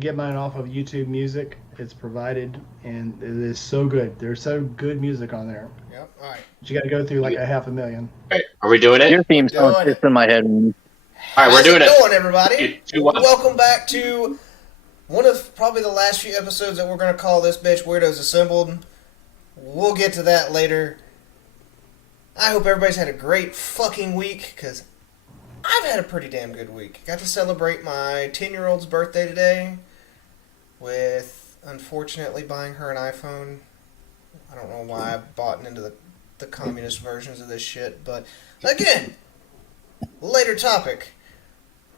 get mine off of YouTube Music. It's provided, and it is so good. There's so good music on there. Yep. All right. But you got to go through like a 500,000. Right. Are we doing it? Your theme song Doing sits it. in my head. All right, we're How's doing it it. going, everybody? 3, 2, 1. Welcome back to one of probably the last few episodes that we're going to call this bitch Weirdos Assembled. We'll get to that later. I hope everybody's had a great fucking week, because I've had a pretty damn good week. Got to celebrate my 10-year-old's birthday today with, unfortunately, buying her an iPhone. I don't know why I bought into the communist versions of this shit, but again, later topic.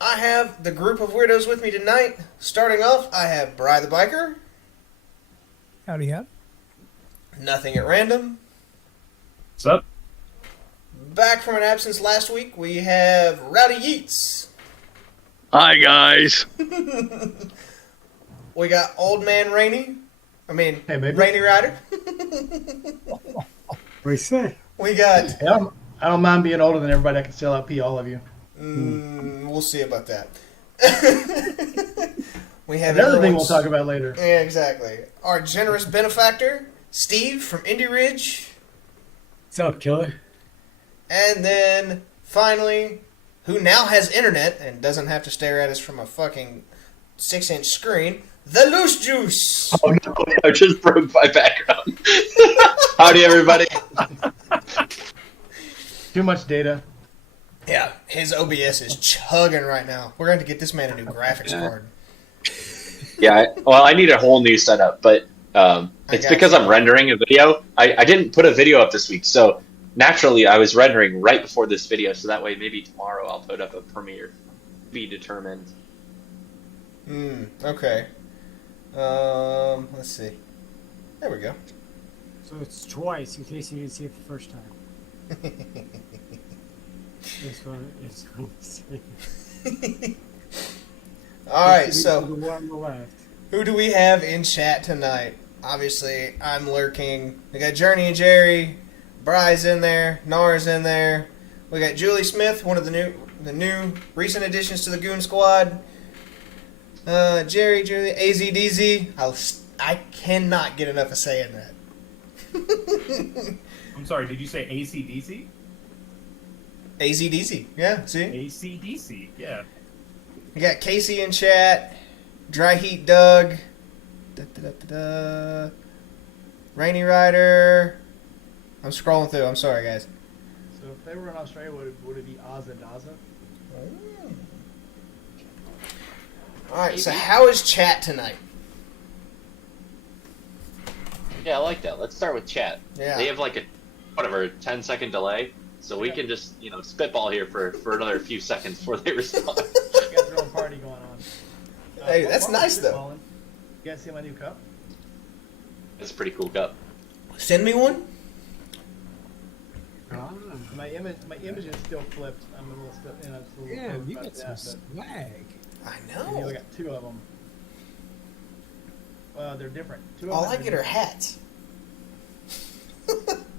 I have the group of weirdos with me tonight. Starting off, I have Bri the Biker. Howdy, howdy. Nothing at Random. What's up? Back from an absence last week, we have Rowdy Yeats. Hi, guys. We got Old Man Rainy. Hey, baby. Rainy Rider. What do you say? We got... Hey, I don't mind being older than everybody. I can still outpee all of you. we'll see about that. We have Another thing we'll everyone's- talk about later. Yeah, exactly. Our generous benefactor, Steve from Indie Ridge. What's up, killer? And then, finally, who now has internet and doesn't have to stare at us from a fucking 6-inch screen, the Loose Juice. Oh no, I just broke my background. Howdy, everybody. Too much data. Yeah, his OBS is chugging right now. We're going to get this man a new graphics card. Yeah, I need a whole new setup, but it's got because you. I'm rendering a video. I didn't put a video up this week, so naturally I was rendering right before this video, so that way maybe tomorrow I'll put up a premiere. Be determined. Okay. Let's see. There we go. So it's twice, in case you didn't see it the first time. It's going to say. Alright, so The one on the left. who do we have in chat tonight? Obviously, I'm lurking. We got Journey and Jerry. Bry's in there. Nara's in there. We got Julie Smith, one of the new recent additions to the Goon Squad. Jerry, Julie, AZDZ. I cannot get enough of saying that. I'm sorry, did you say ACDC? AZDZ. Yeah, see? ACDC, yeah. We got Casey in chat. Dry Heat Doug. Da-da-da-da-da. Rainy Rider. I'm scrolling through. I'm sorry, guys. So if they were in Australia, would it be Azza Daza? Alright, so how is chat tonight? Yeah, I like that. Let's start with chat. Yeah. They have like a 10-second delay, so we can just spitball here for another few seconds before they respond. You got their own party going on. Hey, that's while we're nice, though. spitballing, You guys see my new cup? It's a pretty cool cup. Send me one? My image is still flipped. I'm a little still, it's a little Yeah, you about got some that, swag. I but I know. got 2 of them. They're different. 2 of All them I are get are different. hats.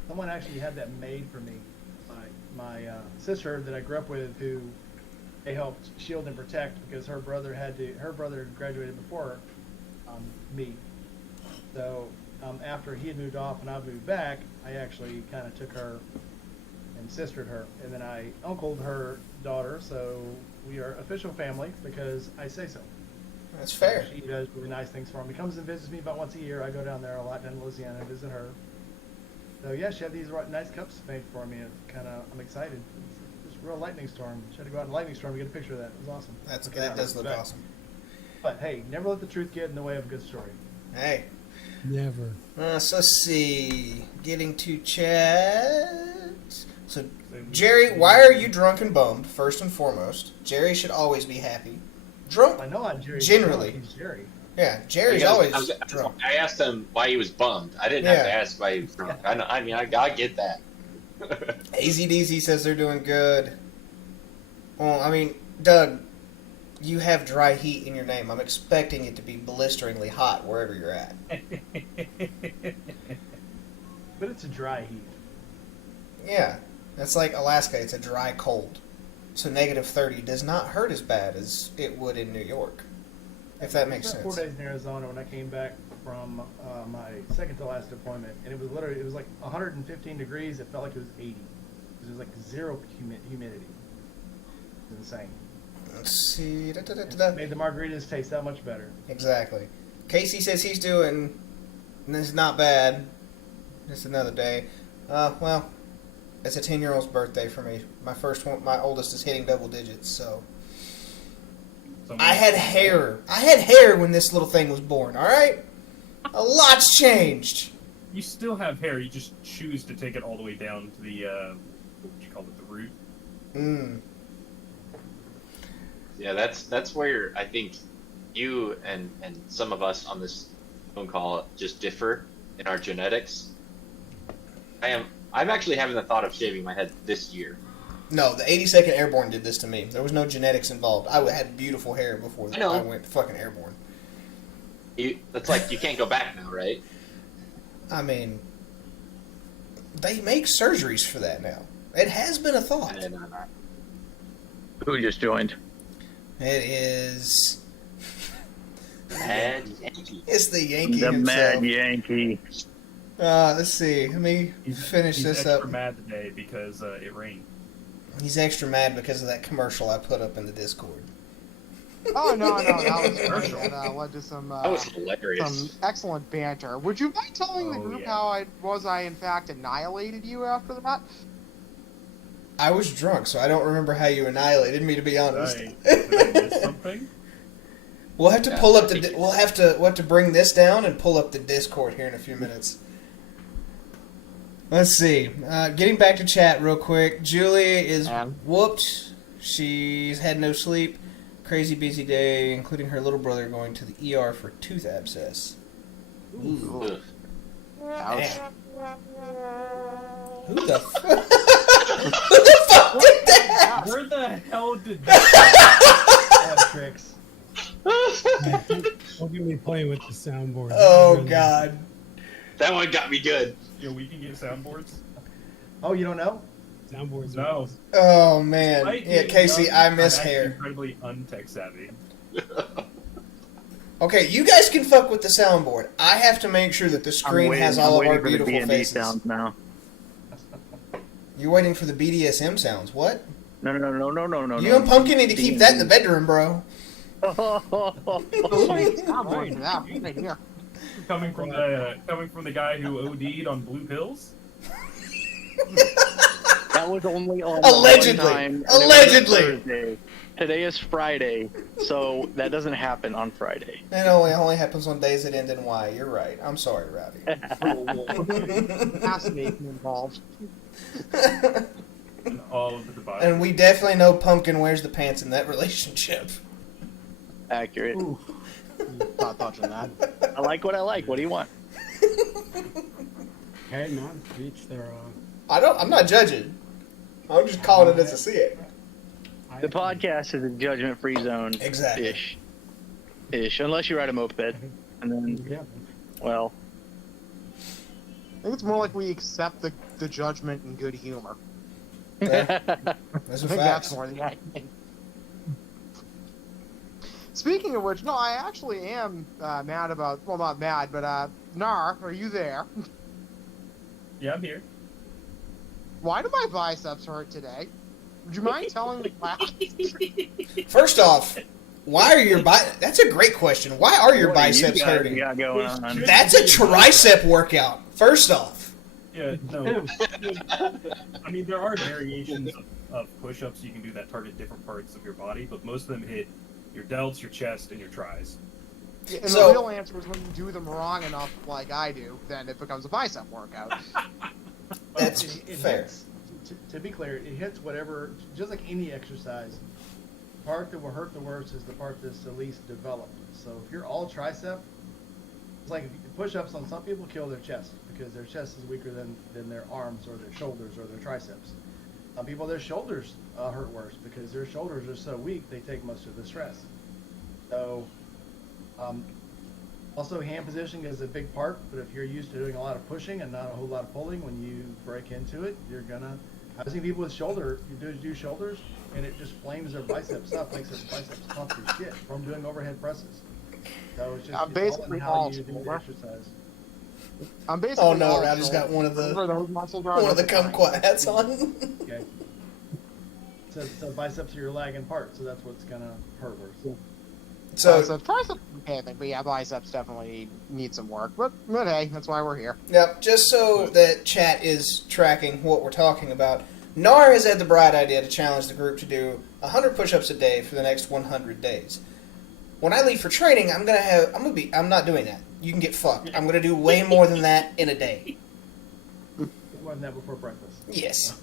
Someone actually had that made for me. My sister that I grew up with, who they helped shield and protect because her brother graduated before me. So after he had moved off and I moved back, I actually kind of took her and sistered her, and then I uncled her daughter. So we are official family because I say so. That's fair. She does really nice things for me. Comes and visits me about once a year. I go down there a lot down in Louisiana and visit her. So yeah, she had these nice cups made for me. I'm excited. It's a real lightning storm. She had to go out in a lightning storm to get a picture of that. It was awesome. That does look But- awesome. But hey, never let the truth get in the way of a good story. Hey. Never. So let's see. Getting to chat. So, Jerry, why are you drunk and bummed, first and foremost? Jerry should always be happy. Drunk? I know I'm Jerry. Generally. He's Jerry. Yeah, Jerry's always drunk. I asked him why he was bummed. I didn't have to ask why he was drunk. I get that. AZDZ says they're doing good. Well, I mean, Doug, you have dry heat in your name. I'm expecting it to be blisteringly hot wherever you're at. But it's a dry heat. Yeah, that's like Alaska. It's a dry cold. So -30 does not hurt as bad as it would in New York. If that makes spent sense. 4 days in Arizona when I came back from my second to last deployment, and it was like 115 degrees. It felt like it was 80. It was like zero humidity. It's insane. Let's see. It made the margaritas taste that much better. Exactly. Casey says he's doing. This is not bad. Just another day. Well, it's a 10-year-old's birthday for me. My first one, my oldest is hitting double digits, so. I had hair. I had hair when this little thing was born, alright? A lot's changed. You still have hair. You just choose to take it all the way down to the what would you call it, the root? Yeah, that's where I think you and some of us on this phone call just differ in our genetics. I'm actually having the thought of shaving my head this year. No, the 82nd Airborne did this to me. There was no genetics involved. I had beautiful hair before I went fucking airborne. It's like you can't go back now, right? I mean, they make surgeries for that now. It has been a thought. Who just joined? It is. Mad Yankee. It's the Yankee The himself. Mad Yankee. Let's see. Let me finish He's this extra up. mad today because it rained. He's extra mad because of that commercial I put up in the Discord. Oh no, that was great. That led to some That was hilarious. some excellent banter. Would you mind telling the Oh, group yeah. how I in fact annihilated you after that? I was drunk, so I don't remember how you annihilated me. To be honest, Did I miss something? we'll have to Yeah, pull up I the. think We'll have to bring this down and pull up the Discord here in a few minutes. Let's see. Getting back to chat real quick. Julie is whooped. She's had no sleep. Crazy busy day, including her little brother going to the ER for tooth abscess. Ugh. Ouch. Who the Who the fuck did that? Where the hell did that? Have tricks. Don't get me playing with the soundboard. Oh god. That one got me good. Yo, we can get soundboards? Oh, you don't know? Soundboards. No. Oh man. Despite Yeah, being Casey, young, I miss I'm actually hair. incredibly untech savvy. Okay, you guys can fuck with the soundboard. I have to make sure that the screen has all of our beautiful faces. Sounds now. You're waiting for the BDSM sounds. What? No. You and Pumpkin need to keep that in the bedroom, bro. Soundboard for that right here. Coming from the guy who OD'd on blue pills? That was only on Allegedly. one time, and it was Allegedly. Thursday. Today is Friday, so that doesn't happen on Friday. It only happens on days that end in Y. You're right. I'm sorry, Robbie. Fascinating involved. And all of the devices. And we definitely know Pumpkin wears the pants in that relationship. Accurate. Not touching that. I like what I like. What do you want? Hey, man, each their I'm not judging. I'm just calling it as I see it. The podcast is a judgment-free zone. Exactly. Ish. Unless you ride a moped. And then, Yeah. well, I think it's more like we accept the judgment in good humor. That's I a think fact. that's more the idea. Speaking of which, no, I actually am mad about, well, not mad, but, Nar, are you there? Yeah, I'm here. Why do my biceps hurt today? Would you mind telling me why? First off, why are your That's a great question. Why are your what do you biceps guys hurting? got going on? That's a tricep workout. First off. Yeah, no. I mean, there are variations of push-ups you can do that target different parts of your body, but most of them hit your delts, your chest, and your tris. And So- the real answer is when you do them wrong enough, like I do, then it becomes a bicep workout. That's It fair. hits, to be clear, it hits whatever, just like any exercise. The part that will hurt the worst is the part that's the least developed. So if you're all tricep, it's like push-ups on some people kill their chest because their chest is weaker than their arms or their shoulders or their triceps. Some people, their shoulders hurt worse because their shoulders are so weak they take most of the stress. So, also hand positioning is a big part, but if you're used to doing a lot of pushing and not a whole lot of pulling, when you break into it, you're gonna. I've seen people with do shoulders, and it just flames their biceps up, makes their biceps pump as shit from doing overhead presses. So it's just I'm it's all in basically how all you do the smaller. exercise. I'm basically. Oh no, all Rob just got shoulder. one of the Wherever those muscles are, one of the that's fine. kumquat hats on. Okay. So biceps are your lagging part, so that's what's gonna hurt worse. So Biceps, triceps, okay, I think, but yeah, biceps definitely need some work. But hey, that's why we're here. yep, just so that chat is tracking what we're talking about, Nar has had the bright idea to challenge the group to do 100 push-ups a day for the next 100 days. When I leave for training, I'm not doing that. You can get fucked. I'm gonna do way more than that in a day. More than that before breakfast. Yes.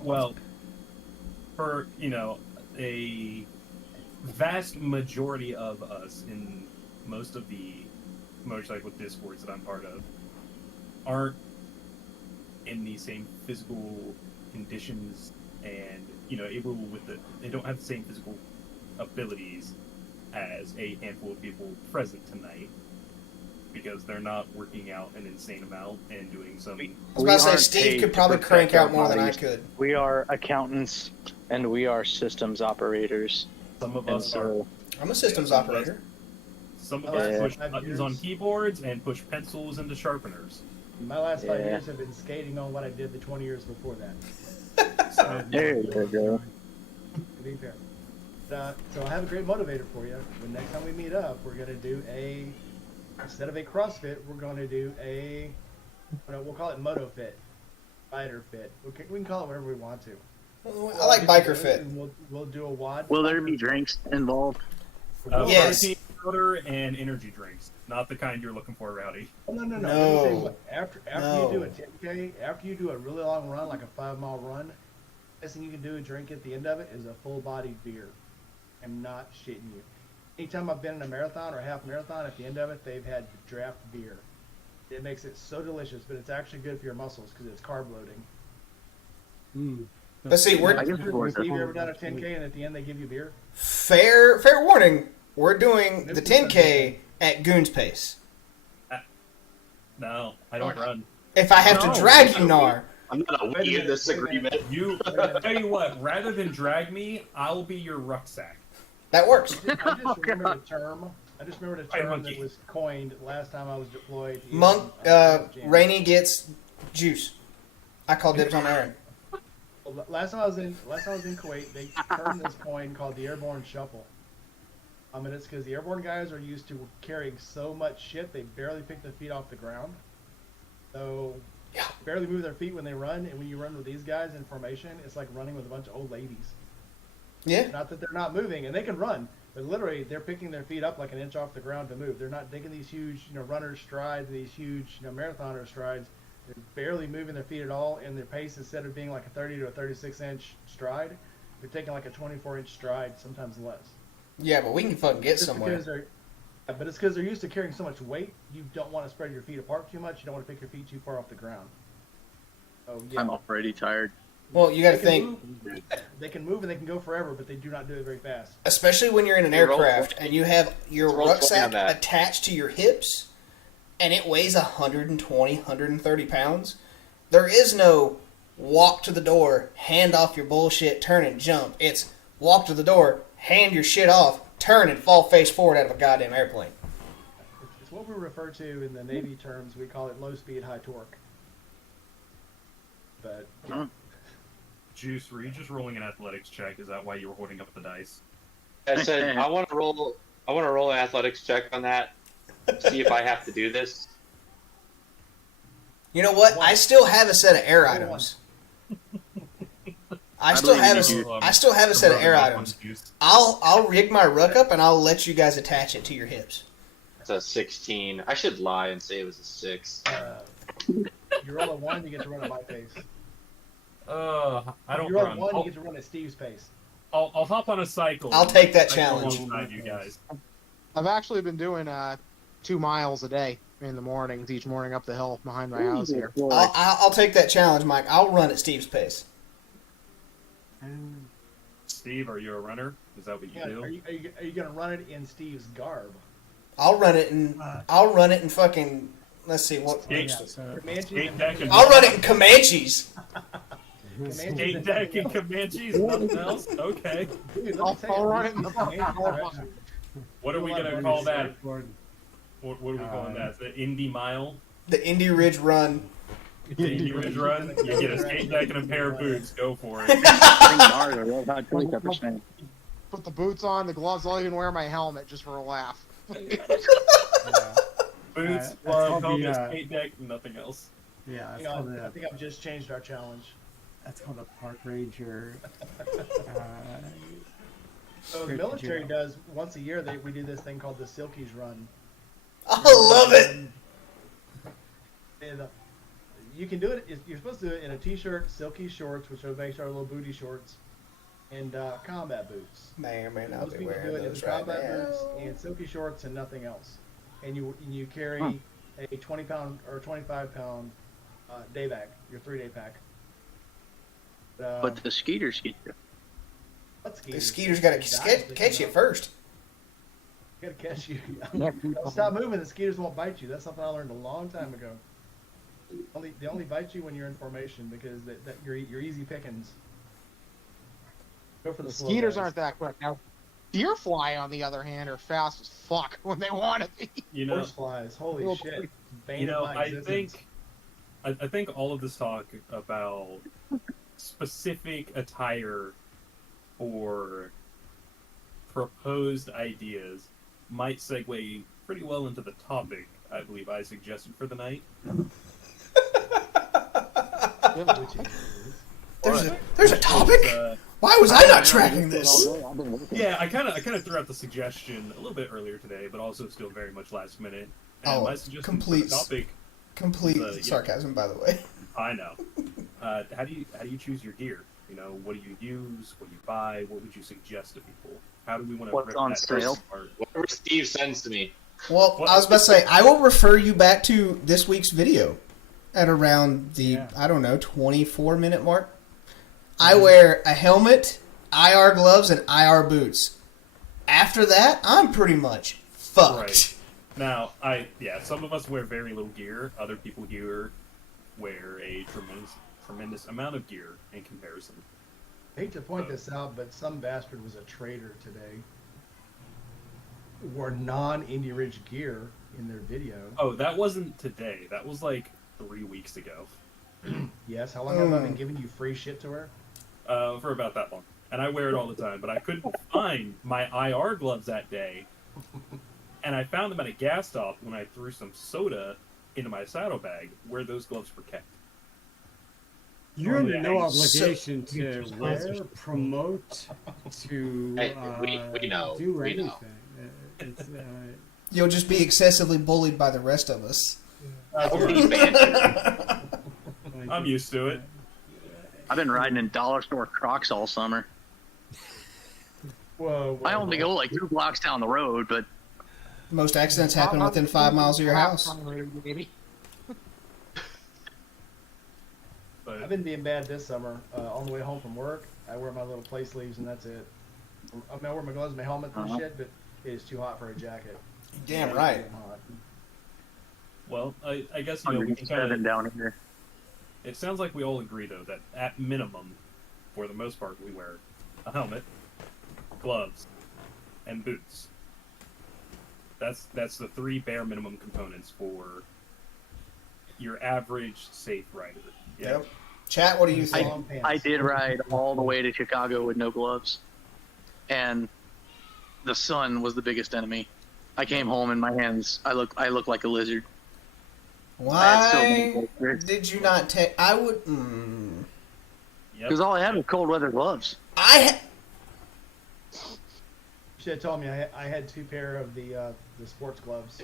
Well, for a vast majority of us in most of the motorcycle discords that I'm part of aren't in the same physical conditions and able they don't have the same physical abilities as a handful of people present tonight because they're not working out an insane amount and doing some. I was about to say, aren't Steve paid could to probably protect crank our out more than I bodies. could. We are accountants and we are systems operators. Some of And us are. so I'm a systems Yeah, some of us- operator. Some of Yeah. us push 5 buttons years. on keyboards and push pencils into sharpeners. My last 5 Yeah. years have been skating on what I did the 20 years before that. So there you go. To be fair. So I have a great motivator for you. The next time we meet up, we're going to do instead of a CrossFit, we're going to do we'll call it Moto Fit, Rider Fit. We can call it whatever we want to. I like biker fit. And we'll do a WOD. Will there be drinks involved? Yes. Protein powder and energy drinks, not the kind you're looking for, Rowdy. No. No. Let me tell you what, after No. you do a 10K, after you do a really long run, like a 5-mile run, best thing you can do and drink at the end of it is a full-bodied beer. I'm not shitting you. Anytime I've been in a marathon or a half marathon, at the end of it, they've had draft beer. It makes it so delicious, but it's actually good for your muscles because it's carb loading. But see, we're I guess we're Have you ever done a 10K and at the end they give you beer? fair warning. We're doing the 10K at Goon's pace. No, I don't run. If I have No. to drag you, Nar, I'm not Wait a we in minute, this wait a minute. agreement. You tell you what, rather than drag me, I'll be your rucksack. that works. I just remembered a term. I just remembered a Hey, term monkey. that was coined last time I was deployed. Monk, Jam. Rainey gets juice. I call dibs on Aaron. Well, last time I was in Kuwait, they termed this coin called the airborne shuffle. And it's because the airborne guys are used to carrying so much shit they barely pick their feet off the ground. So Yeah. barely move their feet when they run, and when you run with these guys in formation, it's like running with a bunch of old ladies. Yeah. Not that they're not moving, and they can run, but literally they're picking their feet up like an inch off the ground to move. They're not taking these huge, runner strides, these huge, marathoner strides. They're barely moving their feet at all, and their pace, instead of being like a 30 to a 36-inch stride, they're taking like a 24-inch stride, sometimes less. Yeah, but we can fucking get Just somewhere. because but it's because they're used to carrying so much weight, you don't want to spread your feet apart too much. You don't want to pick your feet too far off the ground. Oh yeah. I'm already tired. Well, you got to They can think, move- They can move and they can go forever, but they do not do it very fast. especially when you're in an Hey, roll aircraft 20. and you have your Roll 20 on rucksack that. attached to your hips and it weighs 120, 130 pounds. There is no walk to the door, hand off your bullshit, turn and jump. It's walk to the door, hand your shit off, turn and fall face forward out of a goddamn airplane. It's what we refer to in the Navy terms. We call it low speed, high torque. But Juice, were you just rolling an athletics check? Is that why you were holding up the dice? I said I want to roll an athletics check on that. See if I have to do this. You know what? One. I still have a set of air One. items. I believe in I still have a set of air rubbing off on items. Juice. I'll rig my ruck up and I'll let you guys attach it to your hips. It's a 16. I should lie and say it was a 6. you roll a 1, you get to run at my pace. I If don't you roll a run. 1, you get to run at Steve's pace. I'll hop on a cycle. I'll take that Cycle challenge. alongside you guys. I've actually been doing 2 miles a day in the mornings, each morning up the hill behind my house here. I'll take that challenge, Mike. I'll run at Steve's pace. Steve, are you a runner? Is that what you Yeah, do? are you going to run it in Steve's garb? I'll run it in fucking. Let's see what. Skate, Comanches skate and- deck and I'll run it in Comanches. Comanches skate and- deck and Comanches. Nothing else. Okay. Dude, let me I'll tell you, run it in the Comanches are actually- What are we gonna call that? What are we calling that? The Indy Mile? The Indy Ridge Run. The Indy Ridge Run? You get a skate deck and a pair of boots. Go for it. Put the boots on, the gloves. I'll even wear my helmet just for a laugh. Boots, called helmet, the, skate deck, nothing else. Yeah, I it's called I the, think I've just changed our challenge. that's called a park ranger. So the military does once a year. We do this thing called the Silkies Run. I love it. And you can do it. You're supposed to do it in a t-shirt, silky shorts, which are basically our little booty shorts, and combat boots. May or may not Most be people wearing do it in those right combat now. boots and silky shorts and nothing else. And you carry a 20-pound or 25-pound day bag, your 3-day pack. But the skeeters get you. The skeeters got to catch you first. Got to catch you. Stop moving. The skeeters won't bite you. That's something I learned a long time ago. They only bite you when you're in formation because that you're easy pickings. Go for the slow Skeeters guys. aren't that quick. Now, deer fly, on the other hand, are fast as fuck when they want to be. You know, Horse flies. Holy Little shit. Bane you know, of my I existence. think all of this talk about specific attire or proposed ideas might segue pretty well into the topic I believe I suggested for the night. There's a topic? Why was I not tracking this? Yeah, I kind of threw out the suggestion a little bit earlier today, but also still very much last minute. And my suggestion complete for the topic. Complete sarcasm, by the way. I know. How do you choose your gear? You know, what do you use? What do you buy? What would you suggest to people? How do we want to What's on sale? Whatever Steve sends to me. Well, I was about to say, I will refer you back to this week's video at around the, I don't know, 24-minute mark. I wear a helmet, IR gloves, and IR boots. After that, I'm pretty much fucked. Right. Now, some of us wear very little gear. Other people here wear a tremendous amount of gear in comparison. I hate to point this out, but some bastard was a traitor today. Wore non-Indie Ridge gear in their video. Oh, that wasn't today. That was like 3 weeks ago. Yes, how long have I been giving you free shit to wear? For about that long. And I wear it all the time, but I couldn't find my IR gloves that day. And I found them at a gas stop when I threw some soda into my saddlebag where those gloves were kept. You're under no obligation to wear, promote, to we know. do We anything. know. It's, You'll just be excessively bullied by the rest of us. I'm used to it. I've been riding in dollar store Crocs all summer. Whoa, I only go like 2 blocks down the road, but Most accidents happen within 5 miles of your house. But I've been being bad this summer. On the way home from work, I wear my little play sleeves and that's it. I mean, I wear my gloves and my helmet and shit, but it is too hot for a jacket. Damn right. It's hot. well, I guess we can 107 down here. It sounds like we all agree though that at minimum, for the most part, we wear a helmet, gloves, and boots. That's the 3 bare minimum components for your average safe rider. Yeah. Yep. Chat, what do you think? Long pants. I did ride all the way to Chicago with no gloves, and the sun was the biggest enemy. I came home and my hands, I look like a lizard. Why did you not take? I would. Yep. Because all I had was cold weather gloves. I You should have told me I had 2 pair of the sports gloves.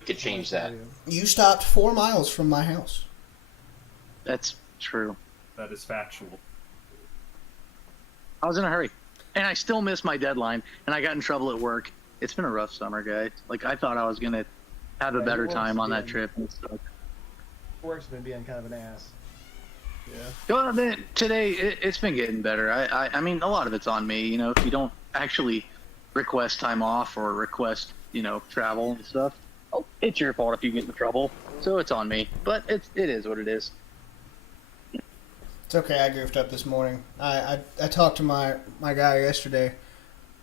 We could change that. You stopped 4 miles from my house. That's true. That is factual. I was in a hurry, and I still missed my deadline, and I got in trouble at work. It's been a rough summer, guys. Like, I thought I was gonna have a better time on that trip and stuff. Work's been being kind of an ass. Yeah. Well, then, today it's been getting better. I mean, a lot of it's on me. You know, if you don't actually request time off or request, travel and stuff, it's your fault if you get in trouble. So it's on me. But it is what it is. It's okay. I goofed up this morning. I talked to my guy yesterday.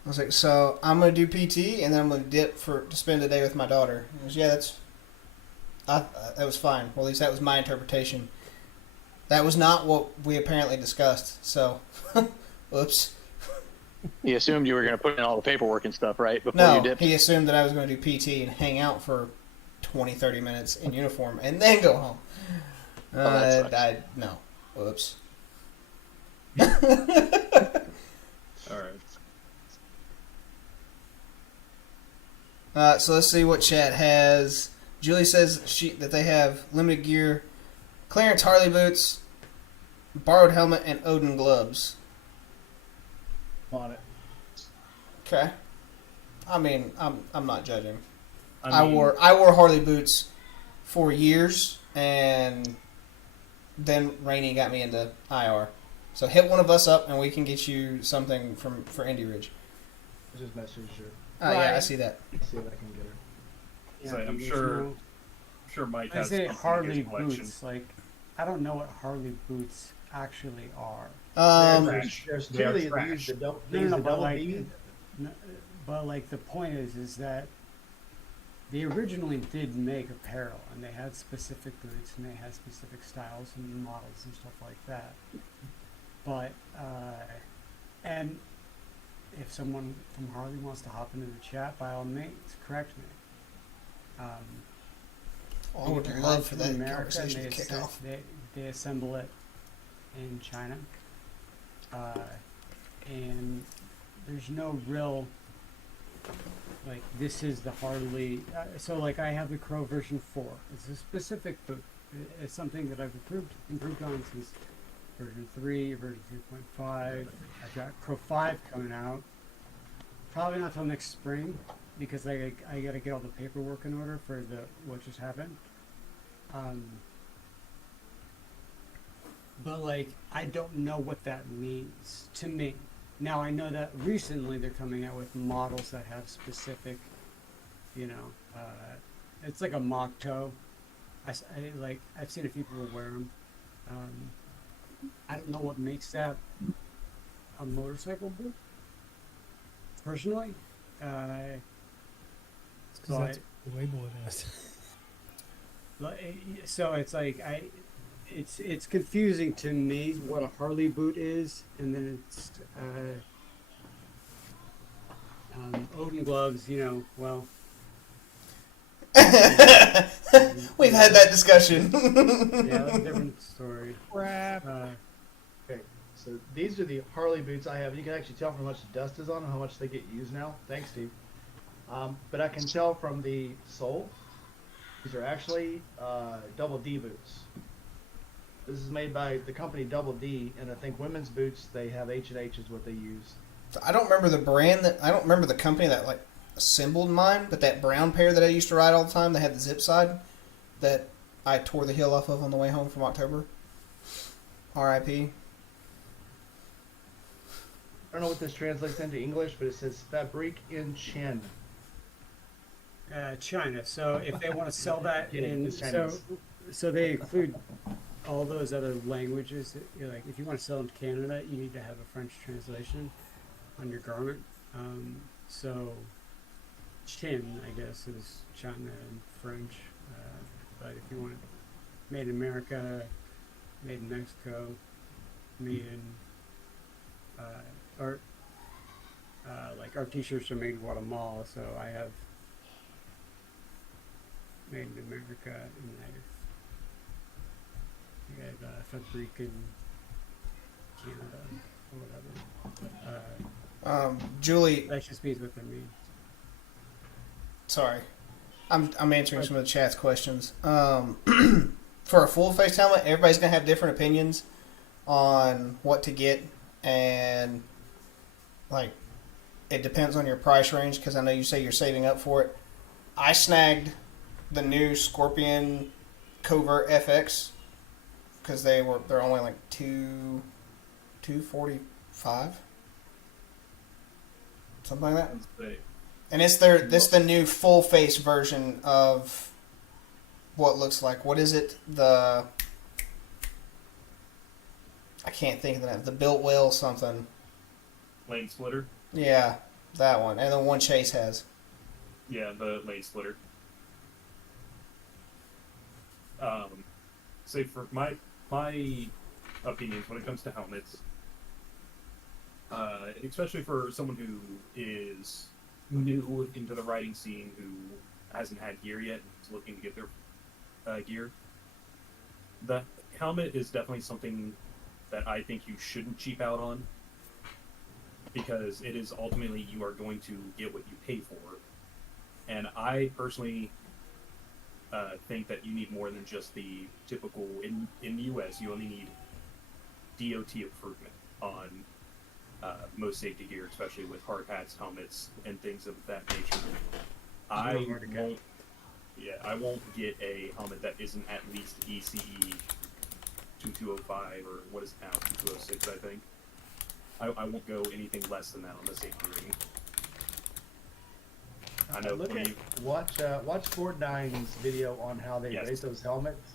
I was like, so I'm gonna do PT and then I'm gonna dip to spend a day with my daughter. He goes, yeah, that was fine. Well, at least that was my interpretation. That was not what we apparently discussed. So, whoops. He assumed you were going to put in all the paperwork and stuff, right? Before you No, dipped. he assumed that I was going to do PT and hang out for 20, 30 minutes in uniform and then go home. that sucks. No. Whoops. All right. So let's see what chat has. Julie says that they have limited gear, clearance Harley boots, borrowed helmet, and Odin gloves. On it. Okay. I mean, I'm not judging. I mean, I wore Harley boots for years, and then Rainey got me into IR. So hit one of us up, and we can get you something for Indy Ridge. I just messaged her. Yeah, I see that. See if I can get her. So I'm there's sure Mike I has say something in Harley his collection. boots. Like, I don't know what Harley boots actually are. There's They are two that trash. use the double, No, use no, the but double like, B. but like the point is that they originally did make apparel, and they had specific boots, and they had specific styles and models and stuff like that. But and if someone from Harley wants to hop into the chat, by all means, correct me. I would They're love made for in that America, conversation to and kick off. They assemble it in China, and there's no real like this is the Harley. So like I have the Crow version 4. It's a specific boot. It's something that I've improved on since version 3, version 3.5. I've got Crow 5 coming out. Probably not till next spring because I got to get all the paperwork in order for what just happened. But like I don't know what that means to me. Now I know that recently they're coming out with models that have specific, it's like a mock toe. I've seen a few people wear them. I don't know what makes that a motorcycle boot. Personally, Because so that's the label it is. so it's like it's confusing to me what a Harley boot is, and then it's Odin gloves. Well, We've had that discussion. yeah, that's a different story. Crap. Okay, so these are the Harley boots I have. You can actually tell from how much dust is on them, how much they get used now. Thanks, Steve. But I can tell from the sole. These are actually Double D boots. This is made by the company Double D, and I think women's boots they have H&H is what they use. I don't remember the brand I don't remember the company that like assembled mine, but that brown pair that I used to ride all the time, they had the zip side that I tore the heel off of on the way home from October. R.I.P. I don't know what this translates into English, but it says Fabrique in Chen. China. So if they want to sell that Kidding, in, it's Chinese. so they include all those other languages. Like if you want to sell in Canada, you need to have a French translation on your garment. So Chin, I guess, is China in French. But if you want it made in America, made in Mexico, made in like our t-shirts are made in Guatemala, so I have made in America, and I have Fabrique in Canada or whatever. Julie, That just means what they mean. sorry, I'm answering some of the chat's questions. For a full face helmet, everybody's gonna have different opinions on what to get, and like it depends on your price range. Because I know you say you're saving up for it. I snagged the new Scorpion Covert FX because they're only like $245, something like that. But And it's the new full face version of what looks like, what is it? I can't think of the name. The Built Well something. lane splitter. Yeah. That one, and the one Chase has. Yeah, the lane splitter. Say for my opinions when it comes to helmets, especially for someone who is new into the riding scene, who hasn't had gear yet, and is looking to get their gear, the helmet is definitely something that I think you shouldn't cheap out on, because it is ultimately you are going to get what you pay for. And I personally think that you need more than just the typical, in the US, you only need DOT improvement on most safety gear, especially with hard hats, helmets, and things of that nature. I won't get a helmet that isn't at least ECE 2205, or what is it now, 2206, I think. I won't go anything less than that on the safety rating. I know. Watch Fort9's video on how they rate those helmets.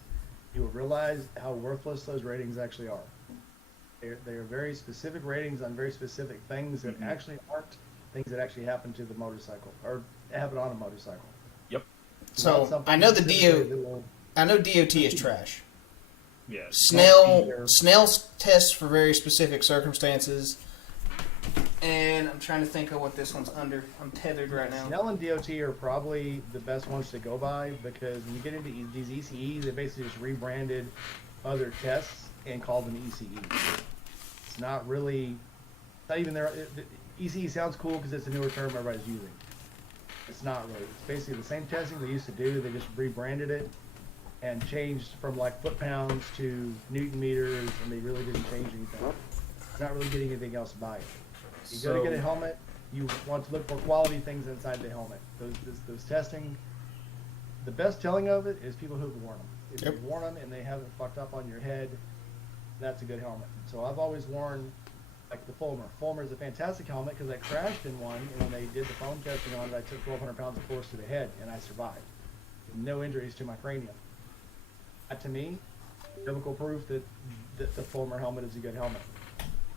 You will realize how worthless those ratings actually are. They are very specific ratings on very specific things that actually aren't things that actually happen to the motorcycle or happen on a motorcycle. Yep. So I know I know DOT is trash. Yeah. Snell tests for very specific circumstances. And I'm trying to think of what this one's under. I'm tethered right now. Snell and DOT are probably the best ones to go by, because when you get into these ECEs, they basically just rebranded other tests and called them ECE. It's not really, not even there. ECE sounds cool because it's a newer term everybody's using. It's not really. It's basically the same testing they used to do. They just rebranded it and changed from like foot-pounds to Newton meters, and they really didn't change anything. It's not really getting anything else by it. You go to get a helmet, you want to look for quality things inside the helmet. Those testing, the best telling of it is people who've worn them. If you've worn them and they haven't fucked up on your head, that's a good helmet. So I've always worn like the Fulmer. Fulmer is a fantastic helmet because I crashed in one, and when they did the foam testing on it, I took 1,200 pounds of force to the head, and I survived. No injuries to my cranium. That, to me, biblical proof that the Fulmer helmet is a good helmet.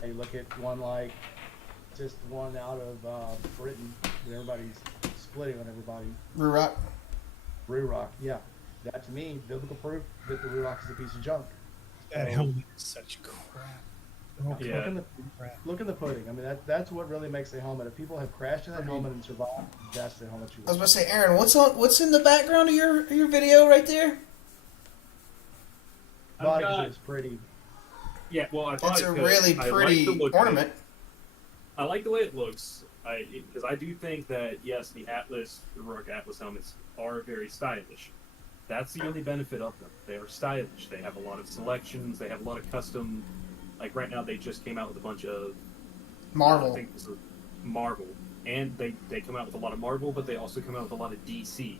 Now you look at one like just one out of Britain that everybody's splitting on everybody. Ruroc, yeah. That, to me, biblical proof that the Ruroc is a piece of junk. That helmet is such crap. Yeah. Look in the pudding. I mean, that's what really makes the helmet. If people have crashed in that helmet and survived, that's the helmet you I was about to say, Aaron, what's in the background of your video right there? It's pretty. Yeah, well, I thought it's a really pretty ornament. I like the way it looks, because I do think that, yes, the Ruroc Atlas helmets are very stylish. That's the only benefit of them. They are stylish. They have a lot of selections. They have a lot of custom. Like right now, they just came out with a bunch of Marvel. I think this is Marvel, and they come out with a lot of Marvel, but they also come out with a lot of DC.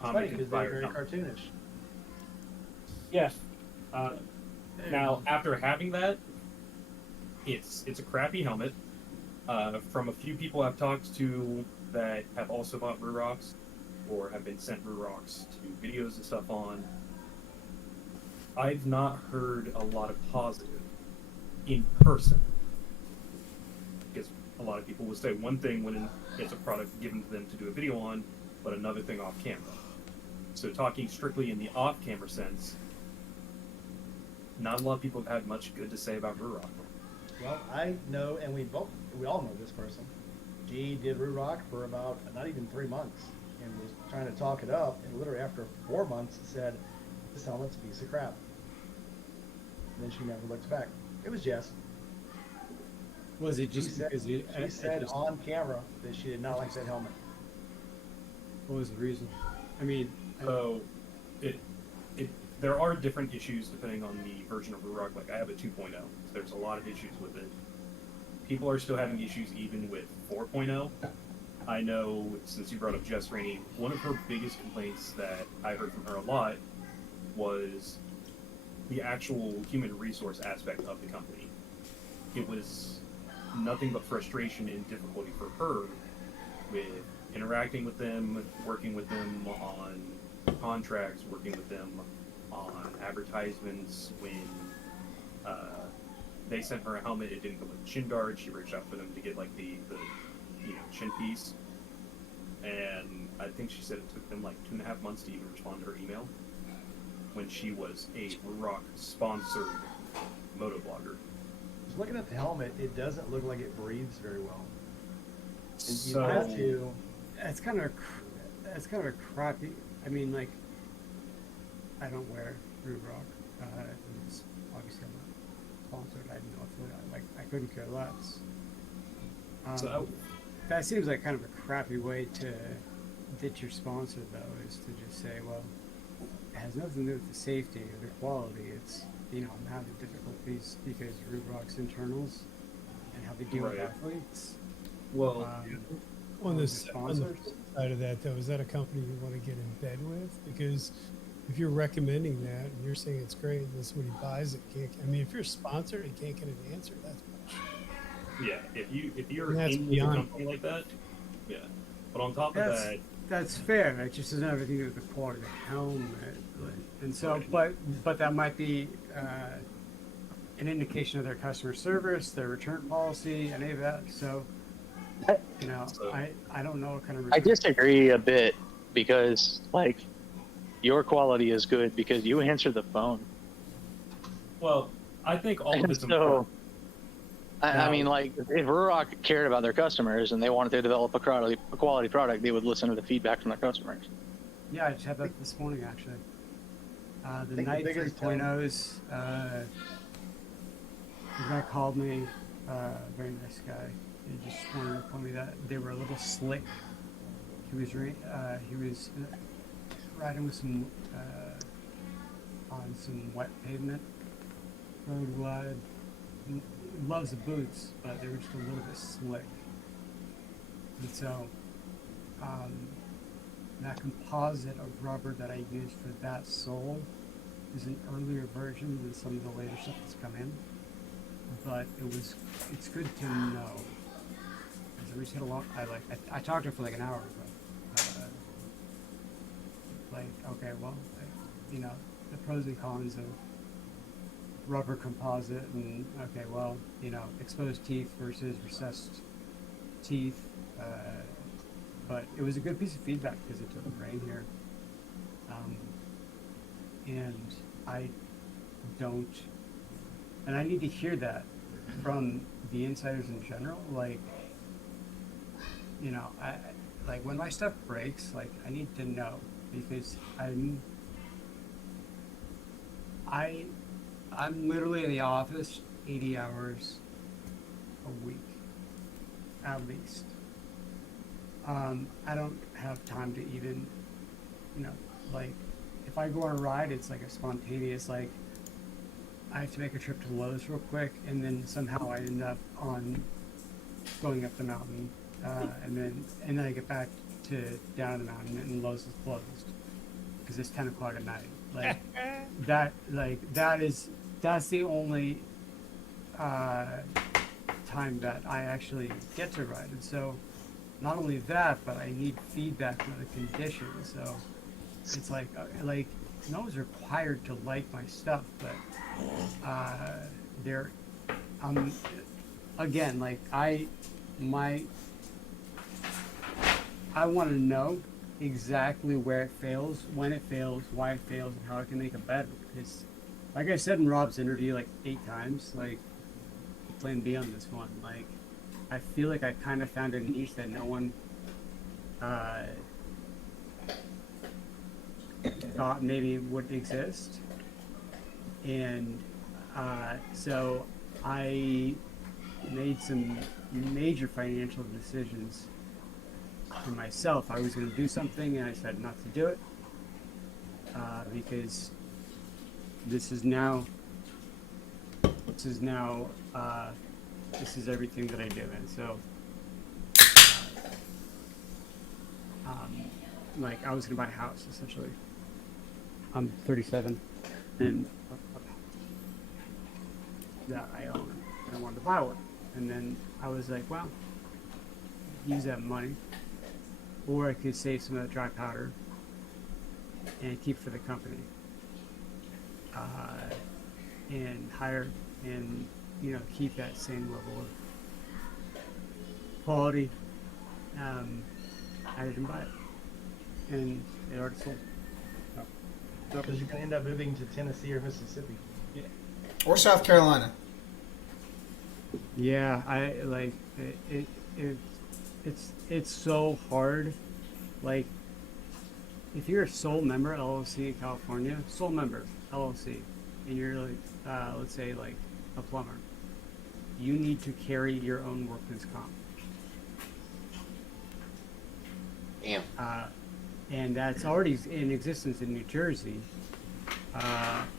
Funny because they're very cartoonish. Yeah. Now, after having that, it's a crappy helmet. From a few people I've talked to that have also bought Rurocs or have been sent Rurocs to videos and stuff on, I've not heard a lot of positive in person. Because a lot of people will say one thing when it's a product given to them to do a video on, but another thing off camera. So talking strictly in the off-camera sense, not a lot of people have had much good to say about Ruroc. Well, I know, and we all know this person. She did Ruroc for about not even 3 months and was trying to talk it up, and literally after 4 months said, "This helmet's a piece of crap." And then she never looked back. It was Jess. Was it just she said on camera that she did not like that helmet. What was the reason? I mean, So, there are different issues depending on the version of Ruroc. Like I have a 2.0, so there's a lot of issues with it. People are still having issues even with 4.0. I know, since you brought up Jess Rainey, one of her biggest complaints that I heard from her a lot was the actual human resource aspect of the company. It was nothing but frustration and difficulty for her with interacting with them, working with them on contracts, working with them on advertisements. When they sent her a helmet, it didn't come with a shin guard. She reached out for them to get like the chin piece, and I think she said it took them like 2.5 months to even respond to her email when she was a Rock sponsored motoblogger. Just looking at the helmet, it doesn't look like it breathes very well. And you So have to. That's kind of a crappy. I mean, like, I don't wear Rude Rock. It's obviously I'm not sponsored. I didn't know if I couldn't care less. So That seems like kind of a crappy way to ditch your sponsor, though, is to just say, well, it has nothing to do with the safety or the quality. It's, I'm having difficulties because Rude Rock's internals and how they deal with Right. athletes. well, On the sponsors. flip side of that, though, is that a company you want to get in bed with? Because if you're recommending that and you're saying it's great, and then somebody buys it, if you're sponsored and can't get an answer, that's yeah, if you're And that's in with a beyond- company like that, yeah. But on top of that, That's fair. It just doesn't have anything to do with the quality of the helmet, and so, Right. but that might be an indication of their customer service, their return policy, any of that. So, So- I don't know what kind of. I return- disagree a bit because, like, your quality is good because you answer the phone. well, I think all of And it's so, important. I mean, like, if Ruroc cared about their customers and they wanted to develop a quality product, they would listen to the feedback from their customers. Yeah, I just had that this morning actually. The think the Night biggest 3.0s. The guy called me. Very nice guy. He just wanted to tell me that they were a little slick. He was riding with some on some wet pavement, road wide. Loves the boots, but they were just a little bit slick. And so, that composite of rubber that I used for that sole is an earlier version than some of the later stuff that's come in. But it's good to know. Because we just had a lot. I talked to her for like an hour ago. Okay, well, the pros and cons of rubber composite, and okay, well, exposed teeth versus recessed teeth. But it was a good piece of feedback because it took a brain here. And I need to hear that from the insiders in general. Like, when my stuff breaks, like, I need to know because I'm literally in the office 80 hours a week, at least. I don't have time to even, if I go on a ride, it's like a spontaneous, like, I have to make a trip to Lowe's real quick, and then somehow I end up going up the mountain, and then I get back to down the mountain, and Lowe's is closed because it's 10 o'clock at night. That's the only time that I actually get to ride. And so, not only that, but I need feedback on the conditions. So, it's like no one's required to like my stuff, but they're again, like I want to know exactly where it fails, when it fails, why it fails, and how I can make it better. Because, like I said in Rob's interview, like 8 times, like, plan B on this one. Like, I feel like I kind of found a niche that no one thought maybe would exist. And so I made some major financial decisions for myself. I was going to do something, and I decided not to do it because this is everything that I do. And so, like, I was going to buy a house, essentially. I'm 37, and that I own, and I wanted to buy one. And then I was like, well, use that money, or I could save some of that dry powder and keep for the company, and hire and keep that same level of quality I didn't buy it, and it already sold. Because you're gonna end up moving to Tennessee or Mississippi. Or South Carolina. Yeah, I like it's so hard. Like, if you're a sole member LLC in California, sole member LLC, and you're like, let's say like a plumber, you need to carry your own workman's comp. Damn. And that's already in existence in New Jersey,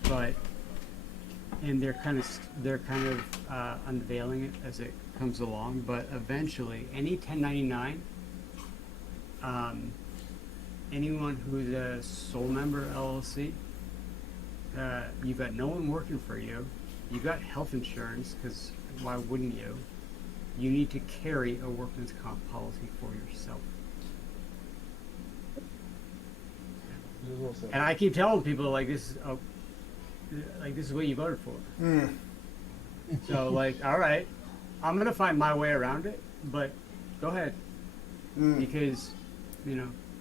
but they're kind of unveiling it as it comes along. But eventually, any 1099, anyone who's a sole member LLC, you've got no one working for you. You've got health insurance, because why wouldn't you? You need to carry a workman's comp policy for yourself. And I keep telling people, like, this is what you voted for. So, like, all right, I'm gonna find my way around it, but go ahead, because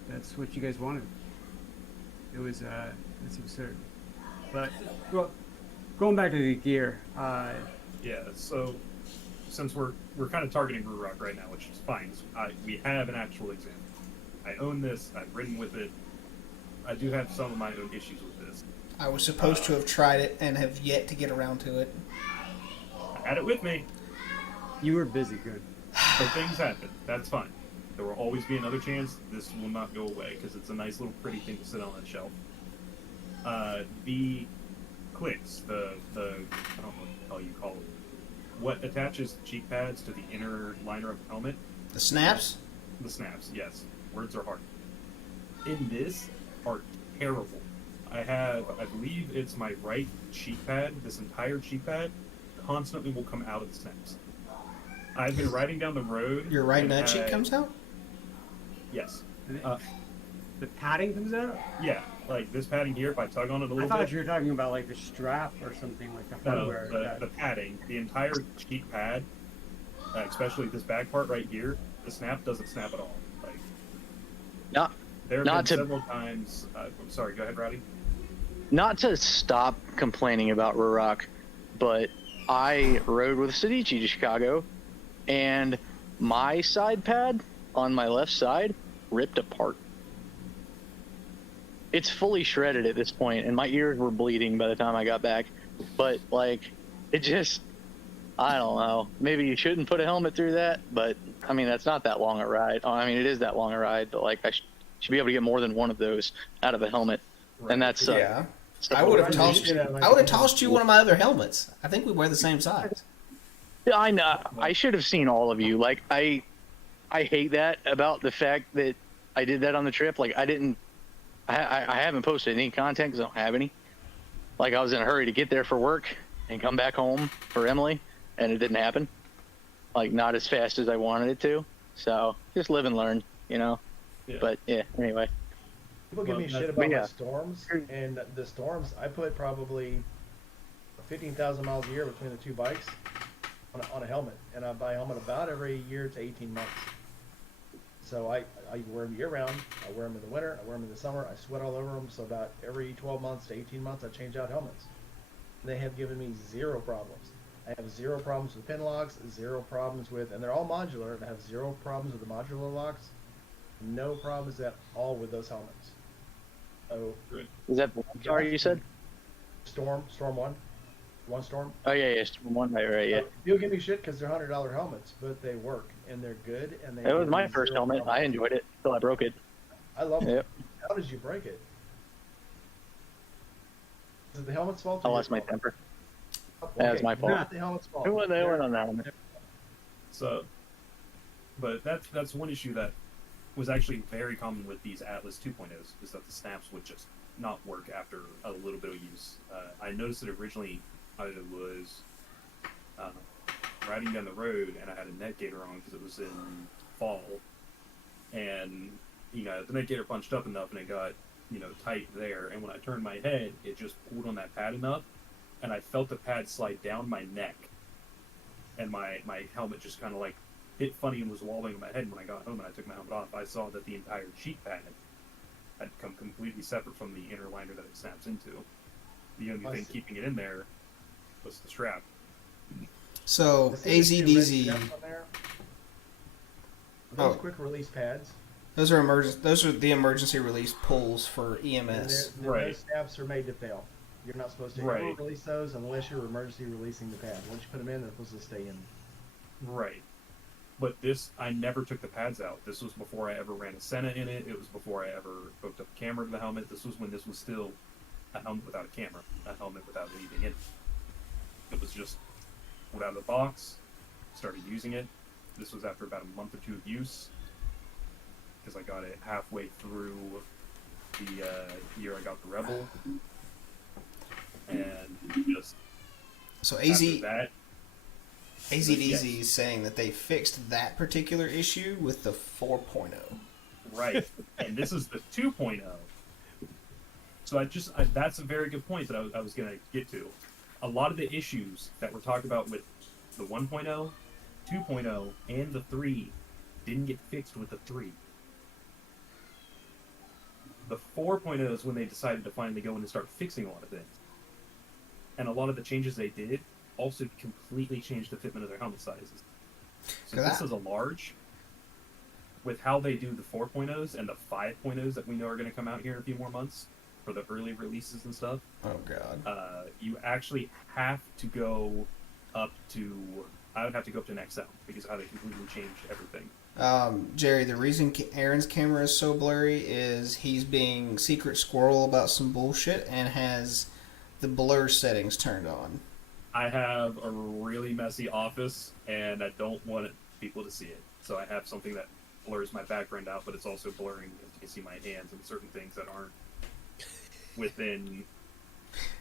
that's what you guys wanted. It was it's absurd. But going back to the gear, Yeah, so since we're kind of targeting Ruroc right now, which is fine. We have an actual example. I own this. I've ridden with it. I do have some of my own issues with this. I was supposed to have tried it and have yet to get around to it. I had it with me, you were busy, good. but things happen. That's fine. There will always be another chance. This will not go away because it's a nice little pretty thing to sit on that shelf. The clicks, the I don't know what the hell you call it. What attaches the cheek pads to the inner liner of the helmet? The snaps? The snaps, yes. Words are hard. In this, are terrible. I believe it's my right cheek pad, this entire cheek pad, constantly will come out of the snaps. I've been riding down the road. Your right and nut cheek comes out? Yes. The padding comes out? Yeah, like this padding here, if I tug on it a I little thought bit. you were talking about like the strap or something like the No, hardware. the padding, the entire cheek pad, especially this back part right here, the snap doesn't snap at all. Like, Not there have Not been to- several times. I'm sorry, go ahead, Roddy. Not to stop complaining about Ruroc, but I rode with Sadichi to Chicago, and my side pad on my left side ripped apart. It's fully shredded at this point, and my ears were bleeding by the time I got back. But, like, it just, I don't know. Maybe you shouldn't put a helmet through that, but, I mean, that's not that long a ride. Oh, I mean, it is that long a ride, but, like, I should be able to get more than one of those out of a helmet. Right. And that's Yeah. so- I would have Right, tossed. you should have, like, I would have tossed you one of my other helmets. I think we wear the same size. Yeah, I know. I should have seen all of you. Like, I hate that about the fact that I did that on the trip. Like, I haven't posted any content because I don't have any. Like, I was in a hurry to get there for work and come back home for Emily, and it didn't happen. Like, not as fast as I wanted it to. So, just live and learn, you know? Yeah. But, yeah, anyway. People give me Well, shit that's- about yeah. my storms, and the storms, I put probably 15,000 miles a year between the two bikes on a helmet, and I buy a helmet about every year to 18 months. So I wear them year round. I wear them in the winter. I wear them in the summer. I sweat all over them. So about every 12 months to 18 months, I change out helmets. They have given me zero problems. I have zero problems with pin locks, zero problems with, and they're all modular, and I have zero problems with the modular locks. No problems at all with those helmets. So Is that sorry you said? Storm one Storm. Oh, yeah, yeah. One, right, yeah. You'll give me shit because they're $100 helmets, but they work and they're good and they. It was give my me first zero helmet. I problems. enjoyed it until I broke it. I love Yep. it. How did you break it? Is it the helmet's fault? I or your lost my fault? temper. Okay, That was my fault. Not the helmet's fault. Who went on that helmet? So, but that's one issue that was actually very common with these Atlas 2.0s, is that the snaps would just not work after a little bit of use. I noticed it originally. I was riding down the road and I had a neck gaiter on because it was in fall, and the neck gaiter punched up enough and it got tight there. And when I turned my head, it just pulled on that pad enough, and I felt the pad slide down my neck, and my helmet just kind of like hit funny and was wobbling in my head when I got home and I took my helmet off. I saw that the entire cheek pad had come completely separate from the inner liner that it snaps into. The only thing keeping it in there was the strap. So AZDZ. Those quick release pads. Those are the emergency release pulls for EMS. Right. Those snaps are made to fail. You're not supposed to ever release those unless you're emergency releasing the pad. Once you put them in, they're supposed to stay in. Right. But this, I never took the pads out. This was before I ever ran a Senna in it. It was before I ever hooked up a camera to the helmet. This was when this was still a helmet without a camera, a helmet without anything in it. It was just pulled out of the box, started using it. This was after about a month or two of use, because I got it halfway through the year I got the Rebel, and just so that. AZDZ is saying that they fixed that particular issue with the 4.0. Right, and this is the 2.0. So that's a very good point that I was going to get to. A lot of the issues that we're talking about with the 1.0, 2.0, and the 3 didn't get fixed with the 3. The 4.0 is when they decided to finally go in and start fixing a lot of things. And a lot of the changes they did also completely changed the fitment of their helmet sizes. So this is a large. With how they do the 4.0s and the 5.0s that we know are going to come out here in a few more months for the early releases and stuff. Oh, God. You actually have to go up to... I would have to go up to an XL because of how they completely changed everything. Jerry, the reason Aaron's camera is so blurry is he's being secret squirrel about some bullshit and has the blur settings turned on. I have a really messy office, and I don't want people to see it. So I have something that blurs my background out, but it's also blurring because you can see my hands and certain things that aren't within...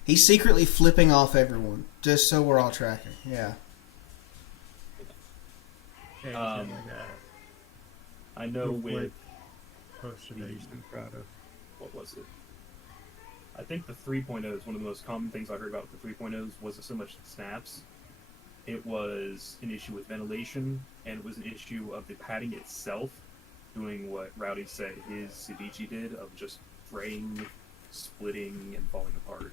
He's secretly flipping off everyone, just so we're all tracking. Yeah. I know with... Posted that he's been proud of. What was it? I think the 3.0 is one of the most common things I heard about with the 3.0s wasn't so much the snaps. It was an issue with ventilation, and it was an issue of the padding itself doing what Rowdy said his Ceviche did, of just fraying, splitting, and falling apart.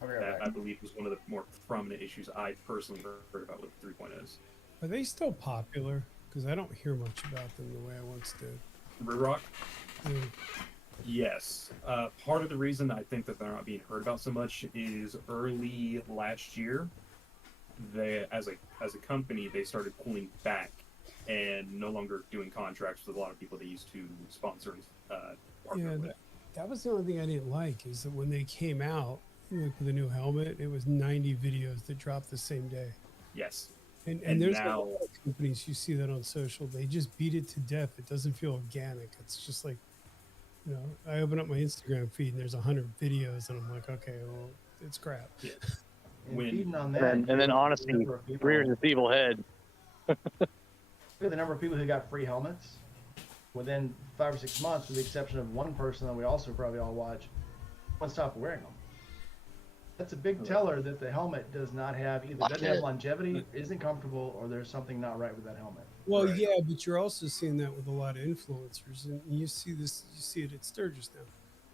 That, I believe, was one of the more prominent issues I personally heard about with the 3.0s. Are they still popular? Because I don't hear much about them the way I once did. Rear Rock? Yeah. Yes. Part of the reason I think that they're not being heard about so much is early last year, they, as a company, they started pulling back and no longer doing contracts with a lot of people they used to sponsor and partner with. That was the only thing I didn't like, is that when they came out, like with the new helmet, it was 90 videos that dropped the same day. Yes. And there's now, a lot of companies, you see that on social, they just beat it to death. It doesn't feel organic. It's just like, you know, I open up my Instagram feed and there's 100 videos and I'm like, okay, well, it's crap. Yeah. And then honestly, rears its evil head. Look at the number of people who got free helmets within 5 or 6 months, with the exception of one person that we also probably all watch. One stopped wearing them. That's a big teller that the helmet does not have either doesn't have longevity, isn't comfortable, or there's something not right with that helmet. Well, yeah, but you're also seeing that with a lot of influencers, and you see it at Sturgis now.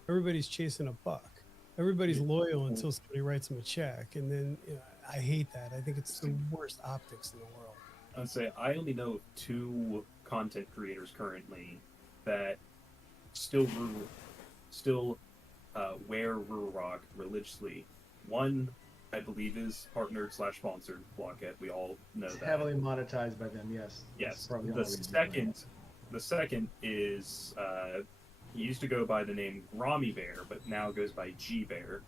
Everybody's chasing a buck. Everybody's loyal until somebody writes them a check, and then I hate that. I think it's the worst optics in the world. I'd say I only know of 2 content creators currently that still wear Rural Rock religiously. One, I believe, is partnered / sponsored Blockhead. We all know It's that. Heavily monetized by them, yes. Yes. The second is he used to go by the name Grommy Bear, but now goes by G Bear.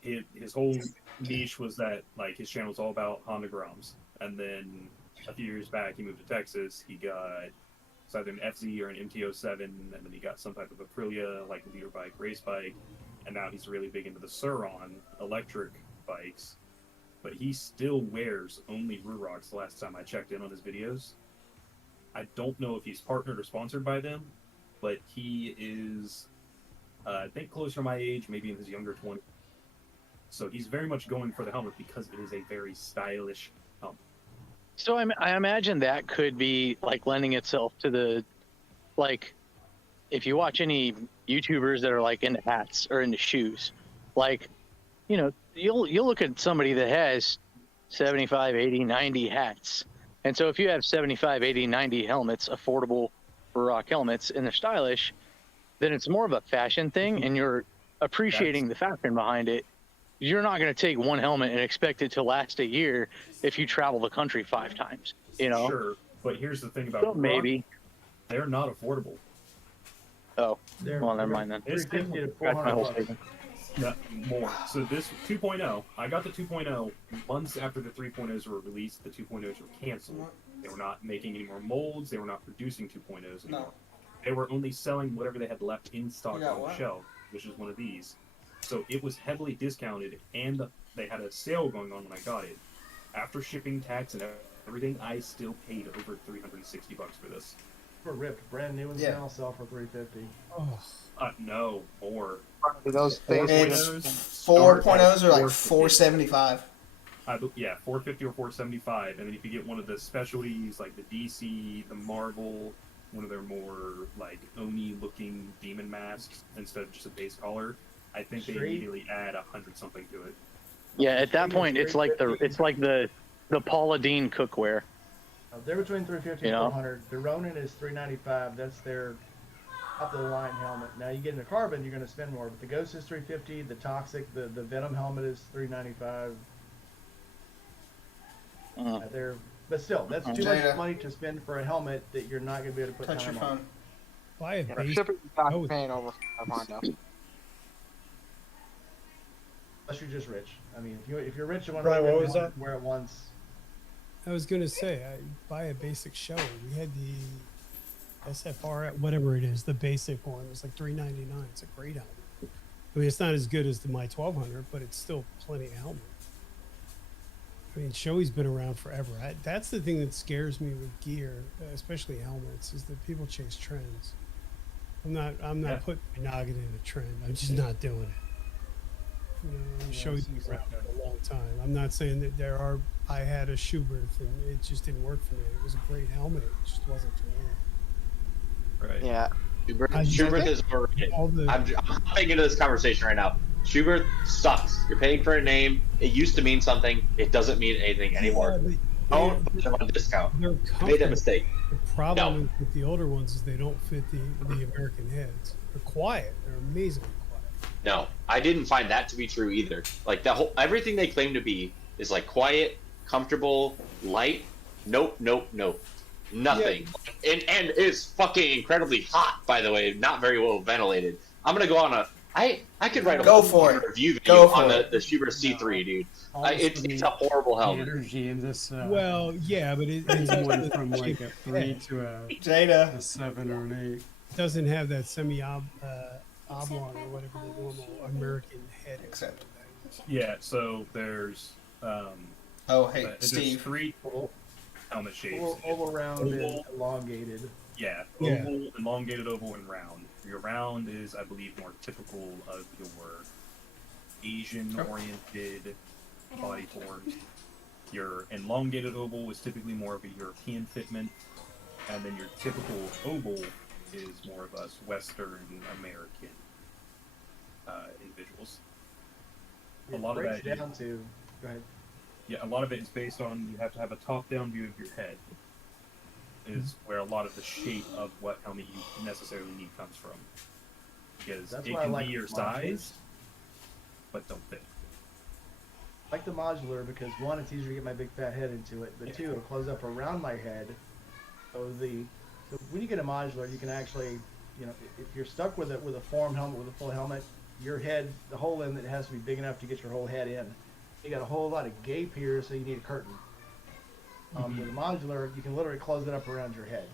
His whole niche was that, like, his channel was all about Honda Groms, and then a few years back he moved to Texas. He got either an FZ or an MT-07, and then he got some type of Aprilia, like a leader bike, race bike, and now he's really big into the Suron electric bikes. But he still wears only Rurocs the last time I checked in on his videos. I don't know if he's partnered or sponsored by them, but he is, I think, closer to my age, maybe in his younger 20s. So he's very much going for the helmet because it is a very stylish helmet. So I imagine that could be like lending itself to the, like, if you watch any YouTubers that are like into hats or into shoes, like, you know, you'll look at somebody that has 75, 80, 90 hats. And so if you have 75, 80, 90 helmets, affordable for rock helmets, and they're stylish, then it's more of a fashion thing, and you're appreciating the fashion behind it. You're not going to take one helmet and expect it to last a year if you travel the country 5 times, you know? Sure, but here's the thing about So rock, maybe. they're not affordable. Oh, They're, well, never mind then. 350 to That's my 400 whole bucks. statement. No, more. So this 2.0, I got the 2.0 months after the 3.0s were released. The 2.0s were canceled. They were not making any more molds. They were not producing 2.0s anymore. No. They were only selling whatever they had left in stock You got on the what? shelf, which is one of these. So it was heavily discounted, and they had a sale going on when I got it. After shipping, tax, and everything, I still paid over $360 for this. For ripped, brand new ones Yeah. now sell for 350. Oh, No, more. Those things. It's 4.0s 4.0s are like 450. 475. Yeah, 450 or 475, and then if you get one of the specialties like the DC, the Marvel, one of their more like Oni-looking demon masks instead of just a base collar, I think they Straight. immediately add 100 something to it. Yeah, at that point, it's like the Paula Deen cookware. They're between 350 You and know? 400. The Ronin is 395. That's their top of the line helmet. Now you get into carbon, you're going to spend more. But the Ghost is 350. The Toxic, the Venom helmet is 395. But still, that's too much Jada. money to spend for a helmet that you're not going to be able to put Touch your time on. phone. buy a Yeah, base. shipping is not Oh. paying over $500. Unless you're just rich. I mean, if you're rich and want Brian, to what was that? wear it once. I was gonna say, I buy a basic show. We had the SFR, whatever it is, the basic one. It was like $399. It's a great helmet. I mean, it's not as good as the my 1200, but it's still plenty of helmet. I mean, Shoei's been around forever. That's the thing that scares me with gear, especially helmets, is that people chase trends. I'm not Yeah. putting my noggin in a trend. I'm just not doing it. You know, Shoei's been around for a long time. I'm not saying that I had a Schubert and it just didn't work for me. It was a great helmet. It just wasn't for me. Right. Yeah. Schubert is overrated. All the I'm hopping into this conversation right now. Schubert sucks. You're paying for a name. It used to mean something. It doesn't mean anything anymore. Yeah, Don't put them on discount. they're I made that comfortable. mistake. The problem No. with the older ones is they don't fit the American heads. They're quiet. They're amazingly quiet. No, I didn't find that to be true either. Like the whole everything they claim to be is like quiet, comfortable, light. Nope, nope, nope. Nothing. And it's fucking incredibly hot, by the way, not very well ventilated. I'm gonna go on a I could write a Go whole for it. review Go video for on it. the Schubert C3, dude. Honestly, It's a horrible the helmet. energy in this Well, yeah, but it went from like a 3 to a Jada. 7 or an 8. doesn't have that oblong or whatever the normal American head. Except. Yeah, so there's Oh, hey, there's Steve. 3 helmet shapes. Oval round and Oval. elongated. Yeah, Yeah. oval, elongated oval, and round. Your round is, I believe, more typical of your Asian-oriented body forms. Your elongated oval is typically more of a European fitment, and then your typical oval is more of us Western American individuals. It A lot of breaks that is- down to. Go ahead. Yeah, a lot of it is based on you have to have a top-down view of your head. Is where a lot of the shape of what helmet you necessarily need comes from. Because That's it why I can like be your modulars. size, but don't fit. I like the modular because one, it's easier to get my big fat head into it, but two, it'll close up around my head. So when you get a modular, you can actually, if you're stuck with a form helmet with a full helmet, your head, the hole in it has to be big enough to get your whole head in. You got a whole lot of gape here, so you need a curtain. With a modular, you can literally close it up around your head.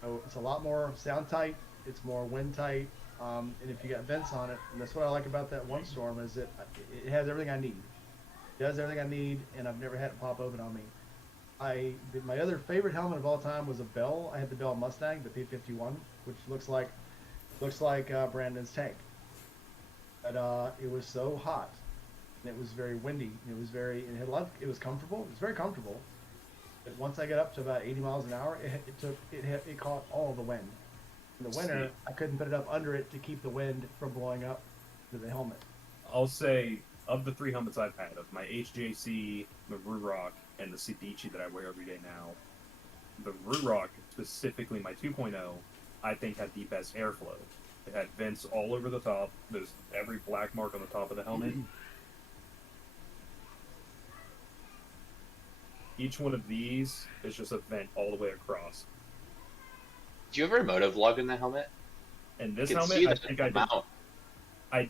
So it's a lot more sound tight. It's more wind tight. And if you got vents on it, and that's what I like about that one storm is that it has everything I need. It does everything I need, and I've never had it pop open on me. My other favorite helmet of all time was a Bell. I had the Bell Mustang, the P51, which looks like Brandon's tank. but it was so hot, and it was very windy. It had a lot. It was comfortable. It was very comfortable. But once I got up to about 80 miles an hour, it caught all the wind. In the winter, I couldn't put it up under it to keep the wind from blowing up to the helmet. I'll say, of the 3 helmets I've had, of my HJC, the Ruroc, and the Sedici that I wear every day now, the Ruroc, specifically my 2.0, I think had the best airflow. It had vents all over the top. There's every black mark on the top of the helmet. Each one of these is just a vent all the way across. Did you ever motovlog in the helmet? And this You can helmet, see I the think I did. amount. I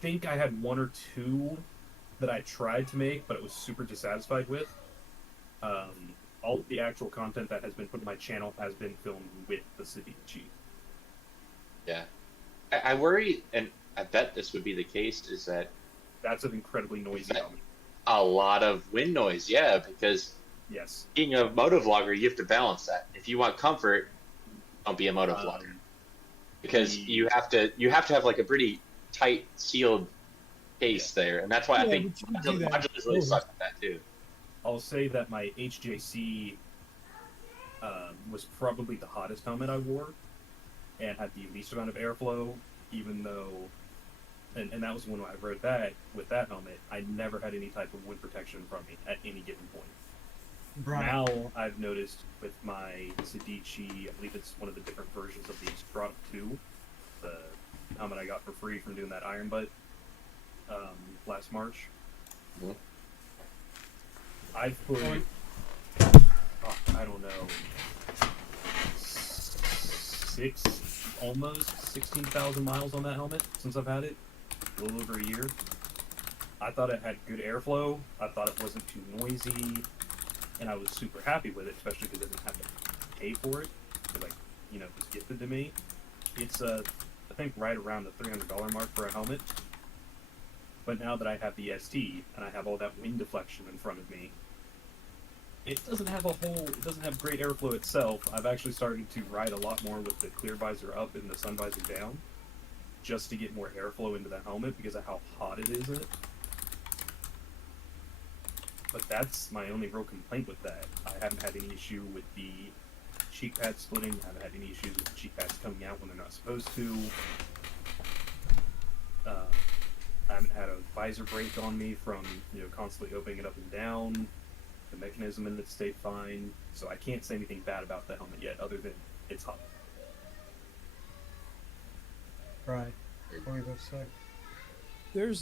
think I had 1 or 2 that I tried to make, but it was super dissatisfied with. All of the actual content that has been put on my channel has been filmed with the Sedici. Yeah. I worry, and I bet this would be the case, is that That's an incredibly noisy helmet. a lot of wind noise, yeah, because Yes. being a motovlogger, you have to balance that. If you want comfort, don't be a motovlogger. Because you have to have like a pretty tight sealed case there, and that's why I Yeah, think but you can do that. modulars really suck at that too. I'll say that my HJC was probably the hottest helmet I wore, and had the least amount of airflow, even though, and that was when I rode that, with that helmet, I never had any type of wind protection from me at any given point. Right. Now, I've noticed with my Sedici, I believe it's one of the different versions of the Strata 2, the helmet I got for free from doing that Iron Butt last March. Mhm. I've put, I don't know, almost 16,000 miles on that helmet since I've had it, a little over a year. I thought it had good airflow, I thought it wasn't too noisy, and I was super happy with it, especially because I didn't have to pay for it. It was gifted to me. It's, I think, right around the $300 mark for a helmet. But now that I have the ST, and I have all that wind deflection in front of me, it doesn't have great airflow itself. I've actually started to ride a lot more with the clear visor up and the sun visor down, just to get more airflow into the helmet because of how hot it is in it. But that's my only real complaint with that. I haven't had any issue with the cheek pads splitting. I haven't had any issues with the cheek pads coming out when they're not supposed to. I haven't had a visor break on me from constantly opening it up and down. The mechanism in it stayed fine, so I can't say anything bad about the helmet yet, other than it's hot. Right. What were you about to say? There's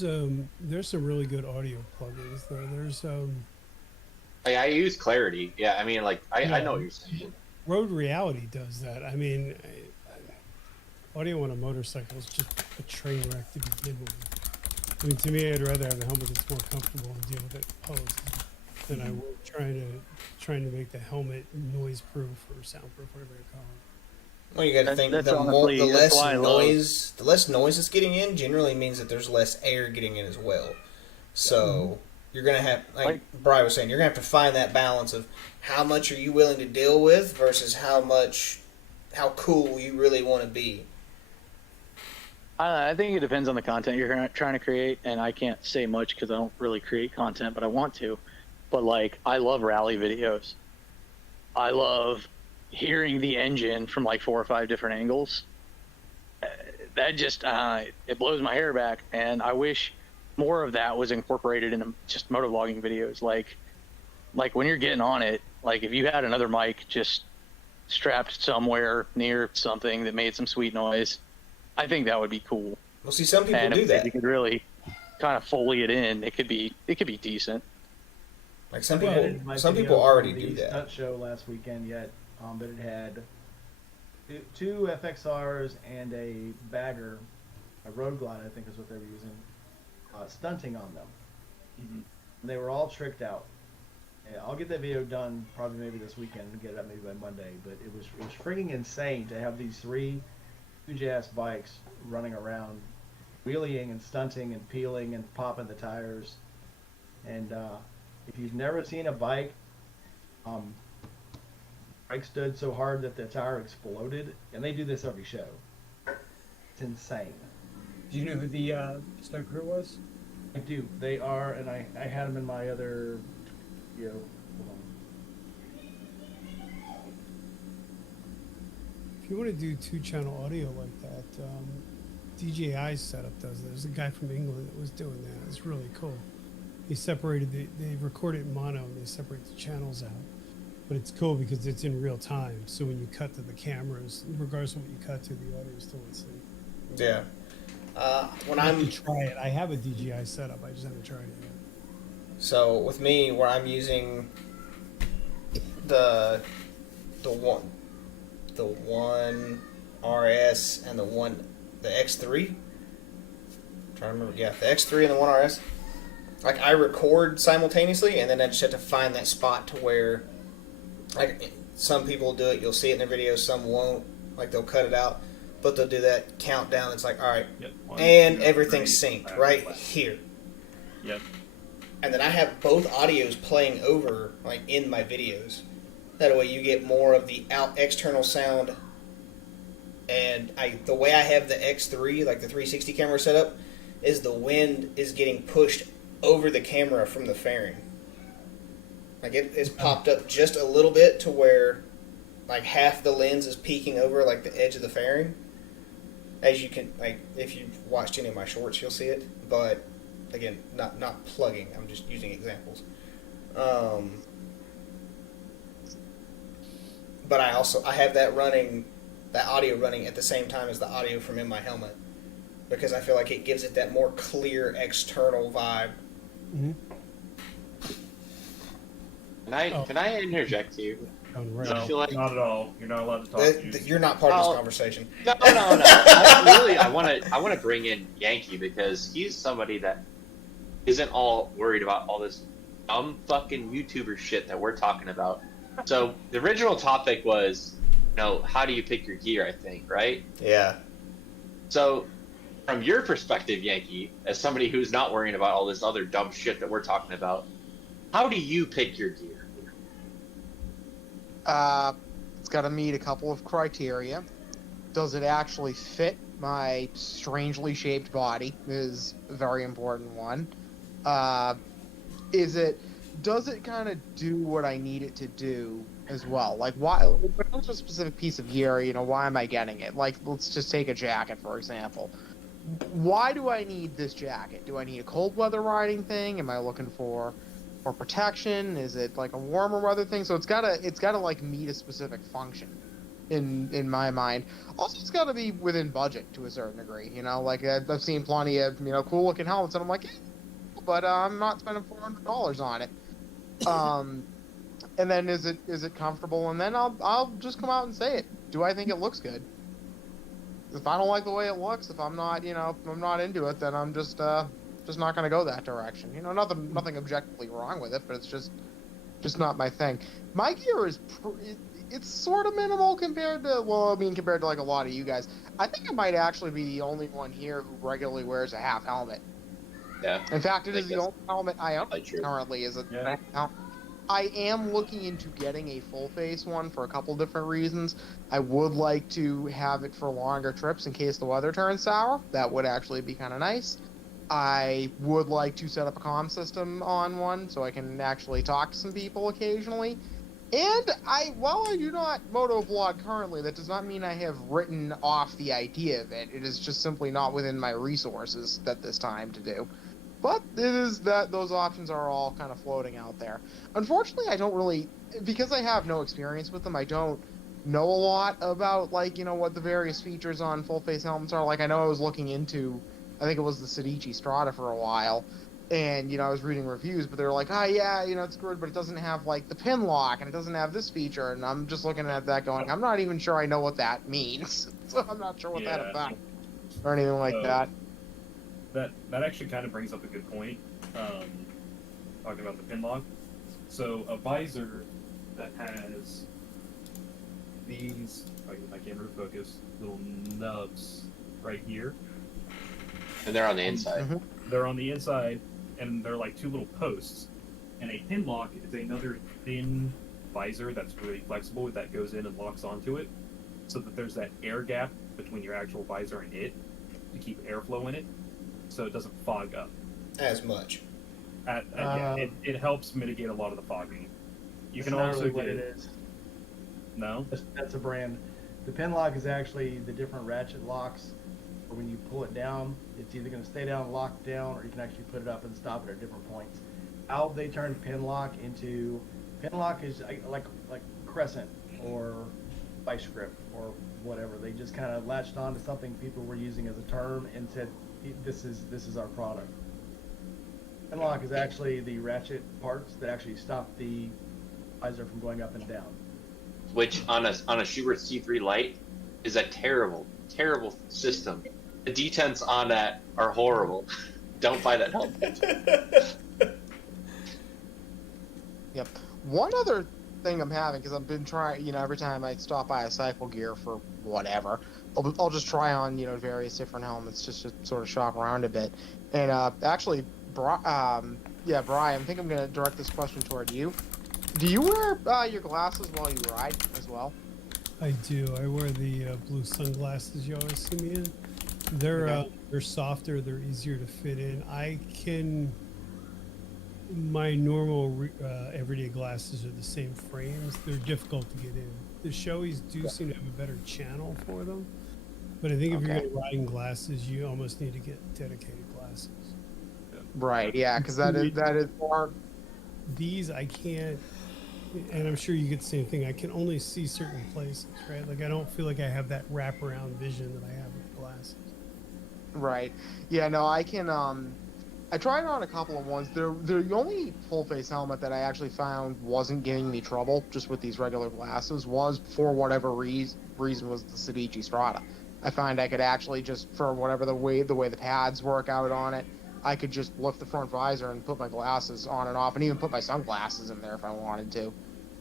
some really good audio plugins though. There's I use Clarity. Yeah, I mean, like, I know what you're saying. Road Reality does that. I mean, audio on a motorcycle is just a train wreck to begin with. I mean, to me, I'd rather have a helmet that's more comfortable and deal with it post than I would trying to make the helmet noise proof or soundproof, whatever you call it. Well, you got to think That's the honestly- that's why I the less noise that's getting in generally means that there's less air getting in as well. So you're gonna have, like Brian was saying, you're gonna have to find that balance of how much are you willing to deal with versus how cool you really want to be. I think it depends on the content you're trying to create, and I can't say much because I don't really create content, but I want to. But like, I love rally videos. I love hearing the engine from like 4 or 5 different angles. That just it blows my hair back, and I wish more of that was incorporated into just motovlogging videos. Like when you're getting on it, like if you had another mic just strapped somewhere near something that made some sweet noise, I think that would be cool. Well, see, some people And do if that. you could really kind of foley it in, it could be decent. Like some I people, edited my some video people already for do the that. Stunt show last weekend yet, but it had 2 FXRs and a bagger, a Road Glide, I think is what they were using, stunting on them. And they were all tricked out. Yeah, I'll get that video done probably maybe this weekend and get it up maybe by Monday. But it was freaking insane to have these 3 huge ass bikes running around, wheeling and stunting and peeling and popping the tires. And if you've never seen a bike, bike stood so hard that the tire exploded, and they do this every show. It's insane. Do you know who the stunt crew was? I do. They are, and I had them in my other, you know. Hold on. If you want to do 2-channel audio like that, DJI's setup does that. There's a guy from England that was doing that. It's really cool. He separated they record it in mono and they separate the channels out. But it's cool because it's in real time. So when you cut to the cameras, regardless of what you cut to, the audio is still the same. Yeah. When I have I'm to try it. I have a DJI setup. I just haven't tried it yet. So with me, where I'm using the one RS and the X3. I'm trying to remember, yeah, the X3 and the one RS. Like I record simultaneously, and then I just have to find that spot to where, like, some people do it. You'll see it in their videos. Some won't. Like they'll cut it out, but they'll do that countdown. It's like, all right, Yep. and everything's synced right here. Yep. And then I have both audios playing over, like, in my videos. That way you get more of the external sound. And the way I have the X3, like the 360 camera set up, is the wind is getting pushed over the camera from the fairing. Like it is popped up just a little bit to where, like, half the lens is peeking over, like, the edge of the fairing. As you can, like, if you've watched any of my shorts, you'll see it. But again, not plugging. I'm just using examples. But I have that audio running at the same time as the audio from in my helmet, because I feel like it gives it that more clear external vibe. Mm-hmm. Can I interject you? Right. No, I feel like- not at all. You're not allowed to talk. You're not part of Oh. this conversation. No. I want to bring in Yankee because he's somebody that isn't all worried about all this dumb fucking YouTuber shit that we're talking about. So the original topic was, how do you pick your gear? I think, right? Yeah. So, from your perspective, Yankee, as somebody who's not worrying about all this other dumb shit that we're talking about, how do you pick your gear? It's got to meet a couple of criteria. Does it actually fit my strangely shaped body? Is a very important one. Does it kind of do what I need it to do as well? Like, why? When it comes to a specific piece of gear, why am I getting it? Like, let's just take a jacket, for example. Why do I need this jacket? Do I need a cold weather riding thing? Am I looking for protection? Is it like a warmer weather thing? So it's gotta like meet a specific function in my mind. Also, it's gotta be within budget to a certain degree. Like I've seen plenty of cool looking helmets, and I'm like, but I'm not spending $400 on it. And then is it comfortable? And then I'll just come out and say it. Do I think it looks good? If I don't like the way it looks, if I'm not into it, then I'm just not going to go that direction. Nothing objectively wrong with it, but it's just not my thing. My gear is it's sort of minimal compared to like a lot of you guys. I think I might actually be the only one here who regularly wears a half helmet. Yeah. In fact, it is the only helmet I own True. currently. Yeah. I am looking into getting a full face one for a couple different reasons. I would like to have it for longer trips in case the weather turns sour. That would actually be kind of nice. I would like to set up a comm system on one so I can actually talk to some people occasionally. And while I do not motovlog currently, that does not mean I have written off the idea of it. It is just simply not within my resources at this time to do. But it is that those options are all kind of floating out there. Unfortunately, I don't really, because I have no experience with them, I don't know a lot about, like, what the various features on full-face helmets are. Like, I know I was looking into, I think it was the Sedici Strata for a while, and, I was reading reviews, but they were like, it's good, but it doesn't have, like, the pin lock, and it doesn't have this feature, and I'm just looking at that going, I'm not even sure I know what that means. So I'm not sure what that affects, or anything like that. That actually kind of brings up a good point, talking about the pin lock. So a visor that has these, I can't remember focus, little nubs right here. And they're on the inside. Mm-hmm. They're on the inside, and they're like two little posts. And a pin lock is another thin visor that's really flexible that goes in and locks onto it, so that there's that air gap between your actual visor and it. to keep airflow in it, so it doesn't fog up. As much. It helps mitigate a lot of the fogging. You That's can not also really what get it is. No. That's a brand. The pin lock is actually the different ratchet locks. Or when you pull it down, it's either going to stay down, locked down, or you can actually put it up and stop it at different points. How they turned pin lock into pin lock is like crescent or vice grip or whatever. They just kind of latched on to something people were using as a term and said, this is our product. Pin lock is actually the ratchet parts that actually stop the visor from going up and down. Which on a Schubert C3 light is a terrible system. The detents on that are horrible. Don't buy that helmet. Yep. One other thing I'm having, because I've been trying, every time I stop by a Cycle Gear for whatever, I'll just try on, various different helmets just to sort of shop around a bit. And actually, Brian, I think I'm going to direct this question toward you. Do you wear your glasses while you ride as well? I do. I wear the blue sunglasses you always see me in. They're softer. They're easier to fit in. My normal everyday glasses are the same frames. They're difficult to get in. The Shoeis do seem to have a better channel for them, but I think if you're going to riding glasses, you almost need to get dedicated glasses. Right. Yeah, because that is more. These I can't, and I'm sure you get the same thing. I can only see certain places, right? Like I don't feel like I have that wraparound vision that I have with glasses. Right. Yeah. No, I can. I tried on a couple of ones. The only full face helmet that I actually found wasn't giving me trouble just with these regular glasses was, for whatever reason, was the Sedici Strata. I find I could actually just, for whatever the way the pads work out on it, I could just lift the front visor and put my glasses on and off, and even put my sunglasses in there if I wanted to,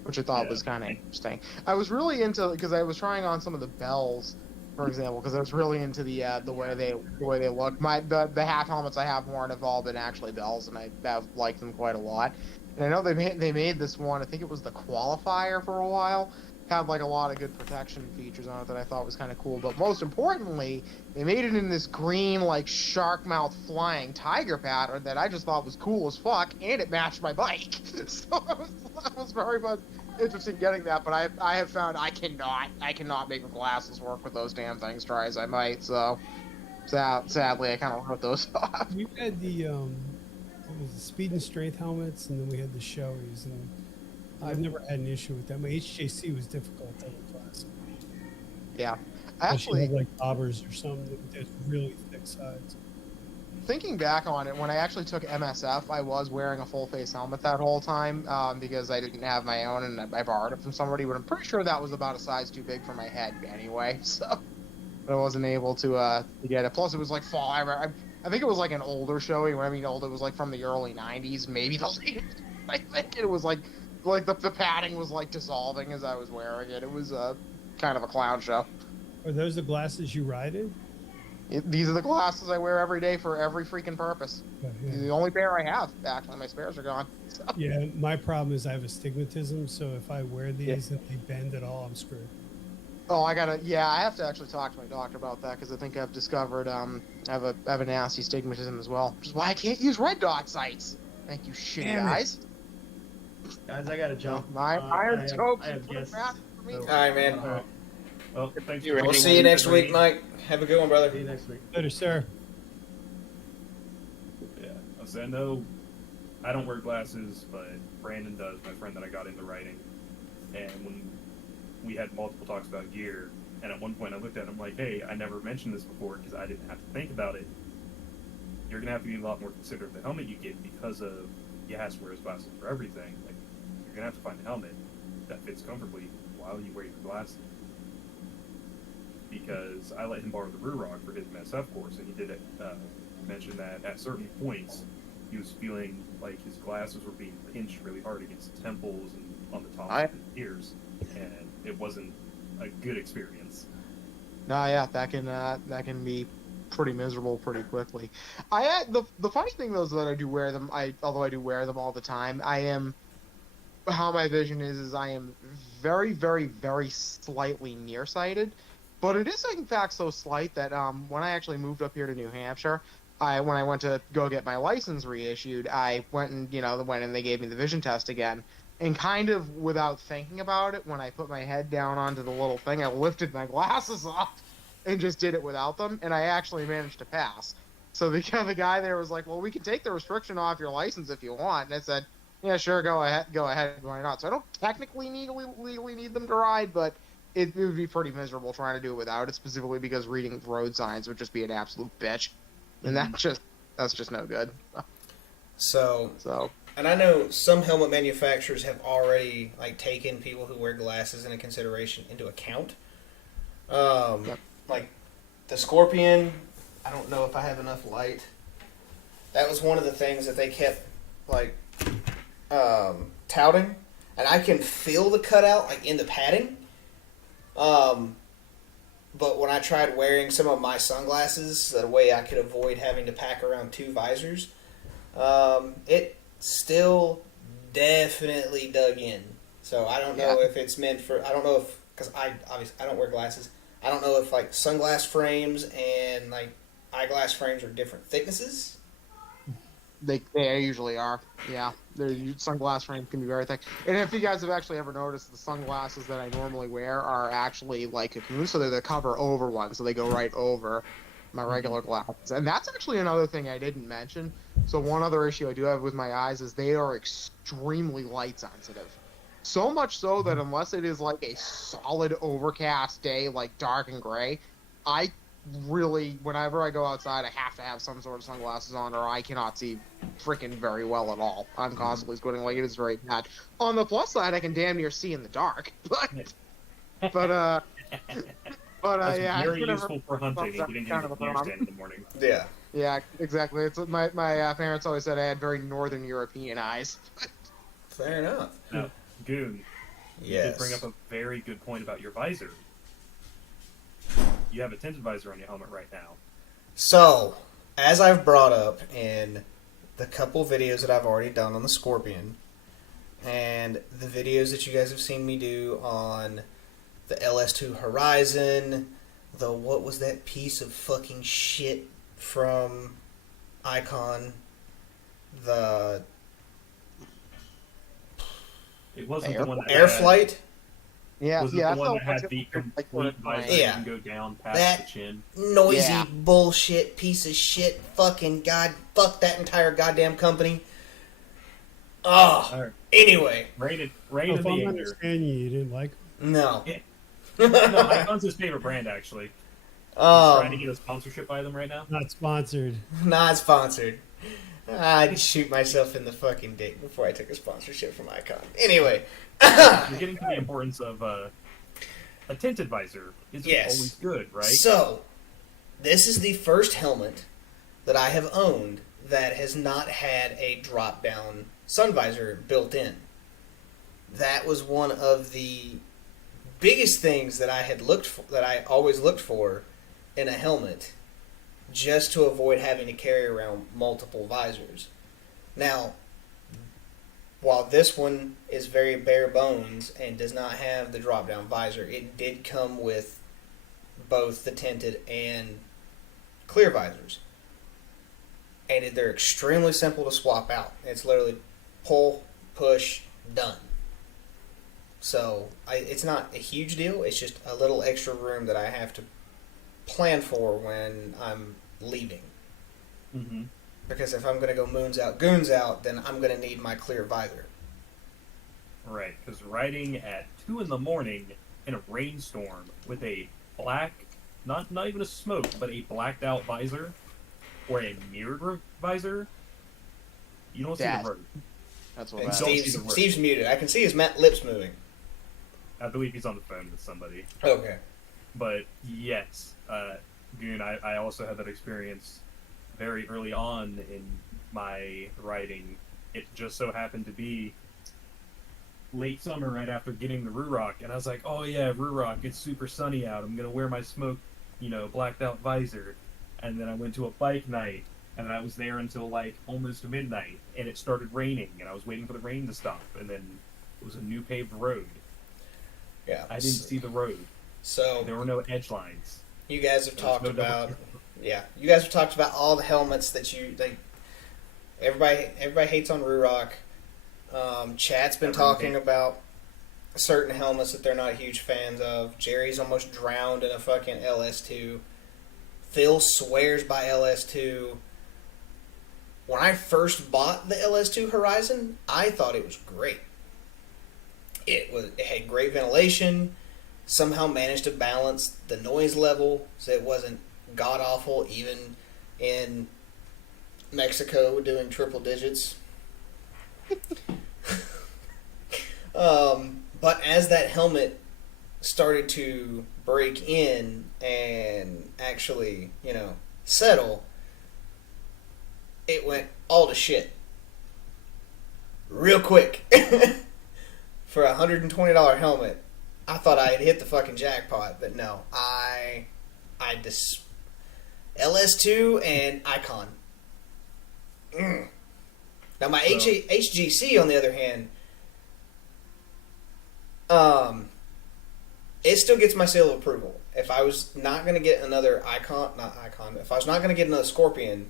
which I thought was kind of interesting. I was really into, because I was trying on some of the bells, for example, because I was really into the way they look. The half helmets I have worn have all been actually bells, and I've liked them quite a lot. And I know they made this one. I think it was the Qualifier for a while. Had like a lot of good protection features on it that I thought was kind of cool. But most importantly, they made it in this green like shark mouth flying tiger pattern that I just thought was cool as fuck, and it matched my bike. So I was very much interested in getting that. But I have found I cannot make the glasses work with those damn things. Try as I might. So sadly, I kind of wrote those off. We had the what was it, speed and strength helmets, and then we had the Shoeis, and I've never had an issue with that. My HJC was difficult to class. Yeah, Actually, like bobbers or something that's really thick sides. Thinking back on it, when I actually took MSF, I was wearing a full face helmet that whole time because I didn't have my own and I borrowed it from somebody. But I'm pretty sure that was about a size too big for my head anyway, so I wasn't able to get it. Plus, it was like fall. I think it was like an older Shoei. When I mean old, it was like from the early '90s, maybe the late. I think it was like the padding was like dissolving as I was wearing it. It was kind of a clown show. Are those the glasses you ride in? These are the glasses I wear every day for every freaking purpose. Yeah. The only pair I have, actually. My spares are gone. So. Yeah, my problem is I have astigmatism, so if I wear these and they bend at all, I'm screwed. Oh, I have to actually talk to my doctor about that because I think I've discovered I have a nasty astigmatism as well, which is why I can't use red dot sights. Thank you, shitty guys. Guys, I gotta jump. My iron toes. I have guests. All right, man. Well, thanks. We'll see you next week, Mike. Have a good one, brother. See you next week. Later, sir. Yeah, I know I don't wear glasses, but Brandon does, my friend that I got into writing. And when we had multiple talks about gear, and at one point I looked at him like, hey, I never mentioned this before because I didn't have to think about it. You're going to have to be a lot more considerate of the helmet you get because of, he has to wear his glasses for everything. Like, you're going to have to find a helmet that fits comfortably while you wear your glasses. Because I let him borrow the Rurok for his MSF course, and he did mention that at certain points he was feeling like his glasses were being pinched really hard against the temples and on the top of his ears, and it wasn't a good experience. No, yeah, that can be pretty miserable pretty quickly. The funny thing though is that I do wear them. Although I do wear them all the time, how my vision is I am very, very, very slightly nearsighted. But it is in fact so slight that when I actually moved up here to New Hampshire, when I went to go get my license reissued, I went and went and they gave me the vision test again. And kind of without thinking about it, when I put my head down onto the little thing, I lifted my glasses up and just did it without them, and I actually managed to pass. So the guy there was like, "Well, we can take the restriction off your license if you want." And I said, "Yeah, sure, go ahead, why not?" So I don't technically legally need them to ride, but it would be pretty miserable trying to do it without it, specifically because reading road signs would just be an absolute bitch, and that's just no good. So, and I know some helmet manufacturers have already like taken people who wear glasses into consideration into account. Yep. Like the Scorpion, I don't know if I have enough light. That was one of the things that they kept like touting, and I can feel the cutout like in the padding. But when I tried wearing some of my sunglasses, that way I could avoid having to pack around 2 visors, it still definitely dug in. So I don't know if it's meant for. I don't know if, because I don't wear glasses. I don't know if like sunglass frames and like eyeglass frames are different thicknesses. They usually are. Yeah, their sunglass frames can be very thick. And if you guys have actually ever noticed, the sunglasses that I normally wear are actually like cocoon, so they're the cover over one, so they go right over my regular glasses. And that's actually another thing I didn't mention. So one other issue I do have with my eyes is they are extremely light sensitive. So much so that unless it is like a solid overcast day, like dark and gray, I really, whenever I go outside, I have to have some sort of sunglasses on, or I cannot see freaking very well at all. I'm constantly squinting, like it is very bad. On the plus side, I can damn near see in the dark, but That's yeah, very useful for hunting and getting kind into of the a deer problem. stand in the morning. Yeah. Yeah, exactly. It's my parents always said I had very northern European eyes. Fair enough. Now, Goon, you Yes. did bring up a very good point about your visor. You have a tinted visor on your helmet right now. So, as I've brought up in the couple videos that I've already done on the Scorpion, and the videos that you guys have seen me do on the LS2 Horizon, the what was that piece of fucking shit from Icon, the It wasn't the one that Air had, Flight. Yeah, was it yeah. the one that had the complete visor that Yeah. can go down past That- the chin? Noisy Yeah. bullshit piece of shit. Fucking fuck that entire goddamn company. Oh, Alright. anyway, Rated Oh, if of the I'm Anger. understanding you, you didn't like. no. Yeah. No, Icon's his favorite brand, actually. He's trying to get a sponsorship by them right now. Not sponsored. Not sponsored. I'd shoot myself in the fucking dick before I took a sponsorship from Icon. Anyway. You're getting to the importance of a tinted visor. Is Yes. always good, right? So, this is the first helmet that I have owned that has not had a drop-down sun visor built in. That was one of the biggest things that I had looked for, that I always looked for in a helmet, just to avoid having to carry around multiple visors. Now, while this one is very bare bones and does not have the drop-down visor, it did come with both the tinted and clear visors. And they're extremely simple to swap out. It's literally pull, push, done. So, it's not a huge deal. It's just a little extra room that I have to plan for when I'm leaving. Mm-hmm. Because if I'm going to go moons out, goons out, then I'm going to need my clear visor. Right, because riding at 2 in the morning in a rainstorm with a black, not even a smoke, but a blacked out visor or a mirrored visor, you don't see That- the road. That's what And that Don't is. see the word. Steve's muted. I can see his lips moving. I believe he's on the phone with somebody. Okay. But yes, Goon, I also had that experience very early on in my riding. It just so happened to be late summer, right after getting the Rock, and I was like, oh yeah, Rock, it's super sunny out. I'm gonna wear my smoke, blacked out visor. And then I went to a bike night, and I was there until like almost midnight, and it started raining, and I was waiting for the rain to stop, and then it was a new paved road. Yeah. I didn't see the road. So There were no edge lines. you guys have There was talked no double- about, yeah, you guys have talked about all the helmets that you like. Everybody hates on Ruroc. Chat's been talking about certain helmets that they're not huge fans of. Jerry's almost drowned in a fucking LS2. Phil swears by LS2. When I first bought the LS2 Horizon, I thought it was great. It had great ventilation. Somehow managed to balance the noise level so it wasn't god awful even in Mexico doing triple digits. But as that helmet started to break in and actually, settle, it went all to shit. Real quick. For a $120 helmet, I thought I had hit the fucking jackpot, but no. LS2 and Icon. Now my HGC, on the other hand, it still gets my seal of approval. If I was not going to get another if I was not going to get another Scorpion,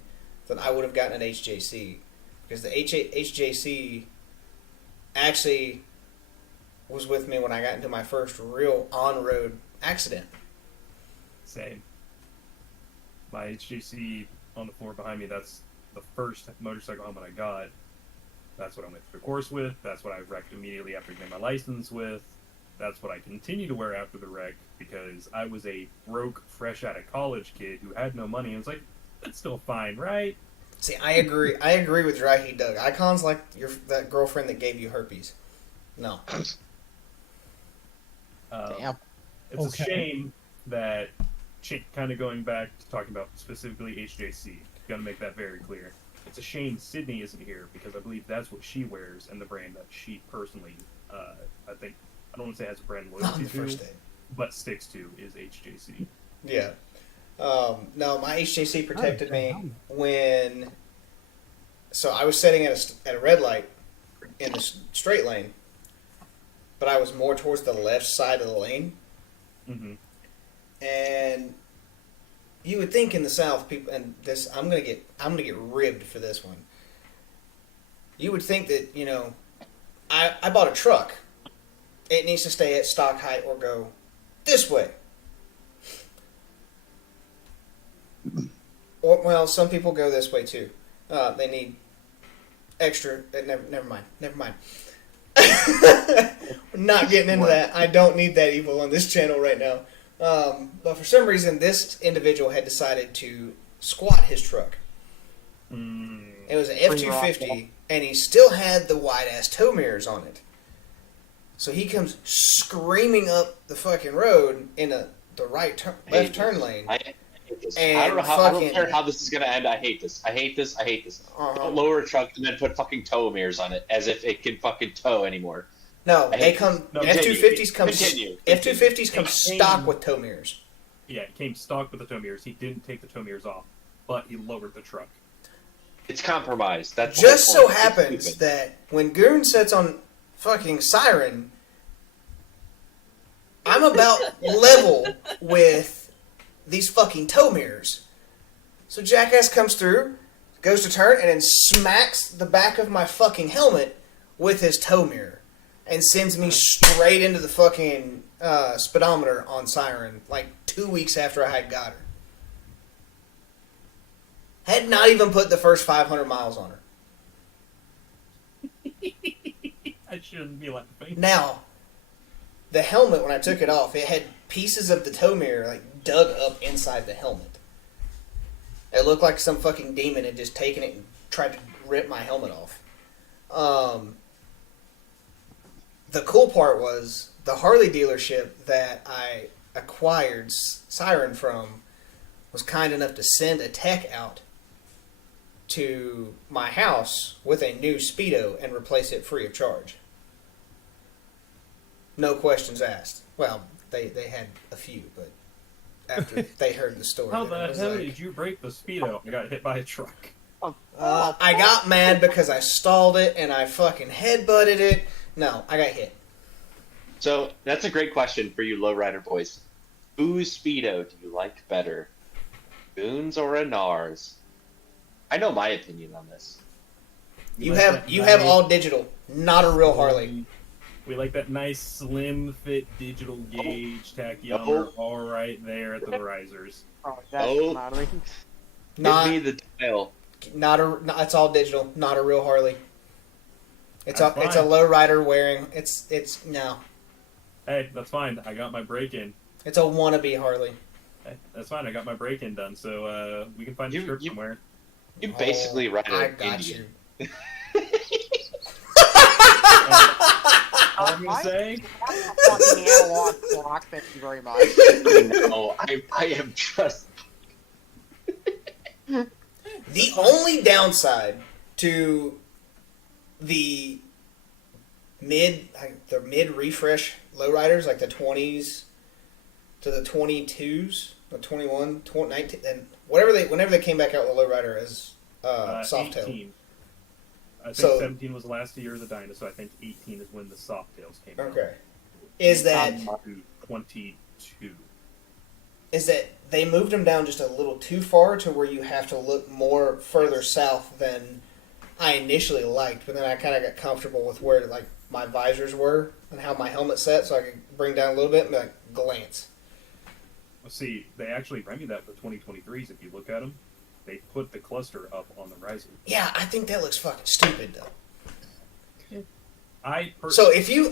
then I would have gotten an HJC. Because the HJC actually was with me when I got into my first real on-road accident. Same. My HGC on the floor behind me, that's the first motorcycle helmet I got. That's what I went through the course with. That's what I wrecked immediately after getting my license with. That's what I continue to wear after the wreck because I was a broke, fresh out of college kid who had no money and was like, that's still fine, right? See, I agree. I agree with Dry Heat Doug. Icon's like that girlfriend that gave you herpes. No. Damn. It's Okay. a shame that, kind of going back to talking about specifically HJC, got to make that very clear. It's a shame Sydney isn't here because I believe that's what she wears and the brand that she personally, I think, I don't want to say has a brand Not on loyalty the first to, day. but sticks to is HJC. Yeah. No, my HJC protected me when. So I was sitting at a red light in the straight lane, but I was more towards the left side of the lane, Mm-hmm. and you would think in the South, people, and this I'm gonna get ribbed for this one. You would think that I bought a truck. It needs to stay at stock height or go this way. Or, well, some people go this way too. They need extra. Never mind. We're not getting into that. I don't need that evil on this channel right now. But for some reason, this individual had decided to squat his truck. It was an F-250, and he still had the wide-ass tow mirrors on it. So he comes screaming up the fucking road in the left turn lane. I hate this. And I don't fucking- care how this is gonna end. I hate this. I hate this. Uh-huh. Don't lower a truck and then put fucking tow mirrors on it as if it can fucking tow anymore. No, I they hate come. No, F-250s come. continue. F-250s come Continue. stock with tow mirrors. Yeah, it came stock with the tow mirrors. He didn't take the tow mirrors off, but he lowered the truck. It's compromised. That's the Just whole so point. It's happens stupid. that when Goon sets on fucking Siren, I'm about level with these fucking tow mirrors. So Jackass comes through, goes to turn, and then smacks the back of my fucking helmet with his tow mirror. And sends me straight into the fucking speedometer on Siren, like 2 weeks after I had got her. Had not even put the first 500 miles on her. I shouldn't be laughing. Now, the helmet, when I took it off, it had pieces of the tow mirror like dug up inside the helmet. It looked like some fucking demon had just taken it and tried to rip my helmet off. The cool part was the Harley dealership that I acquired Siren from was kind enough to send a tech out to my house with a new Speedo and replace it free of charge. No questions asked. Well, they had a few, but after they heard the story, How then the it was hell like, did you break the Speedo? I got hit by a truck. I got mad because I stalled it and I fucking headbutted it. No, I got hit. So that's a great question for you lowrider boys. Whose Speedo do you like better? Goon's or a NARS? I know my opinion on this. You have all digital, not a real Harley. We like that nice slim fit digital gauge tachyometer, all right there at the risers. Oh, that's Oh. not me. Not Give me the dial. it's all digital, not a real Harley. It's That's a fine. low rider wearing. It's no. Hey, that's fine. I got my break in. It's a wannabe Harley. Hey, that's fine. I got my break in done, so we can find a script somewhere. You basically ride I an got Indian. you. All I'm gonna say, Fucking analog clock. Thank you very much. No, I am just. The only downside to the mid refresh lowriders, like the 20s to the 22s, the 21, 20, 19, and whenever they came back out with a lowrider as Softail. 18. I think So- 17 was the last year of the Dyna, so I think 18 is when the Softails came out. Okay, is that 22. they moved them down just a little too far to where you have to look more further south than I initially liked, but then I kind of got comfortable with where like my visors were and how my helmet set, so I could bring down a little bit and be like glance. Well, see, they actually remedy that for 2023s. If you look at them, they put the cluster up on the riser. Yeah, I think that looks fucking stupid though. So if you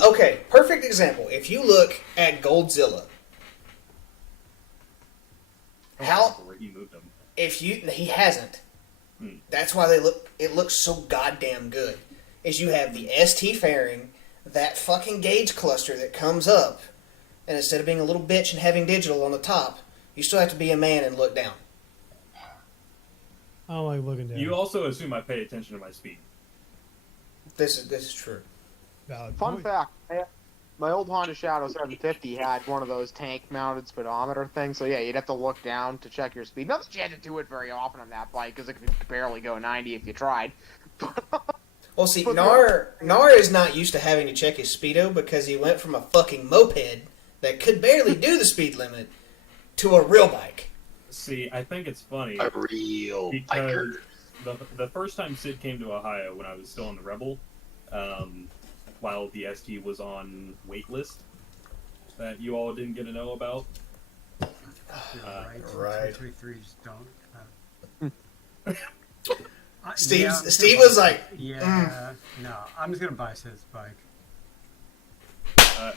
perfect example. If you look at Goldzilla, how where he moved them. he hasn't. That's why it looks so goddamn good. Is you have the ST fairing, that fucking gauge cluster that comes up, and instead of being a little bitch and having digital on the top, you still have to be a man and look down. I don't like looking down. You also assume I pay attention to my speed. This is true. Valid Fun point. fact: my old Honda Shadow 750 had one of those tank-mounted speedometer things. So yeah, you'd have to look down to check your speed. Not that you had to do it very often on that bike, because it could barely go 90 if you tried. Well, see, Nar is not used to having to check his speedo because he went from a fucking moped that could barely do the speed limit to a real bike. See, I think it's funny A real because biker. the first time Sid came to Ohio when I was still in the Rebel, while the ST was on waitlist, that you all didn't get to know about. Right. 233s don't. Steve was like, Yeah, no, I'm just gonna buy Sid's bike.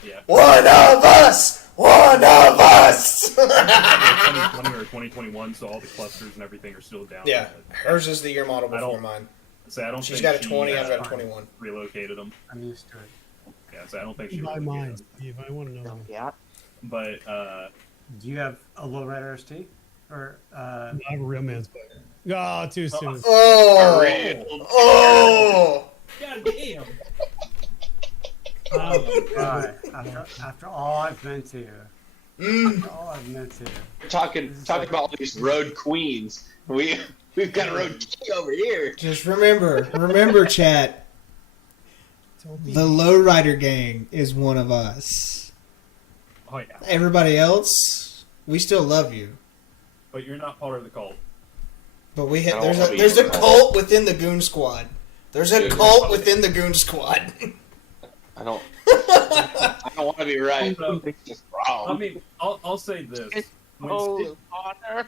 Yeah. "One of us! One of us!" 2020 or 2021, so all the clusters and everything are still down. Yeah, hers is the year model I before don't- mine. So I don't She's think got a she, 20, I've got a fine. 21. relocated them. I'm used to it. Yeah, so I don't think she Buy relocated mine, them. Steve. I want to know. Yeah. But Do you have a lowrider ST? Or I have a real man's bike. Oh, too soon. Oh! God damn. God, after all I've been to you. After all I've been to you. We're talking about all these road queens. We've got a road king over here. Just remember, chat. The lowrider gang is one of us. Oh yeah. Everybody else, we still love you, But you're not part of the cult. but I don't wanna be there's a your cult within the Goon Squad. There's a Dude, cult within the Goon Squad. I don't want to be right. So, It's just wrong. I mean, I'll say this. When Oh, honor.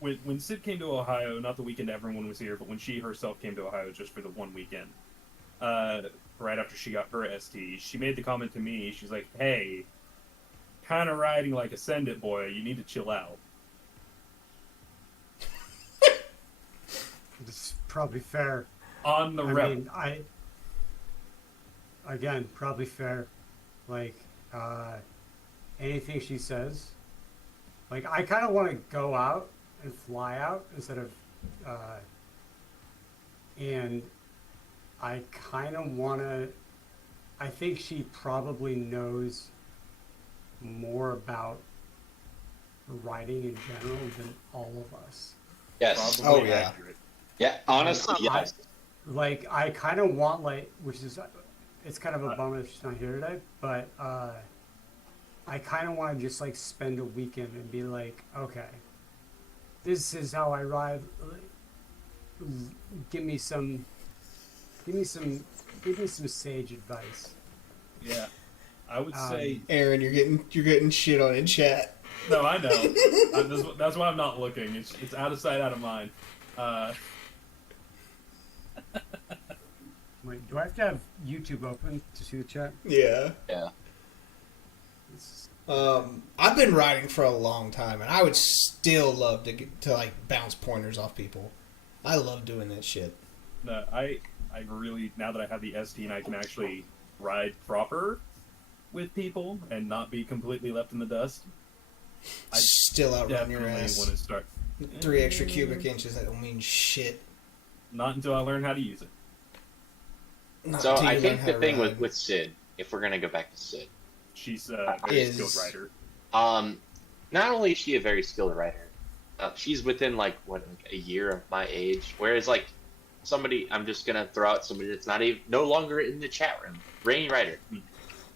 when Sid came to Ohio, not the weekend everyone was here, but when she herself came to Ohio just for the one weekend, right after she got her ST, she made the comment to me. She's like, "Hey, kind of riding like a Send It boy. You need to chill out." It's probably fair. On the I Rebel. mean, again, probably fair. Like, anything she says. Like, I kind of want to go out and fly out instead of, and I kind of want to, I think she probably knows more about riding in general than all of us. Yes. Probably Oh, yeah. accurate. Yeah. Honestly, yes. Like, I kind of want, like, which is, it's kind of a bummer that she's not here today, but I kind of want to just like spend a weekend and be like, okay, this is how I ride. Give me some sage advice. Yeah, I would say Aaron, you're getting shit on in chat. no. I know. That's why I'm not looking. It's out of sight, out of mind. Wait, do I have to have YouTube open to see the chat? Yeah. Yeah. I've been riding for a long time, and I would still love to like bounce pointers off people. I love doing that shit. No, I really, now that I have the ST and I can actually ride proper with people and not be completely left in the dust, I Still outrun your definitely ass. want to start. 3 extra cubic inches, that don't mean shit. Not until I learn how to use it. Not So until you I learn think how the to thing ride. with Sid, if we're gonna go back to Sid, She's a very Is- skilled rider. not only is she a very skilled writer, she's within like a year of my age. Whereas like somebody, I'm just gonna throw out somebody that's not even no longer in the chat room, Rainy Writer,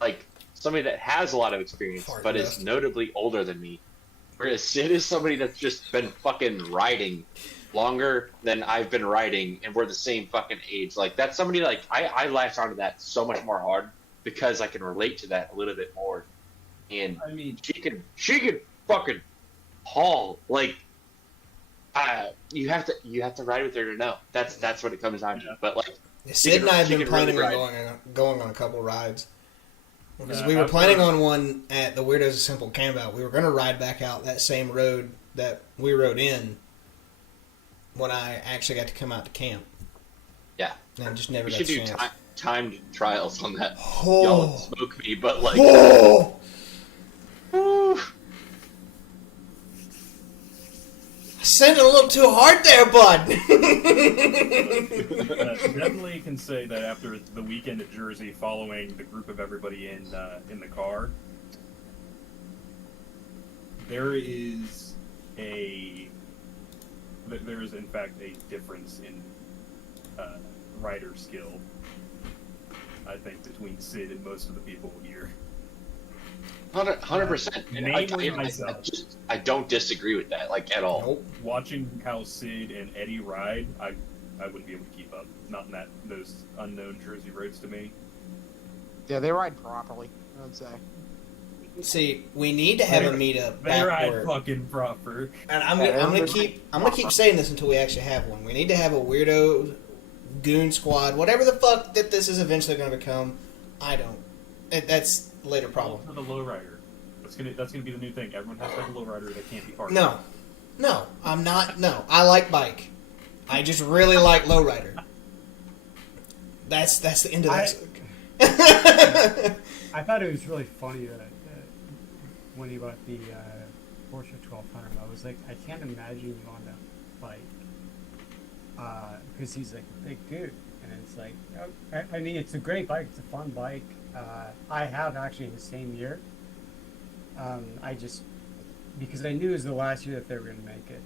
like somebody that has a lot of experience Far but left. is notably older than me. Whereas Sid is somebody that's just been fucking riding longer than I've been riding, and we're the same fucking age. Like that's somebody like I latch onto that so much more hard because I can relate to that a little bit more. And I mean, she can fucking haul like you have to ride with her to know. That's what it comes down to. But like Yeah, Sid and I have she been can really planning on ride. going on a couple rides. Because Yeah, we were after- planning on one at the Weirdos Assemble campout. We were going to ride back out that same road that we rode in when I actually got to come out to camp. Yeah. And just never we got should a do chance. timed trials on that. Oh. Y'all would smoke me, but like Oh! woo. Sent a little too hard there, bud. definitely can say that after the weekend at Jersey, following the group of everybody in the car, there is in fact a difference in rider skill. I think between Sid and most of the people here. 100%. And Namely myself. I don't disagree with that like at all. Nope. Watching how Sid and Eddie ride, I wouldn't be able to keep up. Not in those unknown Jersey roads to me. Yeah, they ride properly, I would say. See, we need to have a meetup They ride backward. fucking proper. And I'm gonna keep saying this until we actually have one. We need to have a weirdo goon squad, whatever the fuck that this is eventually going to become. I don't. That's a later problem. For the lowrider. That's gonna be the new thing. Everyone has to have a lowrider that can't be parked. No, I'm not. No, I like bike. I just really like lowrider. That's the end of that. I thought it was really funny that when he bought the Porsche 1200, I was like, I can't imagine you on that bike. Because he's like a big dude. And it's like, I mean, it's a great bike. It's a fun bike. I have actually the same year. Because I knew it was the last year that they were going to make it.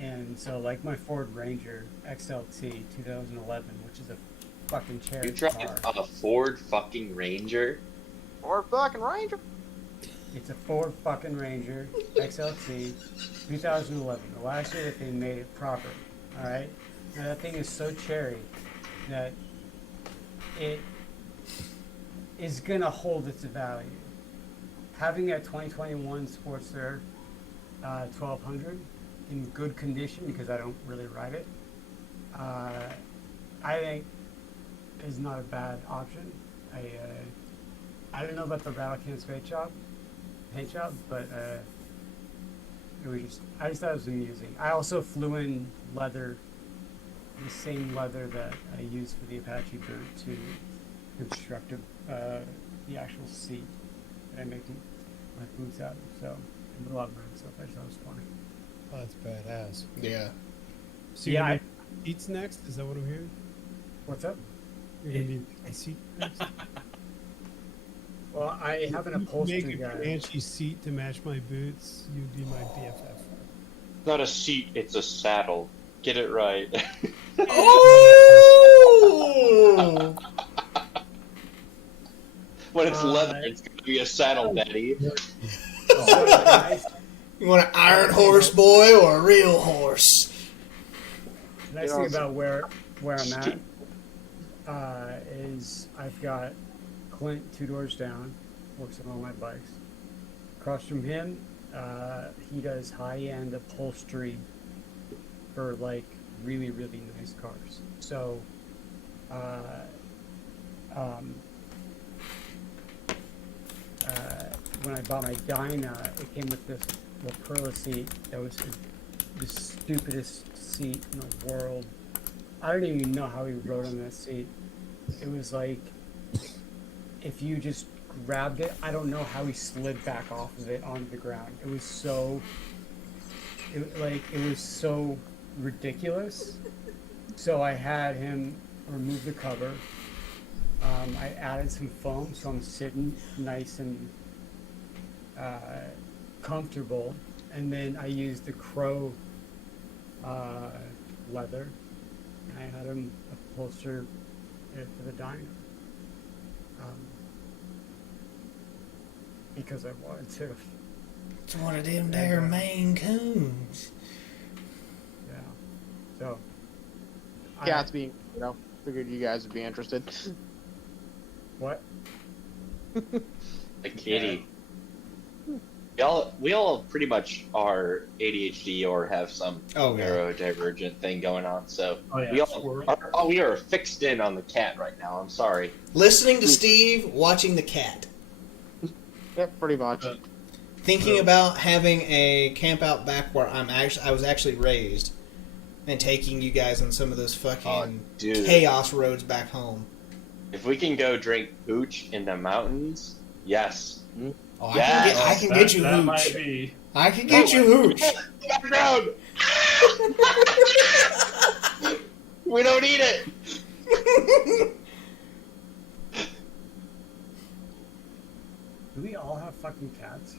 And so, like, my Ford Ranger XLT 2011, which is a fucking You cherry drive car. a Ford fucking Ranger. Or fucking Ranger. It's a Ford fucking Ranger XLT 2011, the last year that they made it proper. All right, now that thing is so cherry that it is gonna hold its value. Having a 2021 Sportster 1200 in good condition, because I don't really ride it, I think is not a bad option. I don't know about the Rattle Can's paint job, but it was I just thought it was amusing. I also flew in leather, the same leather that I used for the Apache boot to construct the actual seat that I make my boots out of. So I did a lot of stuff. I just thought it was funny. Oh, that's badass. Yeah. So Yeah, you're gonna be seats next? Is that what I'm hearing? What's up? You're gonna be a seat next? Well, I have an upholstery Make a guy. Comanche seat to match my boots. You'd be my BFF. Not a seat, it's a saddle. Get it right. Oh! When it's leather, it's gonna be a saddle, Daddy. You want an iron horse, boy, or a real horse? The nice thing about where I'm at is I've got Clint 2 doors down, works on all my bikes. Across from him, he does high-end upholstery for like really, really nice cars. So, when I bought my Dyna, it came with this Perla seat that was the stupidest seat in the world. I don't even know how he rode on that seat. It was like, if you just grabbed it, I don't know how he slid back off of it onto the ground. It was so ridiculous. So I had him remove the cover. I added some foam, so I'm sitting nice and comfortable. And then I used the Crow leather. I had him upholster it for the Dyna. Because I wanted to. It's one of them there Maine Coons. Yeah. So. Cats being, figured you guys would be interested. What? A kitty. We all pretty much are ADHD or have some neurodivergent thing going on. So we are fixed in on the cat right now. I'm sorry. Listening to Steve, watching the cat. Yeah, pretty much. Thinking about having a camp out back where I was actually raised, and taking you guys on some of those fucking chaos roads back home. If we can go drink hooch in the mountains, yes. Oh, yes. I can get you hooch. Might be. I can get you hooch. Background. We don't need it. Do we all have fucking cats?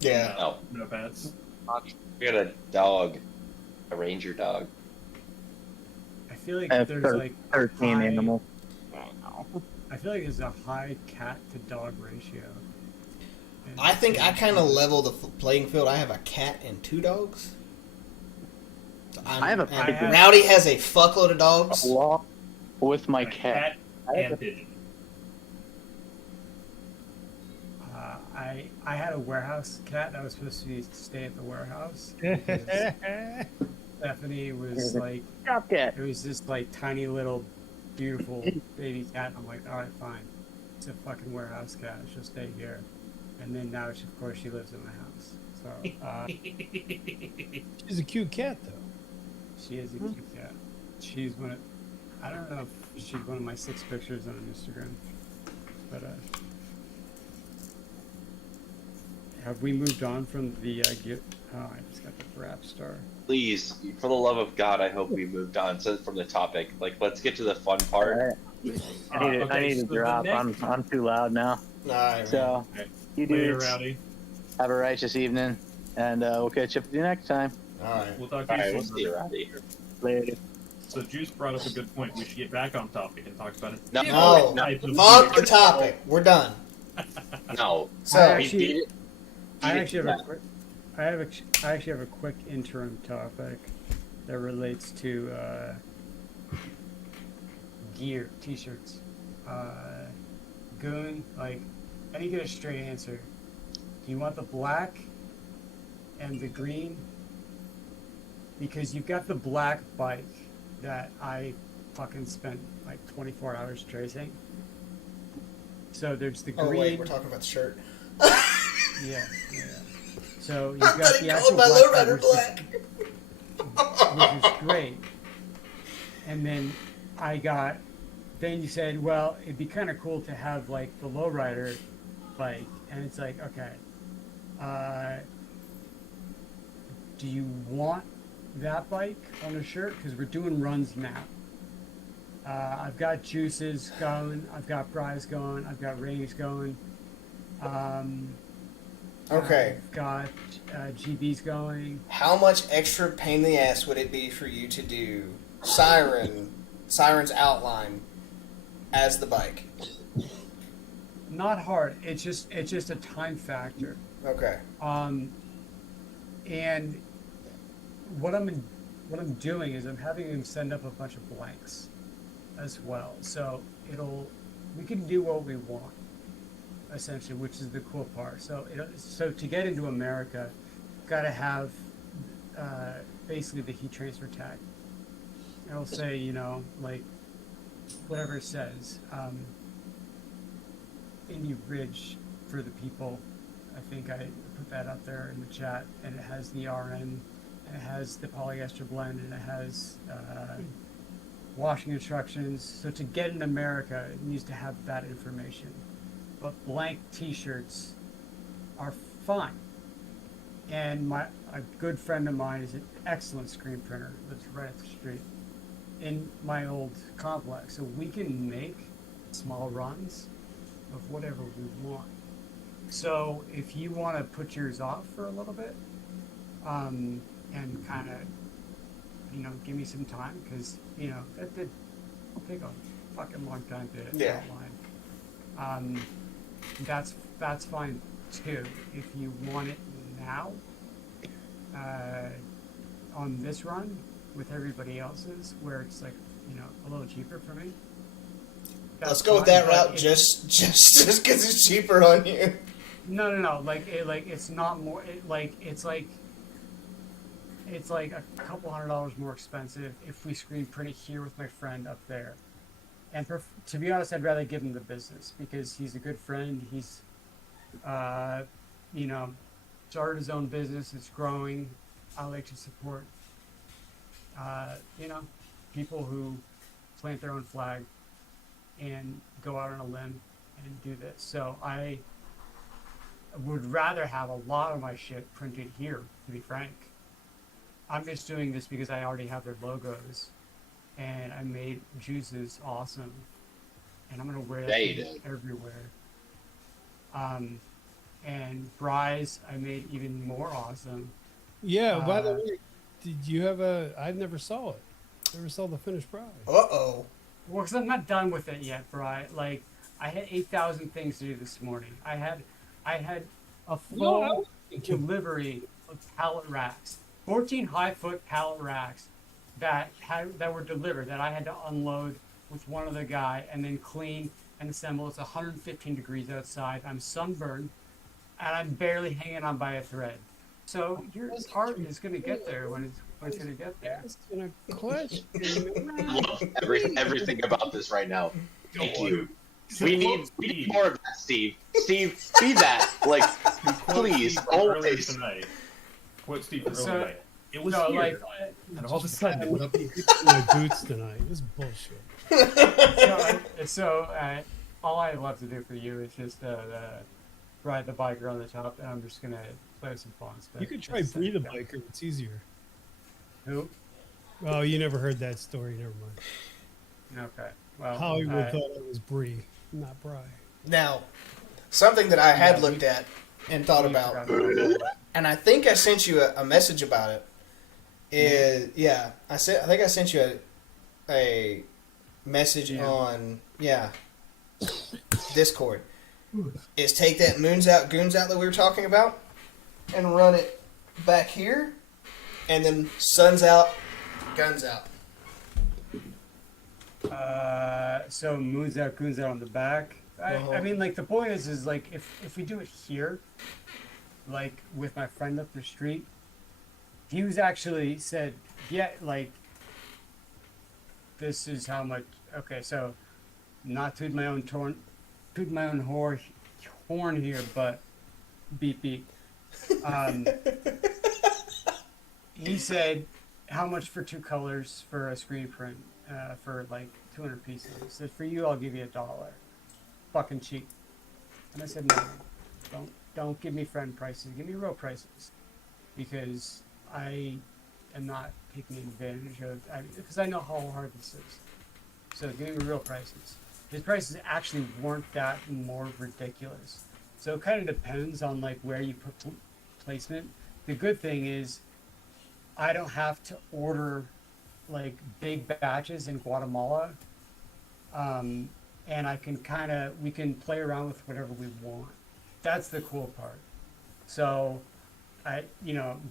Yeah. No. No pets. We got a dog. A ranger dog. I feel like I have there's like 13 animals. I feel like there's a high cat to dog ratio. And I think I kind of level the playing field. I have a cat and 2 dogs. So Rowdy has a fuckload of dogs. Along with my cat. And pigeon. I had a warehouse cat that was supposed to stay at the warehouse. Stephanie was like, Stop cat. it was this like tiny little beautiful baby cat. And I'm like, all right, fine. It's a fucking warehouse cat. She'll stay here. And then now, of course, she lives in my house. So She's a cute cat, though. she is a cute cat. She's one of, I don't know if she's one of my 6 pictures on Instagram, but have we moved on from the I just got the rap star. Please, for the love of God, I hope we moved on from the topic. Like, let's get to the fun part. I need to drop. I'm too loud now. Alright, So, you Later, dudes Rowdy. have a righteous evening, and we'll catch up with you next time. Alright. We'll talk to Alright, you we'll soon. see you around here. Later. So Juice brought up a good point. We should get back on topic and talk about it. No, Fuck the topic. We're done. No. So, I actually have a quick interim topic that relates to gear, t-shirts. Goon, like, I need to get a straight answer. Do you want the black and the green? Because you've got the black bike that I fucking spent like 24 hours tracing. So there's the green. oh wait, we're talking about the shirt. Yeah. So you've got the I actual called my black lowrider black. which is great. And then then you said, well, it'd be kind of cool to have like the lowrider bike, and it's like, okay, do you want that bike on a shirt? Because we're doing runs now. I've got Juices going, I've got Bry's going, I've got Ray's going. Okay. I've got GB's going. How much extra pain in the ass would it be for you to do Siren's outline as the bike? not hard. It's just a time factor. Okay. And what I'm doing is I'm having him send up a bunch of blanks as well. So we can do what we want, essentially, which is the cool part. So to get into America, got to have basically the heat transfer tag. It'll say, like whatever it says. Indy Ridge for the people. I think I put that up there in the chat, and it has the RN, and it has the polyester blend, and it has washing instructions. So to get in America, it needs to have that information. But blank T-shirts are fine. And a good friend of mine is an excellent screen printer that's right up the street in my old complex. So we can make small runs of whatever we want. So if you want to put yours off for a little bit, and kind of, give me some time, because, that did take a fucking long time to outline. That's fine too. If you want it now, on this run with everybody else's, where it's like, a little cheaper for me. Let's go with that route, just because it's cheaper on you. No. It's not more. It's like a couple $100 more expensive if we screen print it here with my friend up there. And to be honest, I'd rather give him the business because he's a good friend. He's, started his own business. It's growing. I like to support, people who plant their own flag and go out on a limb and do this. So I would rather have a lot of my shit printed here, to be frank. I'm just doing this because I already have their logos, and I made Juices awesome, and I'm gonna wear that everywhere. And Bry's I made even more awesome. Yeah. By the way, did you have I never saw it. Never saw the finished product. Uh-oh. Well, because I'm not done with it yet, Bry. Like, I had 8,000 things to do this morning. I had a full delivery of pallet racks, 14 high-foot pallet racks that were delivered that I had to unload with one other guy and then clean and assemble. It's 115 degrees outside. I'm sunburned, and I'm barely hanging on by a thread. So your art is going to get there when it's going to get there. Asking a question. Everything about this right now. Thank you. We need more of that, Steve. Steve, be that. Like, please, always. Tonight. Quote Steve from So- earlier tonight. It was No, here, like, and all of a sudden it went up. My boots tonight. This is bullshit. so all I love to do for you is just ride the bike around the top, and I'm just gonna play some fun stuff. You could try Breathe a Biker. It's easier. Who? Oh, you never heard that story. Never mind. Okay. Well, Hollywood thought it was Bree, not Bry. Now, something that I had looked at and thought about, and I think I sent you a message about it. I think I sent you a message on Discord. Is take that Moons Out Goons Out that we were talking about and run it back here, and then Suns Out, Guns Out. So Moons Out, Goons Out on the back. I mean, like, the point is like, if we do it here, like, with my friend up the street, he was actually said, this is how much, okay, so, not toot my own horn here, but beep beep. He said, how much for 2 colors for a screen print, for like 200 pieces? He said, for you, I'll give you $1. Fucking cheap. And I said, no, don't give me friend prices, give me real prices. Because I am not taking advantage of, because I know how hard this is. So give me real prices. His prices actually weren't that more ridiculous. So it kind of depends on like where you put placement. The good thing is I don't have to order like big batches in Guatemala and we can play around with whatever we want. That's the cool part. So,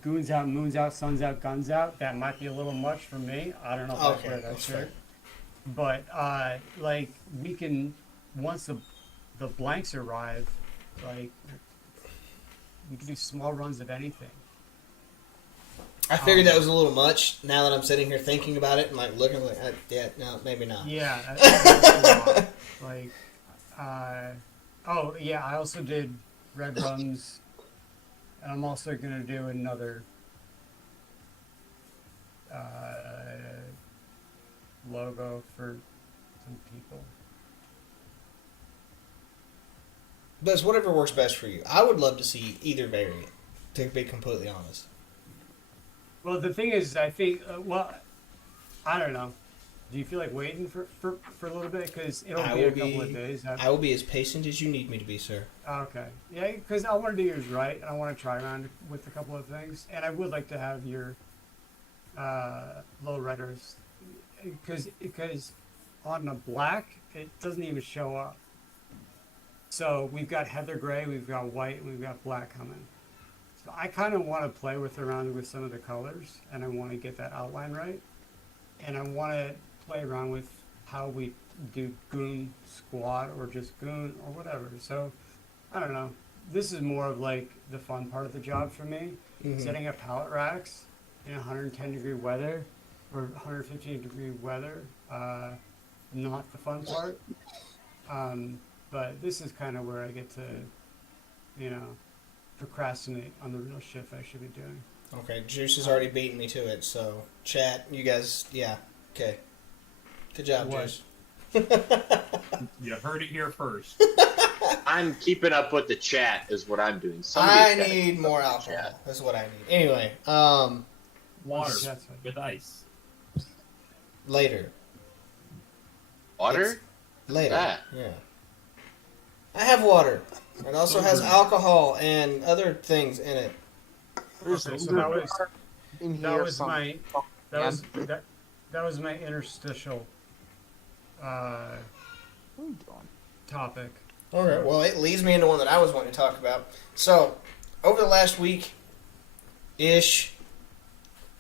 goons out, moons out, suns out, guns out. That might be a little much for me. I don't know if Okay, I wear that that's fair. shirt. But like we can, once the blanks arrive, like we can do small runs of anything. I figured that was a little much. Now that I'm sitting here thinking about it and like looking, no, maybe not. Yeah, that's a lot. Like, oh yeah, I also did red rums, and I'm also gonna do another logo for some people. But it's whatever works best for you. I would love to see either variant, to be completely honest. Well, the thing is, I think, I don't know. Do you feel like waiting for a little bit? Because it'll be a couple of days. I will be as patient as you need me to be, sir. Okay. Yeah, because I want to do yours right, and I want to try around with a couple of things. And I would like to have your low redders. Because on the black, it doesn't even show up. So we've got heather gray, we've got white, and we've got black coming. So I kind of want to play around with some of the colors, and I want to get that outline right. And I want to play around with how we do goon squad or just goon or whatever. So I don't know. This is more of like the fun part of the job for me. Setting up pallet racks in 110 degree weather or 115 degree weather. Not the fun part. But this is kind of where I get to, procrastinate on the real shit I should be doing. Okay, Juice has already beaten me to it, so chat, you guys, yeah, okay. Good job, What? Juice. You heard it here first. I'm keeping up with the chat is what I'm doing. I Somebody's gotta need keep up more with the alcohol. chat. That's what I need. Anyway, Water That's fine. with ice. later. Water? Later. Ah. Yeah. I have water. It also has alcohol and other things in it. There's Okay, so that was in that here was some- my that was my interstitial What are you doing? topic. Okay, well, it leads me into one that I was wanting to talk about. So, over the last week-ish,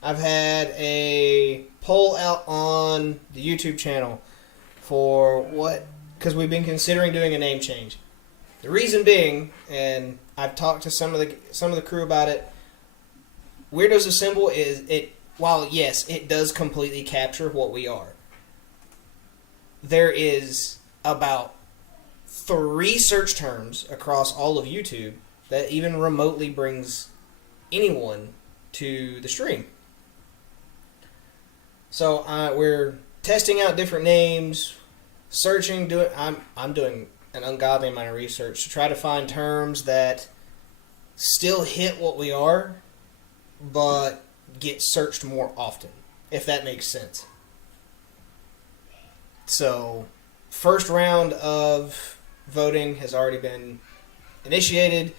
I've had a poll out on the YouTube channel for what, because we've been considering doing a name change. The reason being, and I've talked to some of the crew about it, Weirdos Assemble while yes, it does completely capture what we are, there is about 3 search terms across all of YouTube that even remotely brings anyone to the stream. So we're testing out different names, searching. I'm doing an ungodly amount of research to try to find terms that still hit what we are, but get searched more often, if that makes sense. So, first round of voting has already been initiated,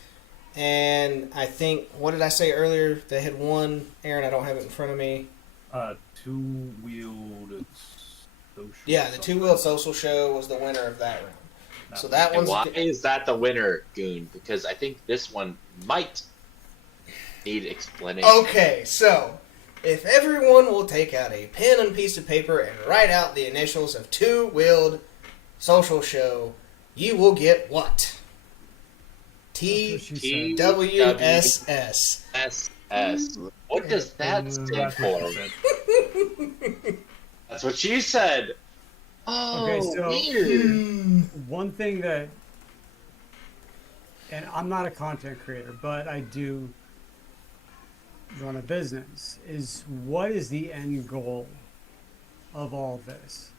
and I think, what did I say earlier? They had won. Aaron, I don't have it in front of me. Two-wheeled social. Yeah, the two-wheel social show was the winner of that round. So that And one's why is that the winner, Goon? Because I think this one might need explanation. okay. So, if everyone will take out a pen and piece of paper and write out the initials of two-wheeled social show, you will get what? TWSS. SS. What does that stand for? That's what she said. Oh, Okay, so- weird. One thing that, and I'm not a content creator, but I do run a business, is what is the end goal of all this?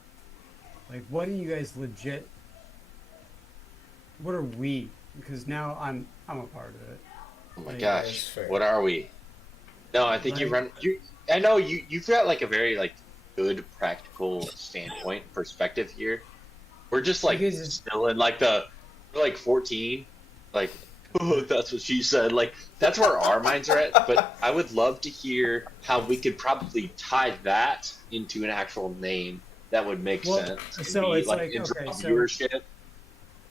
Like, what are you guys legit, what are we? Because now I'm a part of it. Oh my Like, gosh, that's fair. what are we? No, I think I know you've got like a very like good practical standpoint perspective here. We're just like Because- still in like we're like 14, like oh, that's what she said. Like that's where our minds are at. But I would love to hear how we could probably tie that into an actual name that would make Well, sense. It'd so be, it's like, and okay, draw so- viewership.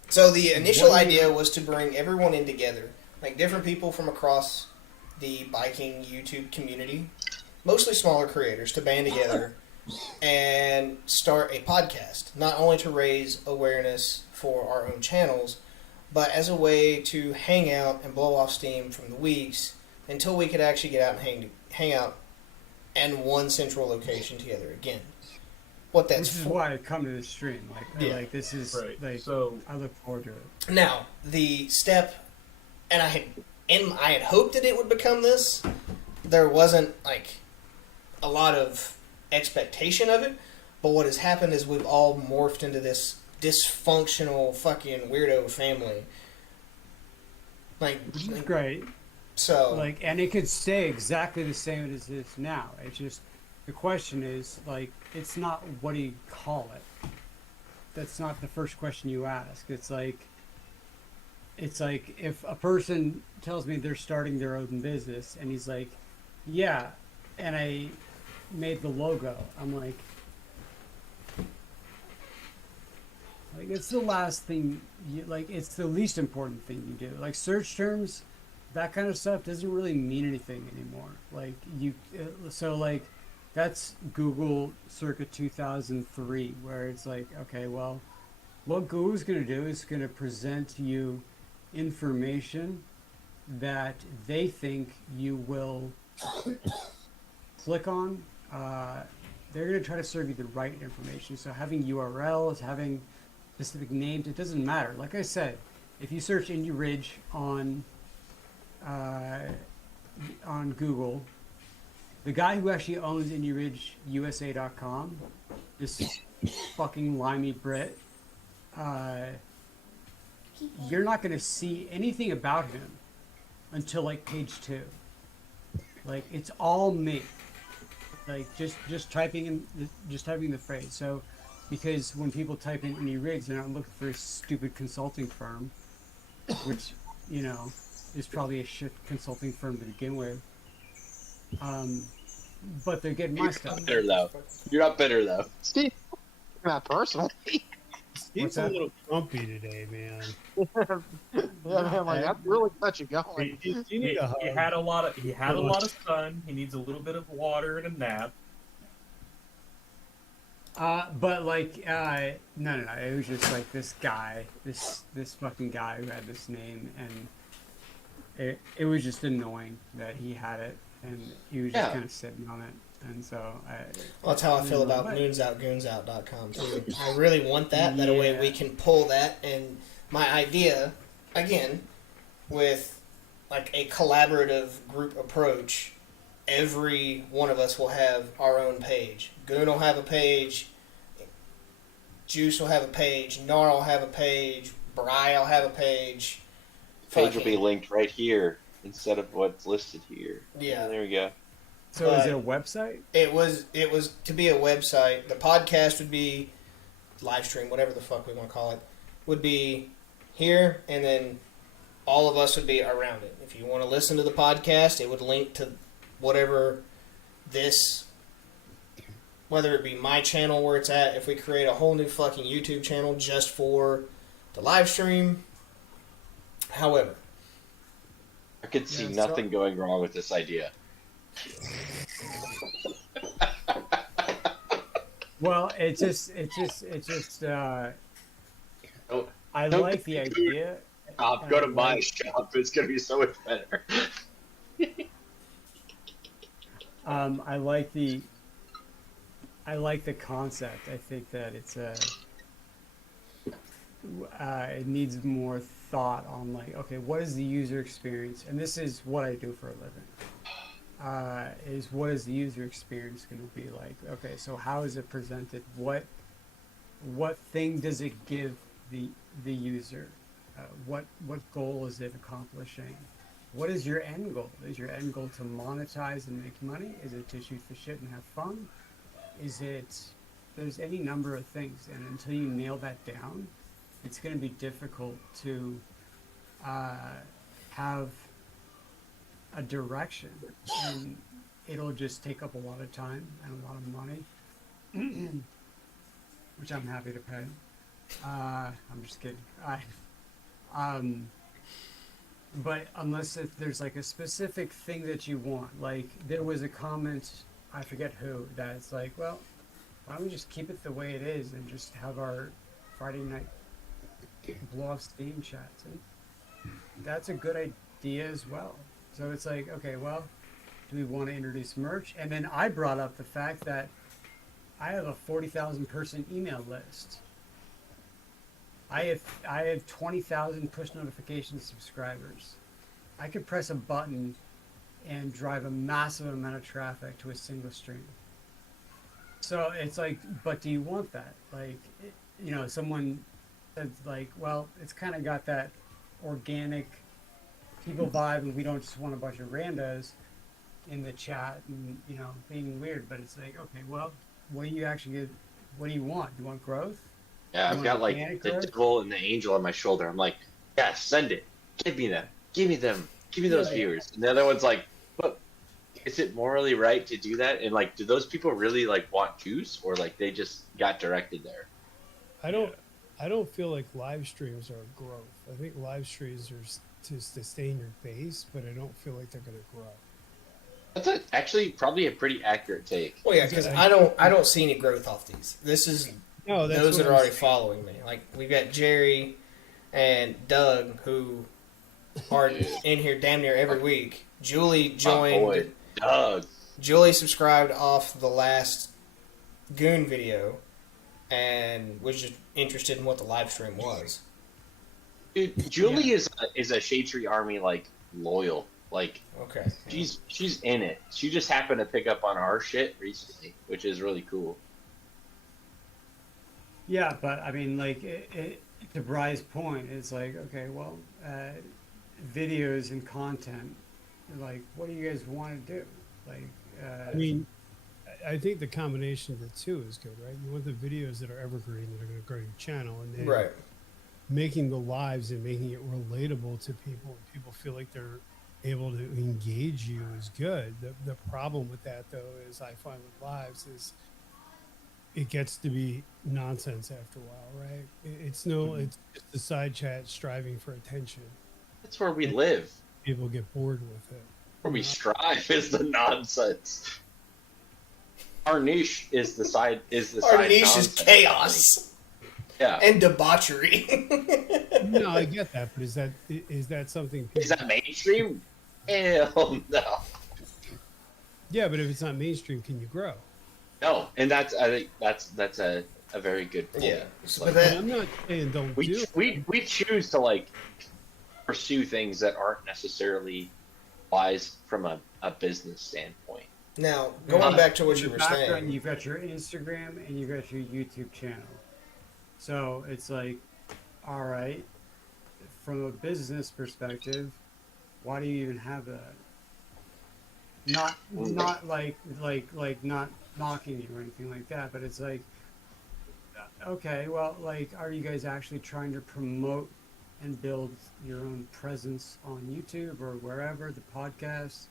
So the initial What do you- idea was to bring everyone in together, like different people from across the biking YouTube community, mostly smaller creators, to band together and start a podcast, not only to raise awareness for our own channels, but as a way to hang out and blow off steam from the weeks until we could actually get out and hang out in one central location together again. What that's Which is for. why I come to this stream. Like, Yeah. like this is Right. like So I look forward to it. Now, the step, and I had hoped that it would become this. There wasn't like a lot of expectation of it, but what has happened is we've all morphed into this dysfunctional fucking weirdo family. Like, Which is great. so Like, and it could stay exactly the same as it is now. It's just the question is like, it's not what do you call it. That's not the first question you ask. It's like if a person tells me they're starting their own business and he's like, yeah, and I made the logo. I'm like it's the last thing you like. It's the least important thing you do. Like search terms, that kind of stuff doesn't really mean anything anymore. Like so like that's Google circa 2003, where it's like, okay, well, what Google's going to do is going to present you information that they think you will click on. They're going to try to serve you the right information. So having URLs, having specific names, it doesn't matter. Like I said, if you search Indie Ridge on Google, the guy who actually owns IndieRidgeUSA.com, this fucking limey Brit, you're not going to see anything about him until like page 2. Like it's all me. Like just typing the phrase. So because when people type in Indie Rigs, they're not looking for a stupid consulting firm, which is probably a shit consulting firm to begin with. But they're getting my You're stuff. not bitter though. You're not bitter though. Steve, not personally. Steve's a little grumpy today, man. Yeah, man, like that's really touchy going. You need a hug. He had a lot of sun. He needs a little bit of water and a nap. But like, no. It was just like this guy, this fucking guy who had this name, and it was just annoying that he had it, and he was just kind of sitting on it, and so well, that's how I feel about moonsoutgoonsout.com too. I really want that. That way we can pull that. And my idea, again, with like a collaborative group approach, every one of us will have our own page. Goon will have a page. Juice will have a page. Nar will have a page. Bri will have a page. Page will be linked right here instead of what's listed here. Yeah. There we go. So is it a website? It was to be a website. The podcast would be live stream, whatever the fuck we want to call it, would be here, and then all of us would be around it. If you want to listen to the podcast, it would link to whatever this, whether it be my channel where it's at. If we create a whole new fucking YouTube channel just for the live stream, however. I could see nothing going wrong with this idea. Well, it's just. I Don't like the idea. Go to my shop. It's gonna be so much better. I like the concept. I think that it's it needs more thought on like, okay, what is the user experience? And this is what I do for a living. Is what is the user experience going to be like? Okay, so how is it presented? What thing does it give the user? What goal is it accomplishing? What is your end goal? Is your end goal to monetize and make money? Is it to shoot the shit and have fun? Is it? There's any number of things, and until you nail that down, it's going to be difficult to have a direction, and it'll just take up a lot of time and a lot of money. which I'm happy to pay. I'm just kidding. But unless there's like a specific thing that you want, like there was a comment, I forget who, that's like, well, why don't we just keep it the way it is and just have our Friday night blow off Steam chats? And that's a good idea as well. So it's like, okay, well, do we want to introduce merch? And then I brought up the fact that I have a 40,000 person email list. I have 20,000 push notification subscribers. I could press a button and drive a massive amount of traffic to a single stream. So it's like, but do you want that? Like, someone said like, well, it's kind of got that organic people vibe, and we don't just want a bunch of randos in the chat and being weird. But it's like, okay, well, what do you actually get? What do you want? You want growth? Yeah, I've got like the devil and the angel on my shoulder. I'm like, yeah, send it. Give me them. Give me them. Give me those viewers. And the other one's like, but is it morally right to do that? And like, do those people really like want juice, or like they just got directed there? I don't feel like live streams are growth. I think live streams are to sustain your base, but I don't feel like they're going to grow. That's actually probably a pretty accurate take. Well, yeah, because I don't see any growth off these. This is those that are already following me. Like we've got Jerry and Doug who are in here damn near every week. Julie joined. Boy, Doug. Julie subscribed off the last Goon video and was just interested in what the live stream was. Dude, Julie is a Shade Tree Army like loyal. Like, okay, she's in it. She just happened to pick up on our shit recently, which is really cool. Yeah, but I mean, like, to Bry's point, it's like, okay, well, videos and content, like, what do you guys want to do? Like, I mean, I think the combination of the two is good, right? You want the videos that are evergreen that are going to grow your channel, and then right. making the lives and making it relatable to people, and people feel like they're able to engage you is good. The problem with that, though, is I find with lives is it gets to be nonsense after a while, right? It's just the side chat striving for attention. That's where we live. People get bored with it. Where we strive is the nonsense. Our niche is the side. Our niche is chaos. Yeah. And debauchery. No, I get that, but is that something? Is that mainstream? Hell no. Yeah, but if it's not mainstream, can you grow? No, and I think that's a very good point. Yeah, like, but I'm not saying don't we do it. we choose to like pursue things that aren't necessarily wise from a business standpoint. Now, going back to what you were saying, you've got your Instagram and you've got your YouTube channel. So it's like, all right, from a business perspective, why do you even have that? Not like not knocking you or anything like that, but it's like, okay, well, like, are you guys actually trying to promote and build your own presence on YouTube or wherever, the podcast?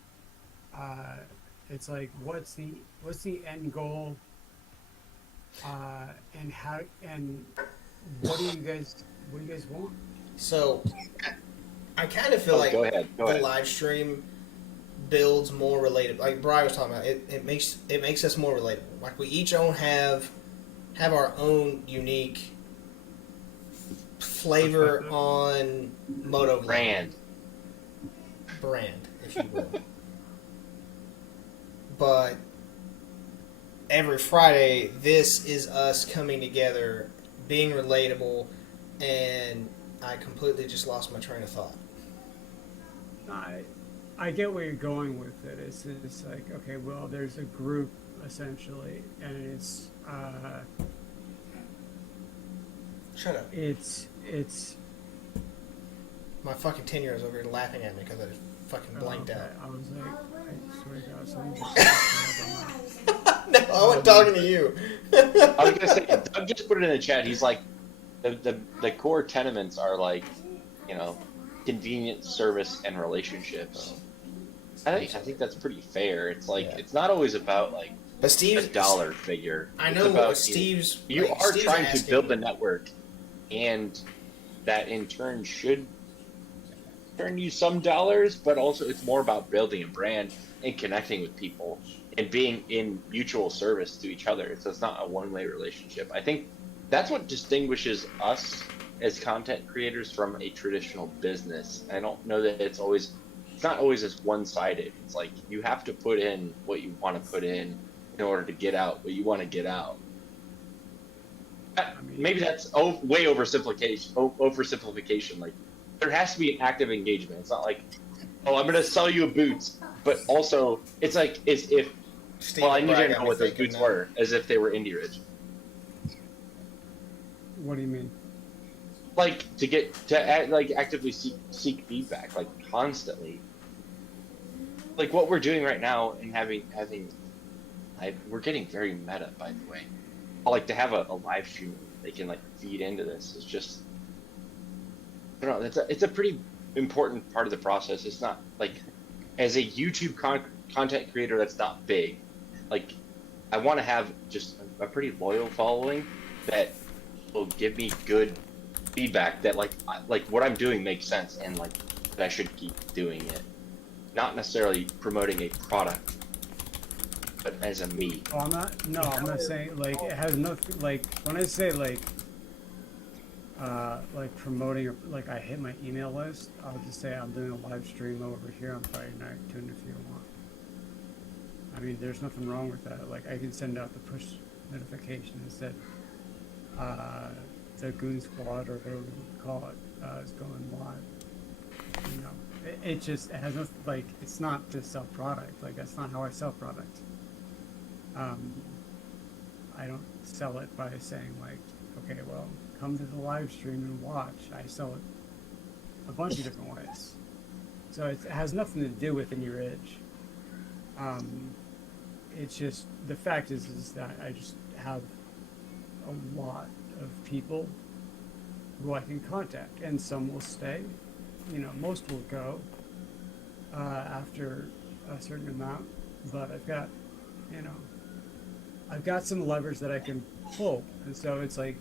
It's like, what's the end goal? And what do you guys want? So I kind of feel like go ahead. the live stream builds more relatable. Like Brian was talking about, it makes us more relatable. Like we each have our own unique flavor on Moto brand, if you will. But every Friday, this is us coming together, being relatable, and I completely just lost my train of thought. I get where you're going with it. It's like, okay, well, there's a group essentially, and it's Shut up. It's my fucking 10-year-old's over here laughing at me because I just fucking blanked out. I was like, I swear to God, someone just No, I wasn't talking to you. I was gonna say, Doug just put it in the chat. He's like, the core tenements are like, convenience, service, and relationships. I think that's pretty fair. It's like it's not always about like But a Steve, dollar figure. I It's know about what Steve's. You like, are Steve's trying to asking- build the network, and that in turn should earn you some dollars, but also it's more about building a brand and connecting with people and being in mutual service to each other. So it's not a one-way relationship. I think that's what distinguishes us as content creators from a traditional business. I don't know that it's not always as one-sided. It's like you have to put in what you want to put in order to get out what you want to get out. Maybe that's way oversimplification. Like, there has to be an active engagement. It's not like, oh, I'm going to sell you a boots, but also it's like as if, Steve well, I need McBride to got know me what those thinking boots now. were, as if they were indie rich. What do you mean? Like actively seek feedback, like constantly. Like what we're doing right now and having we're getting very meta, by the way. Like to have a live stream they can like feed into this is just, I don't know. It's a pretty important part of the process. It's not like, as a YouTube content creator that's not big, like I want to have just a pretty loyal following that will give me good feedback that like what I'm doing makes sense and like that I should keep doing it. Not necessarily promoting a product, but as a me. Oh, I'm not saying, like, it has nothing, like, when I say, like promoting, or, like, I hit my email list, I'll just say I'm doing a live stream over here on Friday night, tune if you want. I mean, there's nothing wrong with that. Like, I can send out the push notifications that, the Goon Squad, or whatever we call it, is going live. You know, it just, it has no, like, it's not to sell product. Like, that's not how I sell product. I don't sell it by saying, like, okay, well, come to the live stream and watch. I sell it a bunch of different ways. So it has nothing to do with any ridge. It's just, the fact is that I just have a lot of people who I can contact, and some will stay. You know, most will go after a certain amount, but I've got, you know, I've got some levers that I can pull, and so it's like,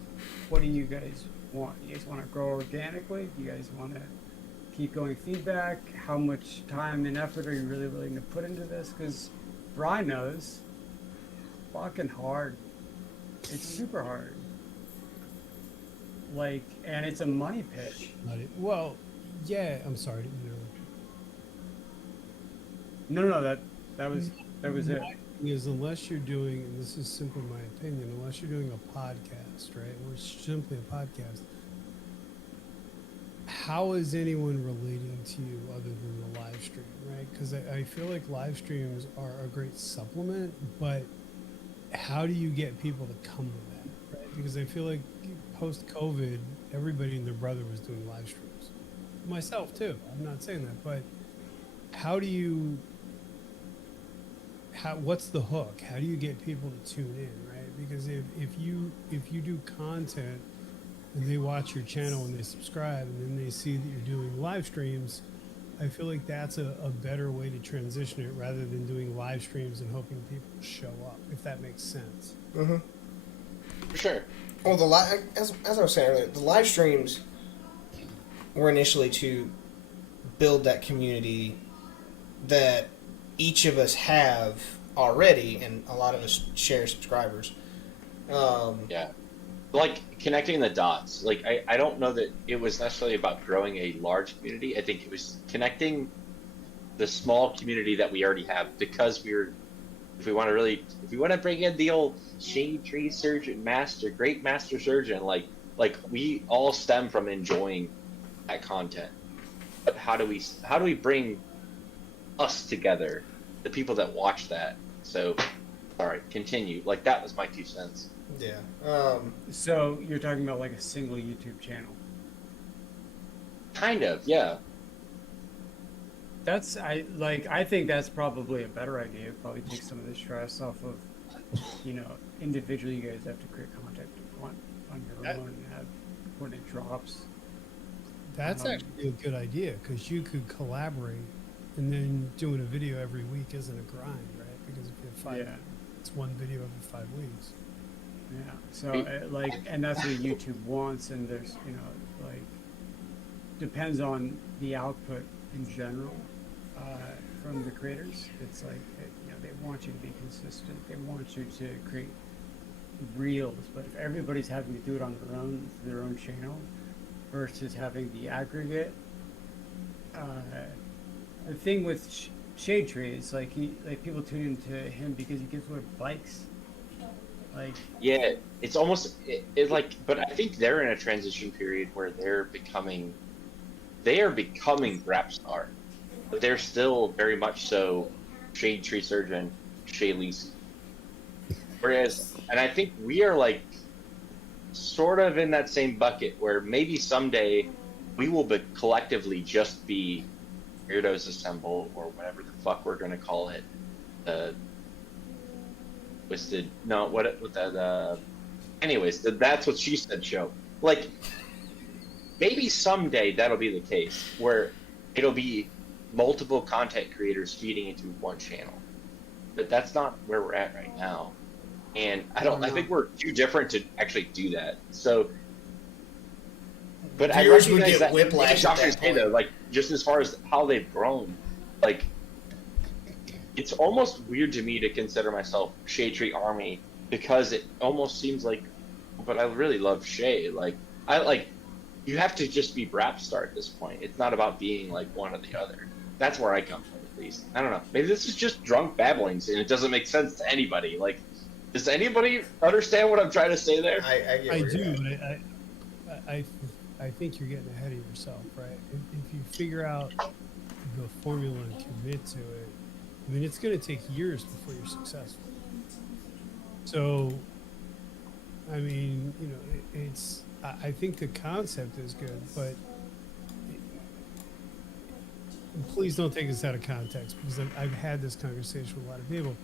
what do you guys want? You guys want to grow organically? Do you guys want to keep going feedback? How much time and effort are you really willing to put into this? Because Brian knows, fucking hard. It's super hard. Like, and it's a money pitch. Well, yeah. I'm sorry. No, that was it. Is unless you're doing, and this is simply my opinion, unless you're doing a podcast, right, or simply a podcast, how is anyone relating to you other than the live stream, right? Because I feel like live streams are a great supplement, but how do you get people to come to that, right? Because I feel like post-COVID, everybody and their brother was doing live streams. Myself too. I'm not saying that, but how do you? What's the hook? How do you get people to tune in, right? Because if you do content and they watch your channel and they subscribe and then they see that you're doing live streams, I feel like that's a better way to transition it rather than doing live streams and hoping people show up, if that makes sense. Mm-hmm. For sure. Well, as I was saying earlier, the live streams were initially to build that community that each of us have already, and a lot of us share subscribers. Yeah. Like connecting the dots. Like I don't know that it was necessarily about growing a large community. I think it was connecting the small community that we already have, because if we want to bring in the old shade tree surgeon great master surgeon, like we all stem from enjoying that content. But how do we bring us together, the people that watch that? So, sorry, continue. Like, that was my 2 cents. Yeah. So you're talking about like a single YouTube channel. Kind of, yeah. I think that's probably a better idea. It'd probably take some of the stress off of, you know, individually you guys have to create content on your own and have when it drops. That's actually a good idea, because you could collaborate, and then doing a video every week isn't a grind, right? Because if you have 5, It's one video every 5 weeks. Yeah. So like, and that's what YouTube wants, and there's, you know, like, depends on the output in general from the creators. It's like, you know, they want you to be consistent. They want you to create reels, but if everybody's having to do it on their own channel versus having the aggregate, the thing with Shade Tree is like people tune into him because he gives away bikes. Like, Yeah, it's almost it like, but I think they're in a transition period where they are becoming rap star, but they're still very much so Shade Tree Surgeon, Shay Lisi. Whereas, and I think we are like sort of in that same bucket where maybe someday we will be collectively just be Weirdos Assemble or whatever the fuck we're gonna call it. Twisted, no, what that, anyways, that's what she said show. Like, maybe someday that'll be the case where it'll be multiple content creators feeding into one channel. But that's not where we're at right now. And I think we're too different to actually do that. So, but I Viewers would recognize get that, whiplash like at Dr. that K, point. though, like, just as far as how they've grown, like, it's almost weird to me to consider myself Shade Tree Army because it almost seems like, but I really love Shay. Like, you have to just be rap star at this point. It's not about being like one or the other. That's where I come from, at least. I don't know. Maybe this is just drunk babblings and it doesn't make sense to anybody. Like, does anybody understand what I'm trying to say there? I get I where you're do. at. I think you're getting ahead of yourself, right? If you figure out the formula and commit to it, I mean, it's going to take years before you're successful. So, I mean, you know, I think the concept is good, but please don't take this out of context because I've had this conversation with a lot of people.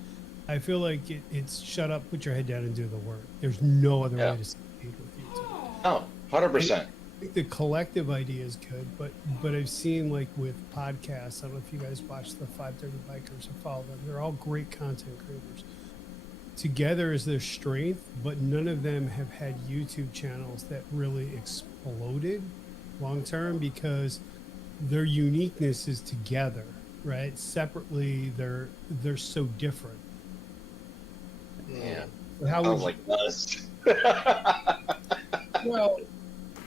I feel like it's shut up, put your head down, and do the work. There's no other way to succeed with YouTube. No, 100%. I think the collective idea is good, but I've seen, like, with podcasts, I don't know if you guys watch the 530 Bikers or follow them. They're all great content creators. Together is their strength, but none of them have had YouTube channels that really exploded long term because their uniqueness is together, right? Separately, they're so different. Yeah. How Sounds would like us. well,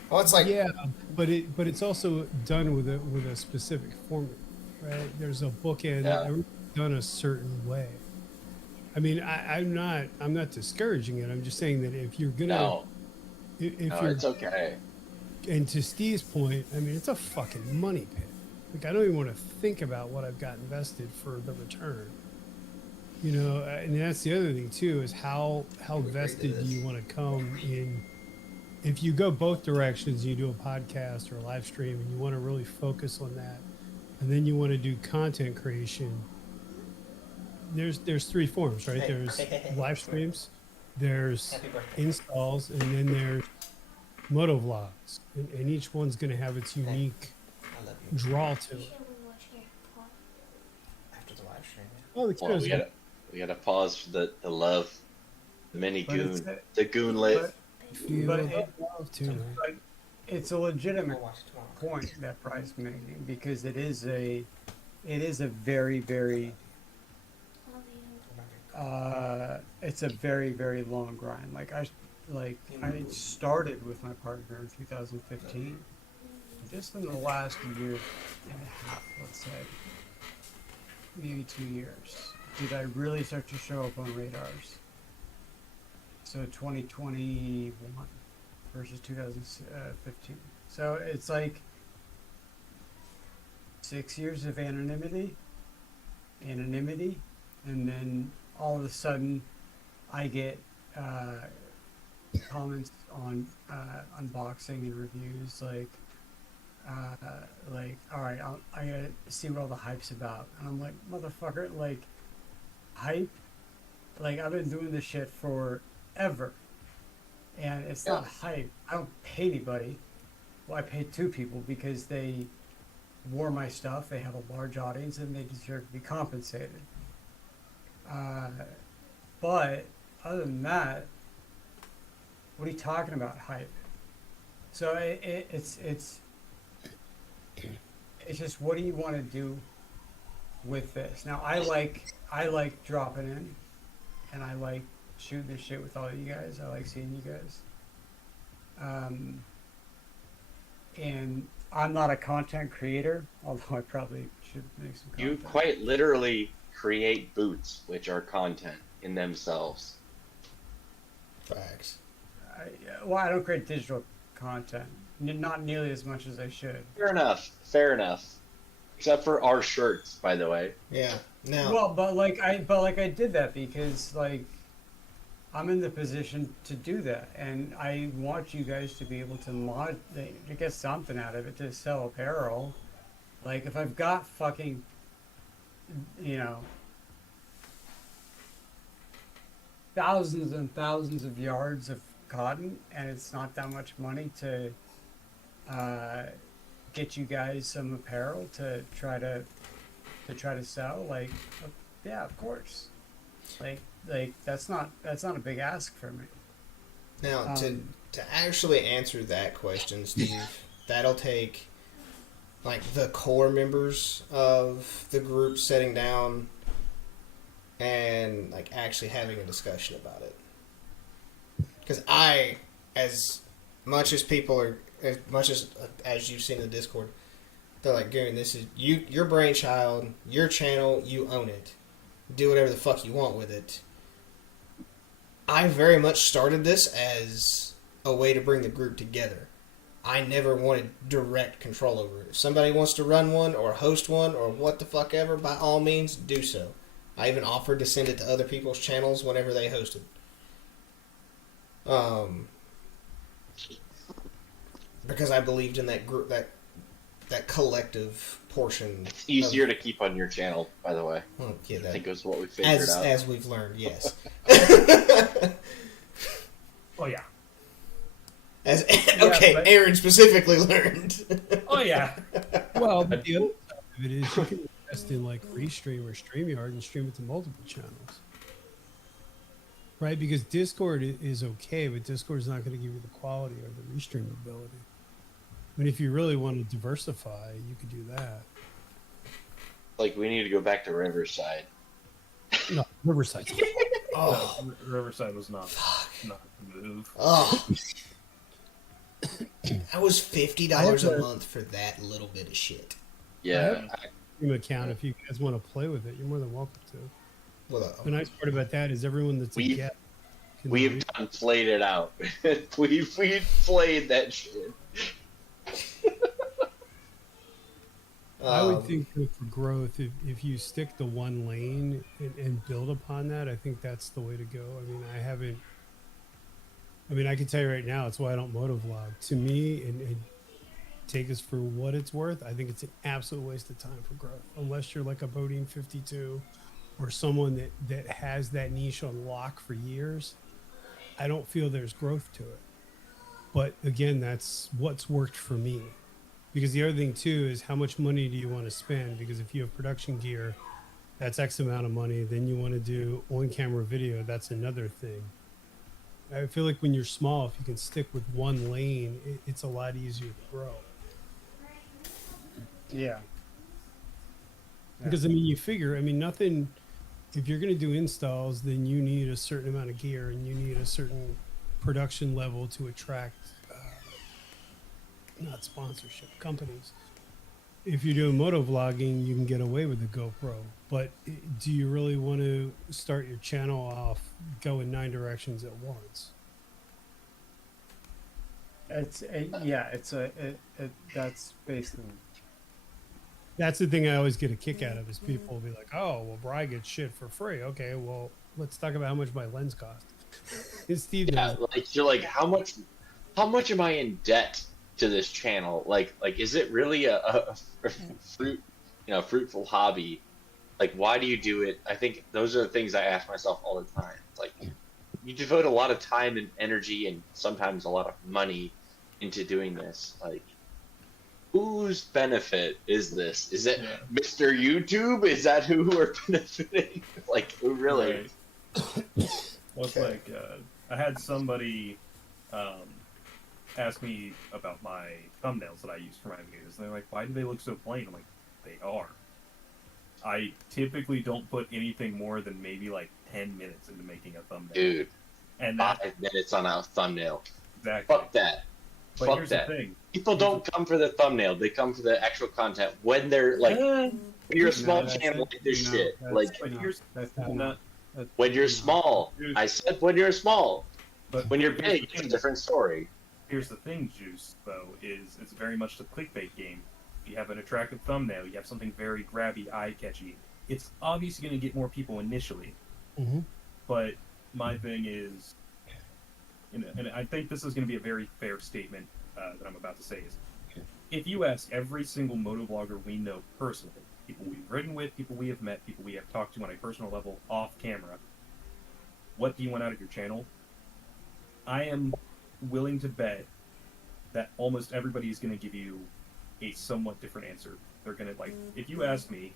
Well, it's like yeah, but it's also done with a specific formula, right? There's a bookend done a certain way. I mean, I'm not discouraging it. I'm just saying that if you're gonna, if you're, it's okay. and to Steve's point, I mean, it's a fucking money pit. Like, I don't even want to think about what I've got invested for the return. You know, and that's the other thing too, is how vested do you want to come in? If you go both directions, you do a podcast or a live stream and you want to really focus on that, and then you want to do content creation, there's three forms, right? There's live streams, there's installs, and then there's moto vlogs, and each one's going to have its unique draw to it. after the live stream. Oh, the Hold on, kiddos. we gotta pause for the love, the mini But it's goon, the goonlet. Feel but the it- love tonight. it's a legitimate We'll watch it tomorrow. point that Price making because it is a very, very it's a very, very long grind. I started with my partner in 2015. Just in the last year and a half, let's say, maybe 2 years, did I really start to show up on radars. So 2021 versus 2015. So it's like 6 years of anonymity, and then all of a sudden I get comments on unboxing and reviews like, all right, I gotta see what all the hype's about, and I'm like, motherfucker, like, hype? Like, I've been doing this shit forever, and it's not hype. I don't pay anybody. Well, I paid 2 people because they wore my stuff. They have a large audience, and they deserve to be compensated. But other than that, what are you talking about hype? So it's just, what do you want to do with this? Now I like dropping in, and I like shooting this shit with all you guys. I like seeing you guys. And I'm not a content creator, although I probably should make some You content. quite literally create boots, which are content in themselves. Facts. Well, I don't create digital content, not nearly as much as I should. Fair enough. Fair enough. Except for our shirts, by the way. Yeah. Now. Well, but I did that because like I'm in the position to do that, and I want you guys to be able to get something out of it, to sell apparel. Like if I've got fucking, thousands and thousands of yards of cotton, and it's not that much money to get you guys some apparel to try to sell, like, yeah, of course. Like that's not a big ask for me. Now, to actually answer that question, Steve, that'll take like the core members of the group sitting down and like actually having a discussion about it. Because as much as people are, as you've seen in the Discord, they're like, Gary, this is your brainchild, your channel, you own it. Do whatever the fuck you want with it. I very much started this as a way to bring the group together. I never wanted direct control over it. If somebody wants to run one or host one or what the fuck ever, by all means, do so. I even offered to send it to other people's channels whenever they hosted. Because I believed in that group, that collective portion. It's easier to keep on your channel, by the way. Well, yeah, I think it was what we figured out. As we've learned, yes. Oh yeah. Okay, Aaron specifically learned. Oh yeah. Well, but the other side of it is you can invest in like Restream or StreamYard and stream it to multiple channels. Right? Because Discord is okay, but Discord is not going to give you the quality or the restream ability. I mean, if you really want to diversify, you could do that. Like, we need to go back to Riverside. No, Riverside. Oh, Riverside was not the move. oh. That was $50 a month for that little bit of shit. Yeah. Stream account, if you guys want to play with it, you're more than welcome to. Well, The nice part about that is everyone that's a guest can We've done played it out. we've played that shit. I would think that for growth, if you stick to one lane and build upon that, I think that's the way to go. I mean, I can tell you right now, it's why I don't motovlog. To me, and take us for what it's worth, I think it's an absolute waste of time for growth. Unless you're like a Bodine 52 or someone that has that niche on lock for years, I don't feel there's growth to it. But again, that's what's worked for me. Because the other thing too is how much money do you want to spend? Because if you have production gear, that's X amount of money. Then you want to do on-camera video, that's another thing. I feel like when you're small, if you can stick with one lane, it's a lot easier to grow. Yeah. Because you figure, nothing. If you're going to do installs, then you need a certain amount of gear and you need a certain production level to attract, not sponsorship, companies. If you're doing motovlogging, you can get away with the GoPro. But do you really want to start your channel off going 9 directions at once? That's basically. That's the thing I always get a kick out of is people will be like, oh, well, Bri gets shit for free. Okay, well, let's talk about how much my lens cost. And Steve knows. Like, you're like, how much am I in debt to this channel? Like is it really a fruitful hobby? Like, why do you do it? I think those are the things I ask myself all the time. It's like, you devote a lot of time and energy and sometimes a lot of money into doing this. Like, whose benefit is this? Is it Mr. YouTube? Is that who are benefiting? Like, who really? Right. Well, it's Okay. like I had somebody ask me about my thumbnails that I use for my videos. And they're like, "Why do they look so plain?" I'm like, "They are." I typically don't put anything more than maybe like 10 minutes into making a thumbnail. Dude, And that 5 minutes on a thumbnail. exactly. Fuck that. But Fuck here's that. the thing. People don't come for the thumbnail. They come for the actual content. When they're like, when you're a small that's channel it. like this No, shit. that's- Like, But no, here's that's not, not. That's, when you're no. small. Dude. I said when you're small. but When you're here's big, the it's a thing. different story. Here's the thing, Juice, though, is it's very much the clickbait game. You have an attractive thumbnail, you have something very grabby, eye-catchy. It's obviously going to get more people initially. Mhm. But my thing is, and I think this is going to be a very fair statement that I'm about to say is, if you ask every single motovlogger we know personally, people we've ridden with, people we have met, people we have talked to on a personal level off camera, what do you want out of your channel? I am willing to bet that almost everybody is going to give you a somewhat different answer. They're going to, like, if you ask me,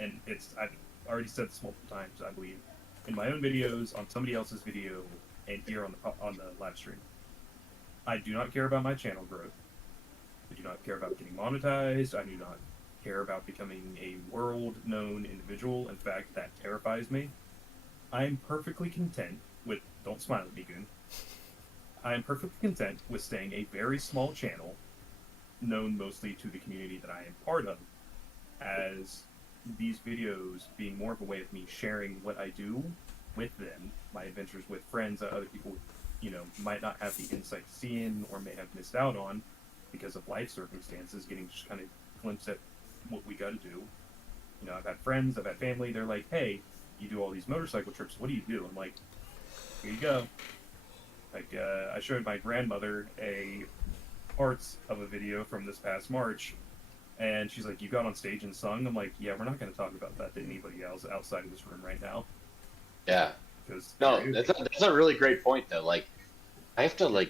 and I've already said this multiple times, I believe, in my own videos, on somebody else's video, and here on the live stream, I do not care about my channel growth. I do not care about getting monetized. I do not care about becoming a world-known individual. In fact, that terrifies me. I am perfectly content with, don't smile at me, Goon. I am perfectly content with staying a very small channel, known mostly to the community that I am part of, as these videos being more of a way of me sharing what I do with them, my adventures with friends that other people, might not have the insight to see in or may have missed out on because of life circumstances, getting just kind of glimpse at what we got to do. I've had friends, I've had family, they're like, "Hey, you do all these motorcycle trips, what do you do?" I'm like, "Here you go." Like, I showed my grandmother parts of a video from this past March, and she's like, "You got on stage and sung?" I'm like, "Yeah, we're not going to talk about that to anybody else outside of this room right now." Yeah. Because No, that's a really great point though. Like, I have to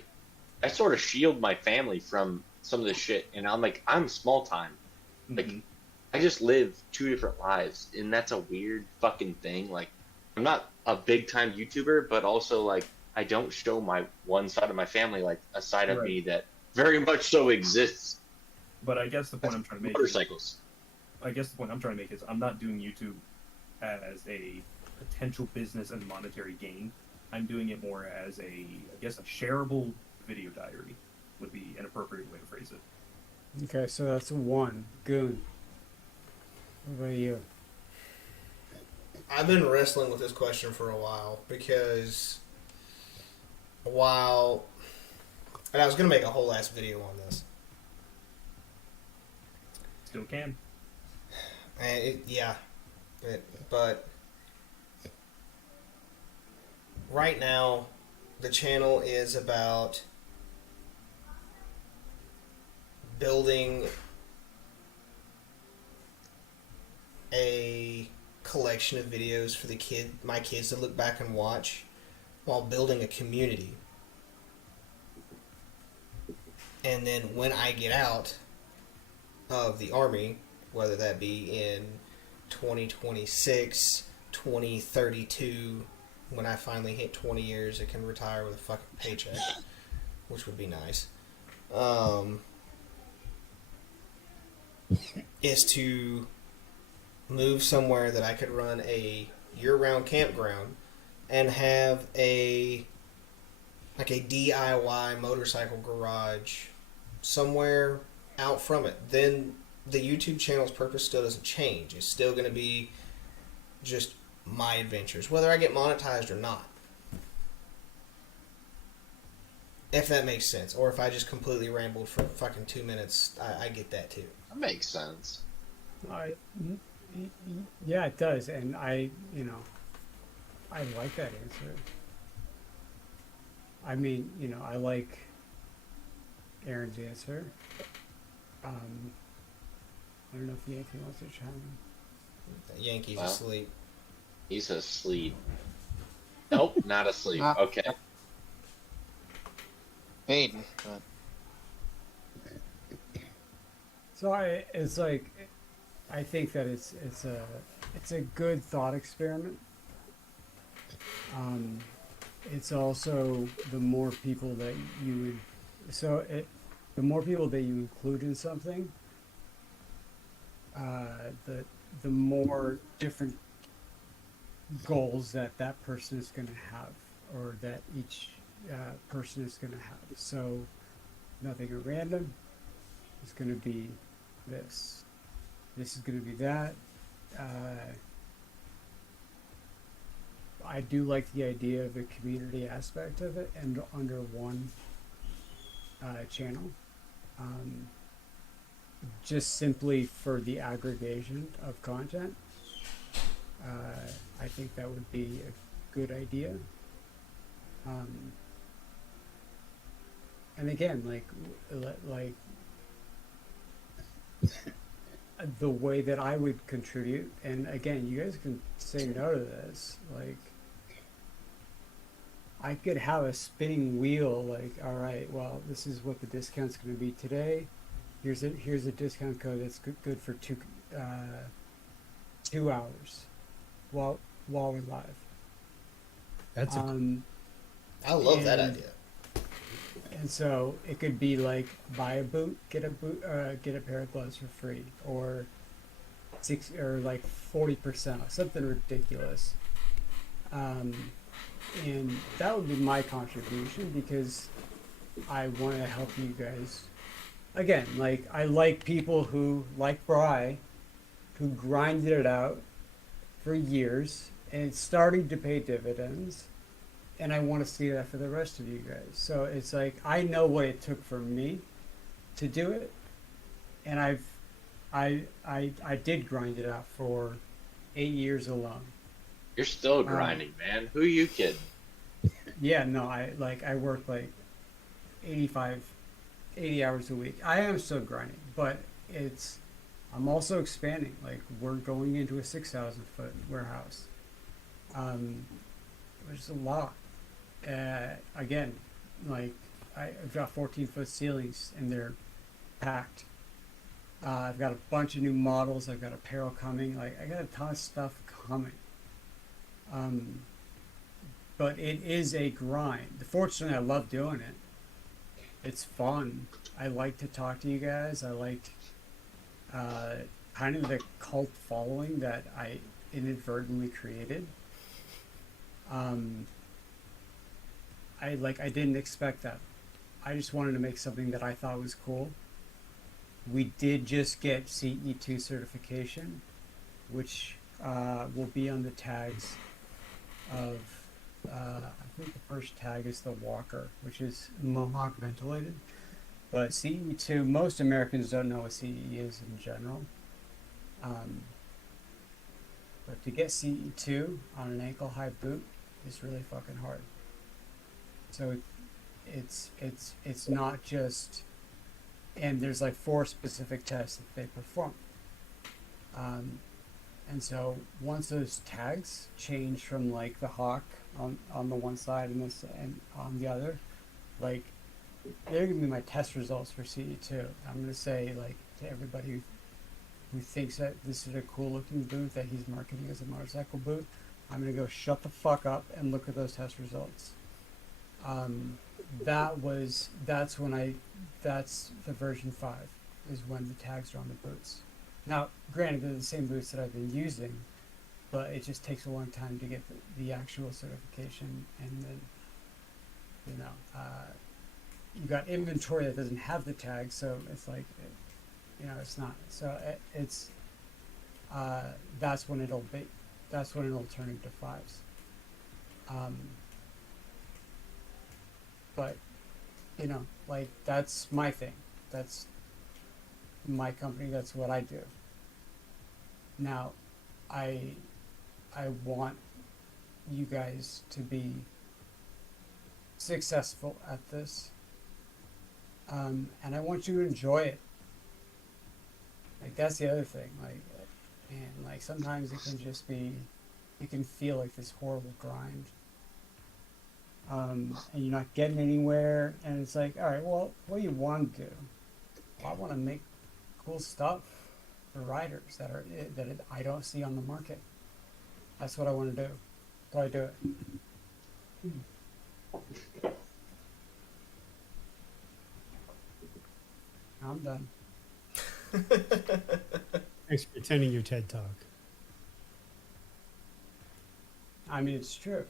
I sort of shield my family from some of this shit, and I'm small time. Like, I just live two different lives, and that's a weird fucking thing. Like, I'm not a big time YouTuber, but also I don't show my one side of my family, like a side of me that very much so exists. But I guess the point I'm trying to make Motorcycles. Is I'm not doing YouTube as a potential business and monetary gain. I'm doing it more as a shareable video diary would be an appropriate way to phrase it. Okay, so that's one. Goon. What about you? I've been wrestling with this question for a while because and I was gonna make a whole ass video on this. Still can. But right now, the channel is about building a collection of videos for my kids to look back and watch while building a community. And then when I get out of the Army, whether that be in 2026, 2032, when I finally hit 20 years, I can retire with a fucking paycheck, which would be nice, is to move somewhere that I could run a year-round campground and have a DIY motorcycle garage somewhere out from it. Then the YouTube channel's purpose still doesn't change. It's still going to be just my adventures, whether I get monetized or not. If that makes sense. Or if I just completely rambled for fucking 2 minutes, I get that too. That makes sense. Yeah, it does, and I like that answer. I mean, I like Aaron's answer. I don't know if Yankee wants to chime in. The Yankees Wow. asleep. He's asleep. Nope, not asleep. Ah. Okay. Hayden. But So it's like, I think that it's a good thought experiment. It's also the more people that you would, the more people that you include in something, the more different goals that that person is going to have, or that each person is going to have. So nothing at random. It's going to be this. This is going to be that. I do like the idea of the community aspect of it, and under one channel, just simply for the aggregation of content. I think that would be a good idea. And again, like the way that I would contribute, and again, you guys can say no to this, like I could have a spinning wheel, like, all right, well, this is what the discount's going to be today. Here's a discount code that's good for 2 hours while we're live. That's I love that and- idea. And so it could be like buy a boot, get a pair of gloves for free, or like 40% off, something ridiculous. And that would be my contribution, because I want to help you guys. Again, like I like people who, like Bri, who grinded it out for years, and it's starting to pay dividends. And I want to see that for the rest of you guys. So it's like, I know what it took for me to do it. And I did grind it out for 8 years alone. You're still grinding, man. Who you kidding? Yeah, no, I work like 80 hours a week. I am still grinding, but I'm also expanding. Like, we're going into a 6,000 foot warehouse, which is a lot. Again, like I've got 14-foot ceilings and they're packed. I've got a bunch of new models. I've got apparel coming. Like, I got a ton of stuff coming. But it is a grind. Fortunately, I love doing it. It's fun. I like to talk to you guys. I like kind of the cult following that I inadvertently created. I didn't expect that. I just wanted to make something that I thought was cool. We did just get CE2 certification, which will be on the tags of, I think the first tag is the Walker, which is Mohawk ventilated. But CE2, most Americans don't know what CE is in general. But to get CE2 on an ankle high boot is really fucking hard. So it's not just, and there's like 4 specific tests that they perform. And so once those tags change from like the Hawk on the one side and this and on the other, like they're gonna be my test results for CE2. I'm gonna say, like, to everybody who thinks that this is a cool looking boot that he's marketing as a motorcycle boot, I'm gonna go shut the fuck up and look at those test results. That's the version 5 is when the tags are on the boots. Now, granted, they're the same boots that I've been using, but it just takes a long time to get the actual certification, and then, you got inventory that doesn't have the tag, so it's like, it's not. So that's when it'll turn into 5s. But, like, that's my thing. That's my company. That's what I do. Now, I want you guys to be successful at this. And I want you to enjoy it. Like, that's the other thing. Like, and like, sometimes it can just be, it can feel like this horrible grind. And you're not getting anywhere, and it's like, all right, well, what do you want to do? Well, I want to make cool stuff for riders that I don't see on the market. That's what I want to do. So I do it. I'm done. Thanks for attending your TED Talk. I mean, it's true.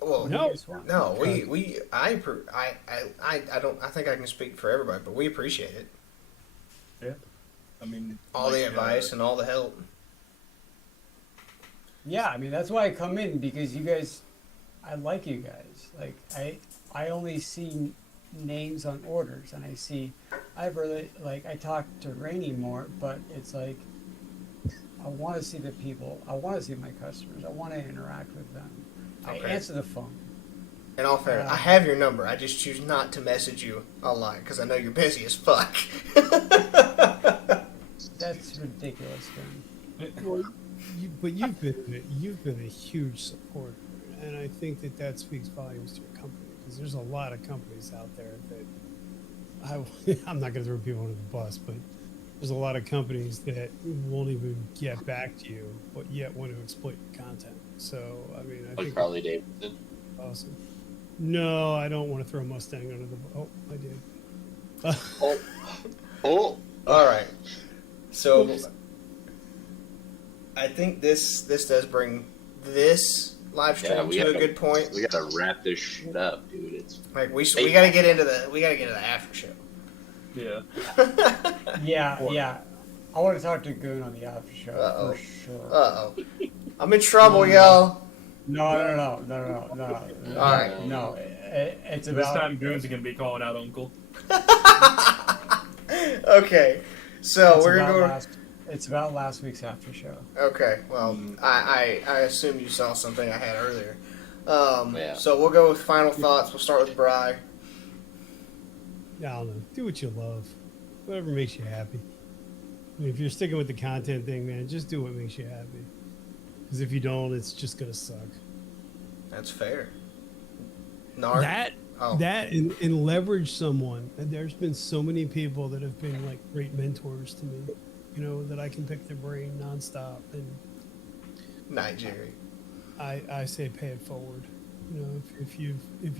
Well, What do you No, guys want? no, I don't. I think I can speak for everybody, but we appreciate it. Yeah. I mean, All the like, advice and all the help. Yeah, I mean that's why I come in, because you guys, I like you guys. Like I only see names on orders, and I really like. I talk to Rainey more, but it's like I want to see the people. I want to see my customers. I want to interact with them. I Okay. answer the phone. In all fairness, I have your number. I just choose not to message you online because I know you're busy as fuck. That's ridiculous, man. Well, but you've been a huge supporter, and I think that speaks volumes to your company, because there's a lot of companies out there that I'm not going to throw people under the bus, but there's a lot of companies that won't even get back to you, but yet want to exploit your content. So I mean, I Like think Harley Davidson. it's awesome. No, I don't want to throw a Mustang under the. Oh, I did. Oh, oh. All right. So Oops. I think this does bring this live stream Yeah, we to a gotta- good point. We gotta wrap this shit up, dude. It's Like we got to get into the after show. Yeah. Yeah. I want to talk to Goon on the after show Uh-oh. for sure. Uh oh. I'm in trouble, y'all. No. All right. No, it's This about. time, Goons are gonna be calling out Uncle. Okay. So it's we're about going. It's about last week's after show. Okay. Well, I assume you saw something I had earlier. Yeah. So we'll go with final thoughts. We'll start with Bri. I don't know. Do what you love. Whatever makes you happy. I mean, if you're sticking with the content thing, man, just do what makes you happy. Because if you don't, it's just gonna suck. That's fair. Nar. That Oh. that and leverage someone. And there's been so many people that have been like great mentors to me. You know, that I can pick their brain nonstop, and Night, Jerry. I say pay it forward. You know, if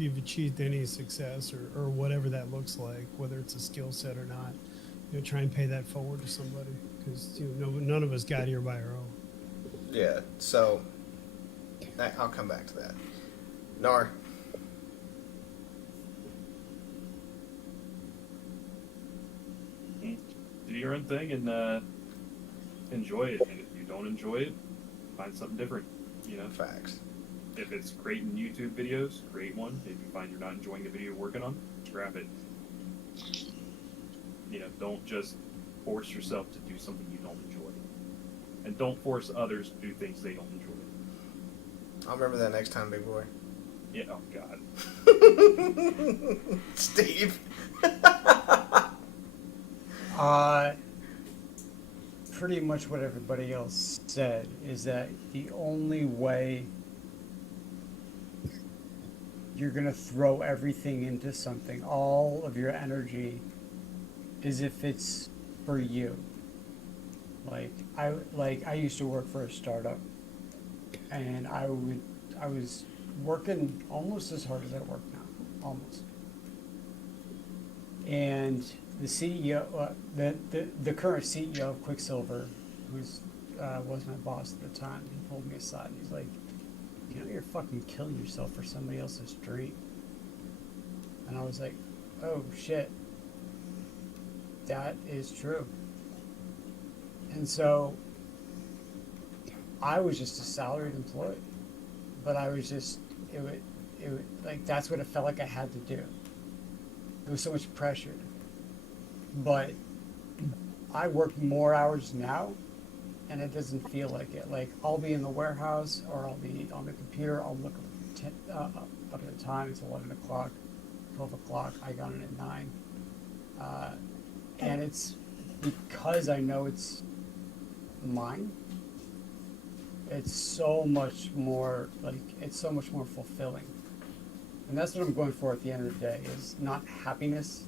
you've achieved any success or whatever that looks like, whether it's a skill set or not, you know, try and pay that forward to somebody, because none of us got here by our own. Yeah. So I'll come back to that. Nar. Do your own thing and enjoy it. And if you don't enjoy it, find something different. You know, Facts. if it's creating YouTube videos, create one. If you find you're not enjoying the video you're working on, scrap it. You know, don't just force yourself to do something you don't enjoy, and don't force others to do things they don't enjoy. I'll remember that next time, big boy. Yeah. Oh God. Steve. Pretty much what everybody else said is that the only way you're gonna throw everything into something, all of your energy, is if it's for you. I used to work for a startup, and I was working almost as hard as I work now, almost. And the CEO, the current CEO of Quicksilver, was my boss at the time, he pulled me aside and he's like, you know, you're fucking killing yourself for somebody else's dream. And I was like, oh shit, that is true. And so I was just a salaried employee, but I was just, it would like, that's what it felt like I had to do. There was so much pressure. But I work more hours now, and it doesn't feel like it. Like, I'll be in the warehouse, or I'll be on the computer, I'll look up at the time, it's 11 o'clock, 12 o'clock, I got in at 9. And it's because I know it's mine, it's so much more, it's so much more fulfilling. And that's what I'm going for at the end of the day, is not happiness,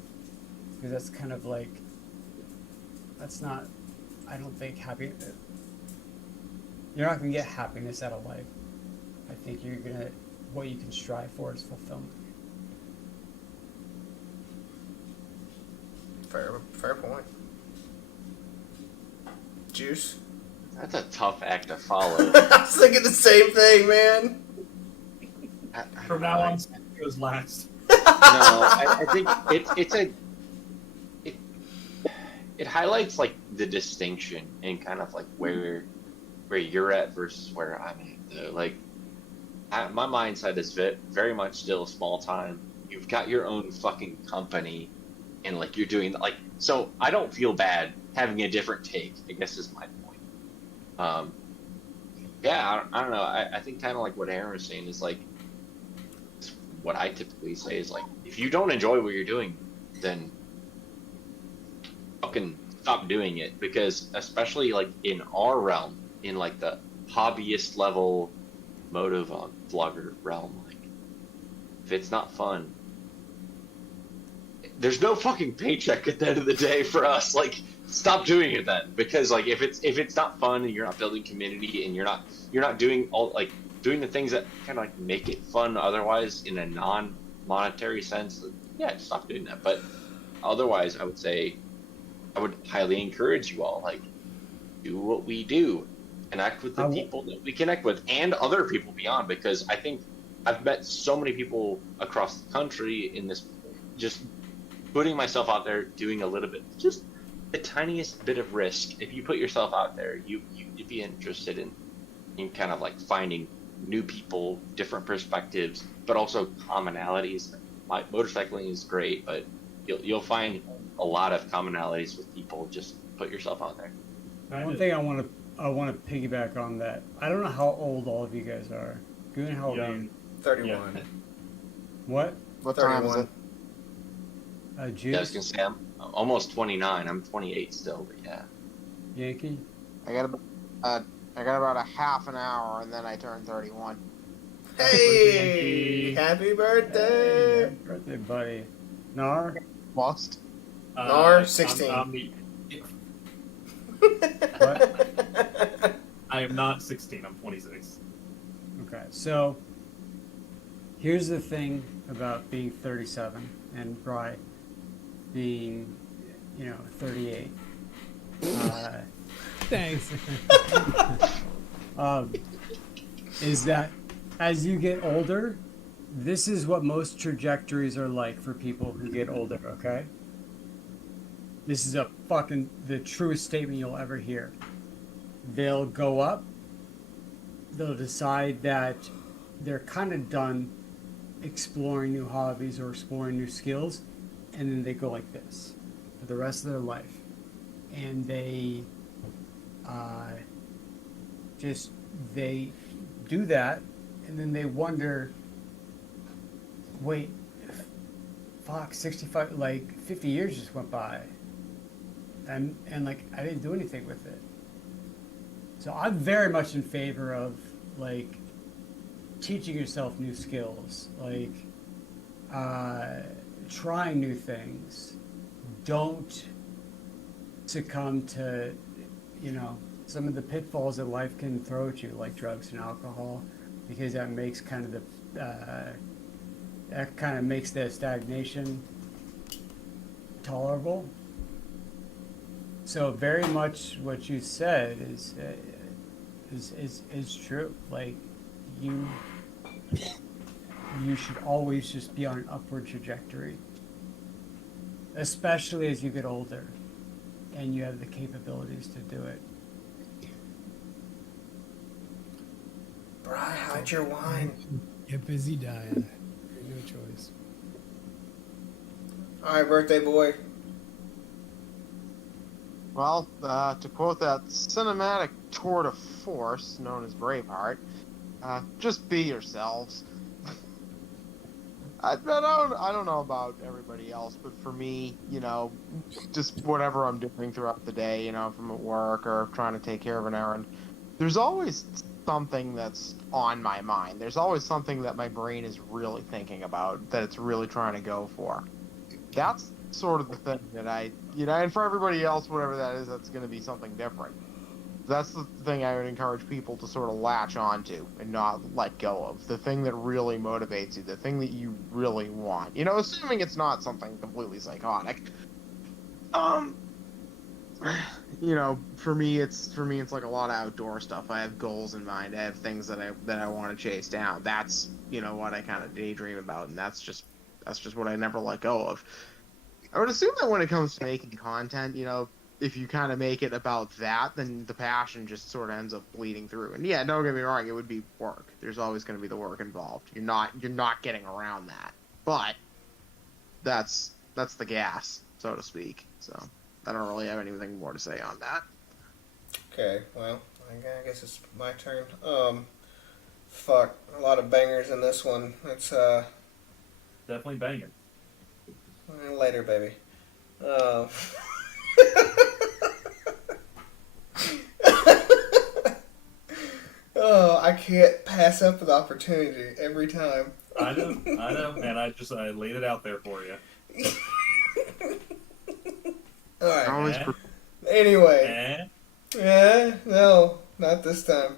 because that's kind of like, that's not, I don't think you're not going to get happiness out of life. I think you're gonna, what you can strive for is fulfillment. Fair point. Juice. That's a tough act to follow. I was thinking the same thing, man. From now on, it goes last. No, I think it highlights like the distinction and kind of like where you're at versus where I'm at. Though. Like my mindset is very much still small time. You've got your own fucking company, and like you're doing like so. I don't feel bad having a different take. I guess is my point. Yeah, I don't know. I think kind of like what Aaron was saying is like what I typically say is like if you don't enjoy what you're doing, then fucking stop doing it, because especially like in our realm, in like the hobbyist level moto vlogger realm, like if it's not fun, there's no fucking paycheck at the end of the day for us. Like stop doing it then, because like if it's not fun and you're not building community and you're not doing all like doing the things that kind of like make it fun otherwise in a non-monetary sense, yeah, stop doing that. But otherwise, I would say I would highly encourage you all, like, do what we do, connect with the people that we connect with, and other people beyond, because I think I've met so many people across the country in this, just putting myself out there, doing a little bit, just the tiniest bit of risk. If you put yourself out there, you'd be interested in kind of like finding new people, different perspectives, but also commonalities. Motorcycling is great, but you'll find a lot of commonalities with people. Just put yourself out there. One thing I want to piggyback on that. I don't know how old all of you guys are. Goon, how old are you? 31. Yeah. What? What time is it? Juice? Yeah, I was gonna say I'm almost 29. I'm 28 still, but yeah. Yankee? I got about a half an hour, and then I turn 31. Hey! Happy birthday! Happy birthday, buddy. Nar? Must. Nar, 16. What? I am not 16. I'm 26. Okay, so here's the thing about being 37 and Bri being, 38. Thanks. Is that as you get older, this is what most trajectories are like for people who get older, okay? This is the truest statement you'll ever hear. They'll go up, they'll decide that they're kind of done exploring new hobbies or exploring new skills, and then they go like this for the rest of their life. And they they do that, and then they wonder, wait, fuck, 65, like 50 years just went by, and like I didn't do anything with it. So I'm very much in favor of like teaching yourself new skills, like trying new things. Don't succumb to, some of the pitfalls that life can throw at you, like drugs and alcohol, because that makes makes the stagnation tolerable. So very much what you said is true. Like you should always just be on an upward trajectory, especially as you get older and you have the capabilities to do it. Bri, hide your wine. Get busy dying. No choice. All right, birthday boy. Well, to quote that cinematic tour de force known as Braveheart, just be yourselves. I don't know about everybody else, but for me, just whatever I'm doing throughout the day, if I'm at work or trying to take care of an errand, there's always something that's on my mind. There's always something that my brain is really thinking about, that it's really trying to go for. That's sort of the thing that and for everybody else, whatever that is, that's going to be something different. That's the thing I would encourage people to sort of latch onto and not let go of. The thing that really motivates you, the thing that you really want. You know, assuming it's not something completely psychotic. Um, you know, for me it's like a lot of outdoor stuff. I have goals in mind. I have things that I want to chase down. That's, you know, what I kind of daydream about, and that's just what I never let go of. I would assume that when it comes to making content, you know, if you kind of make it about that, then the passion just sort of ends up bleeding through. And yeah, don't get me wrong, it would be work. There's always going to be the work involved. You're not getting around that. But that's the gas, so to speak. So I don't really have anything more to say on that. Okay, well, I guess it's my turn. Fuck, a lot of bangers in this one. It's Definitely banging. later, baby. Oh, I can't pass up an opportunity every time. I know, and I laid it out there for you. All right. Always Eh? Anyway. No, not this time.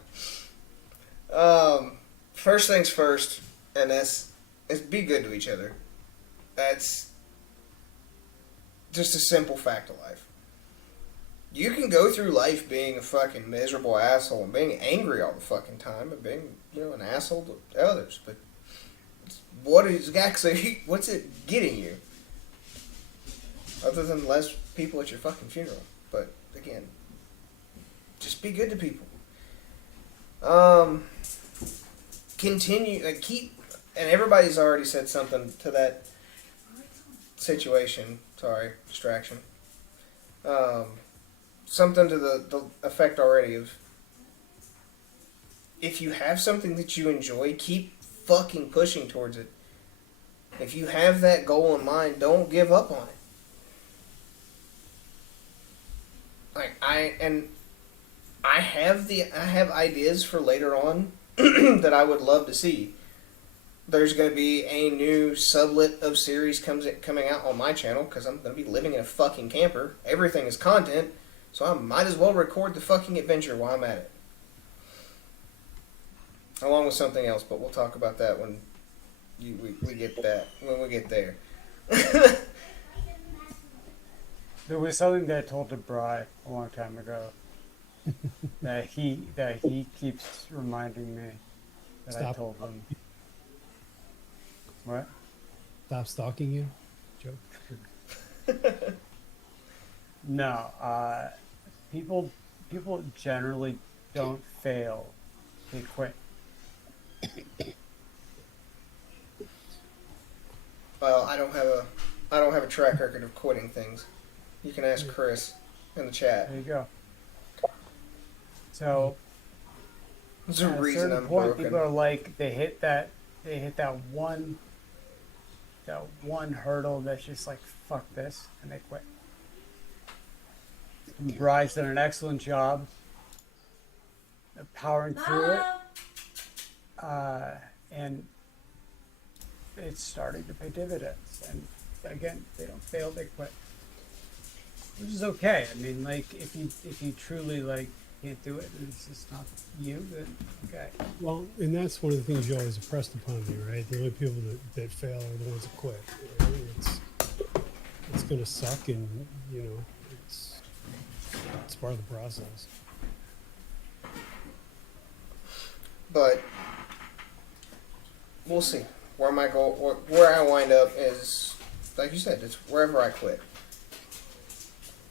First things first, and that's is be good to each other. That's just a simple fact of life. You can go through life being a fucking miserable asshole and being angry all the fucking time and being, you know, an asshole to others, but what's it getting you? Other than less people at your fucking funeral. But again, just be good to people. Continue, keep, and everybody's already said something to that situation. Sorry, distraction. Something to the effect already of, if you have something that you enjoy, keep fucking pushing towards it. If you have that goal in mind, don't give up on it. Like I have ideas for later on that I would love to see. There's going to be a new sublet of series coming out on my channel because I'm going to be living in a fucking camper. Everything is content, so I might as well record the fucking adventure while I'm at it. Along with something else, but we'll talk about that when we get there. There was something that I told to Bry a long time ago that he keeps reminding me that I Stop. told him. What? Stop stalking you? Joke. No, people generally don't fail; they quit. Well, I don't have a track record of quitting things. You can ask Chris in the chat. There you go. So There's a at a reason certain I'm point, broken. people are like they hit that one hurdle that's just like fuck this, and they quit. And Bry's done an excellent job of powering through it, and it's starting to pay dividends. And again, they don't fail; they quit, which is okay. I mean, like if you truly like can't do it, and it's just not you, then okay. Well, and that's one of the things you always impressed upon me, right? The only people that fail are the ones that quit. You know, it's going to suck, and you know, it's part of the process. But we'll see. Where I wind up is, like you said, it's wherever I quit.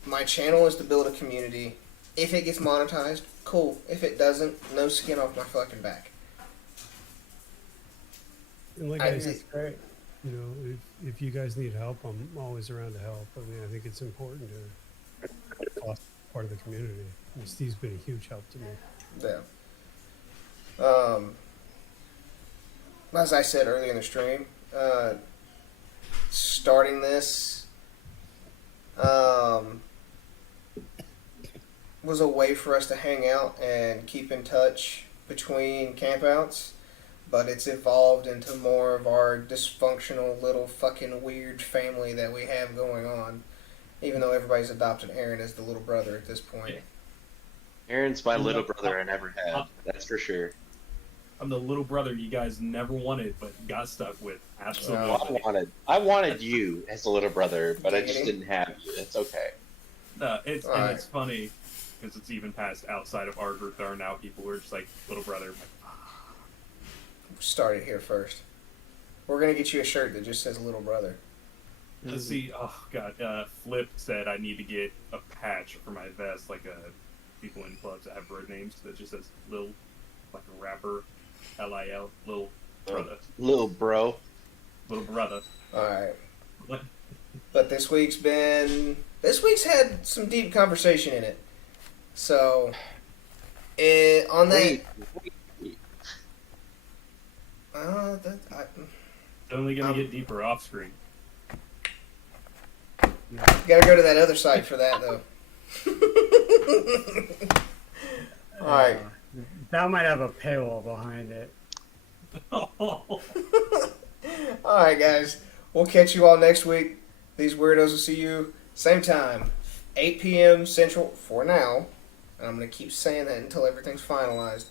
My channel is to build a community. If it gets monetized, cool. If it doesn't, no skin off my fucking back. And like I I said, That's great. you know, if you guys need help, I'm always around to help. I mean, I think it's important to foster part of the community. I mean, Steve's been a huge help to me. Yeah. As I said earlier in the stream, starting this was a way for us to hang out and keep in touch between campouts, but it's evolved into more of our dysfunctional little fucking weird family that we have going on, even though everybody's adopted Aaron as the little brother at this point. Aaron's my little brother I never had. That's for sure. I'm the little brother you guys never wanted, but got stuck with. Absolutely. Well, I wanted you as a little brother, but I just didn't have you. It's okay. No, it's All right. it's funny because it's even past outside of our group. There are now people who are just like little brother. Start it here first. We're gonna get you a shirt that just says "Little Brother." Let's see. Oh god. Flip said I need to get a patch for my vest, like people in clubs that have bird names that just says "Lil," like a rapper, LIL, Lil Brother, Little bro. Little Brother. All right. What? But this week's had some deep conversation in it. So, on that, Wait. It's only gonna get deeper off screen. gotta go to that other site for that though. All right. That might have a paywall behind it. All right, guys. We'll catch you all next week. These weirdos will see you same time, 8 p.m. Central for now. And I'm going to keep saying that until everything's finalized.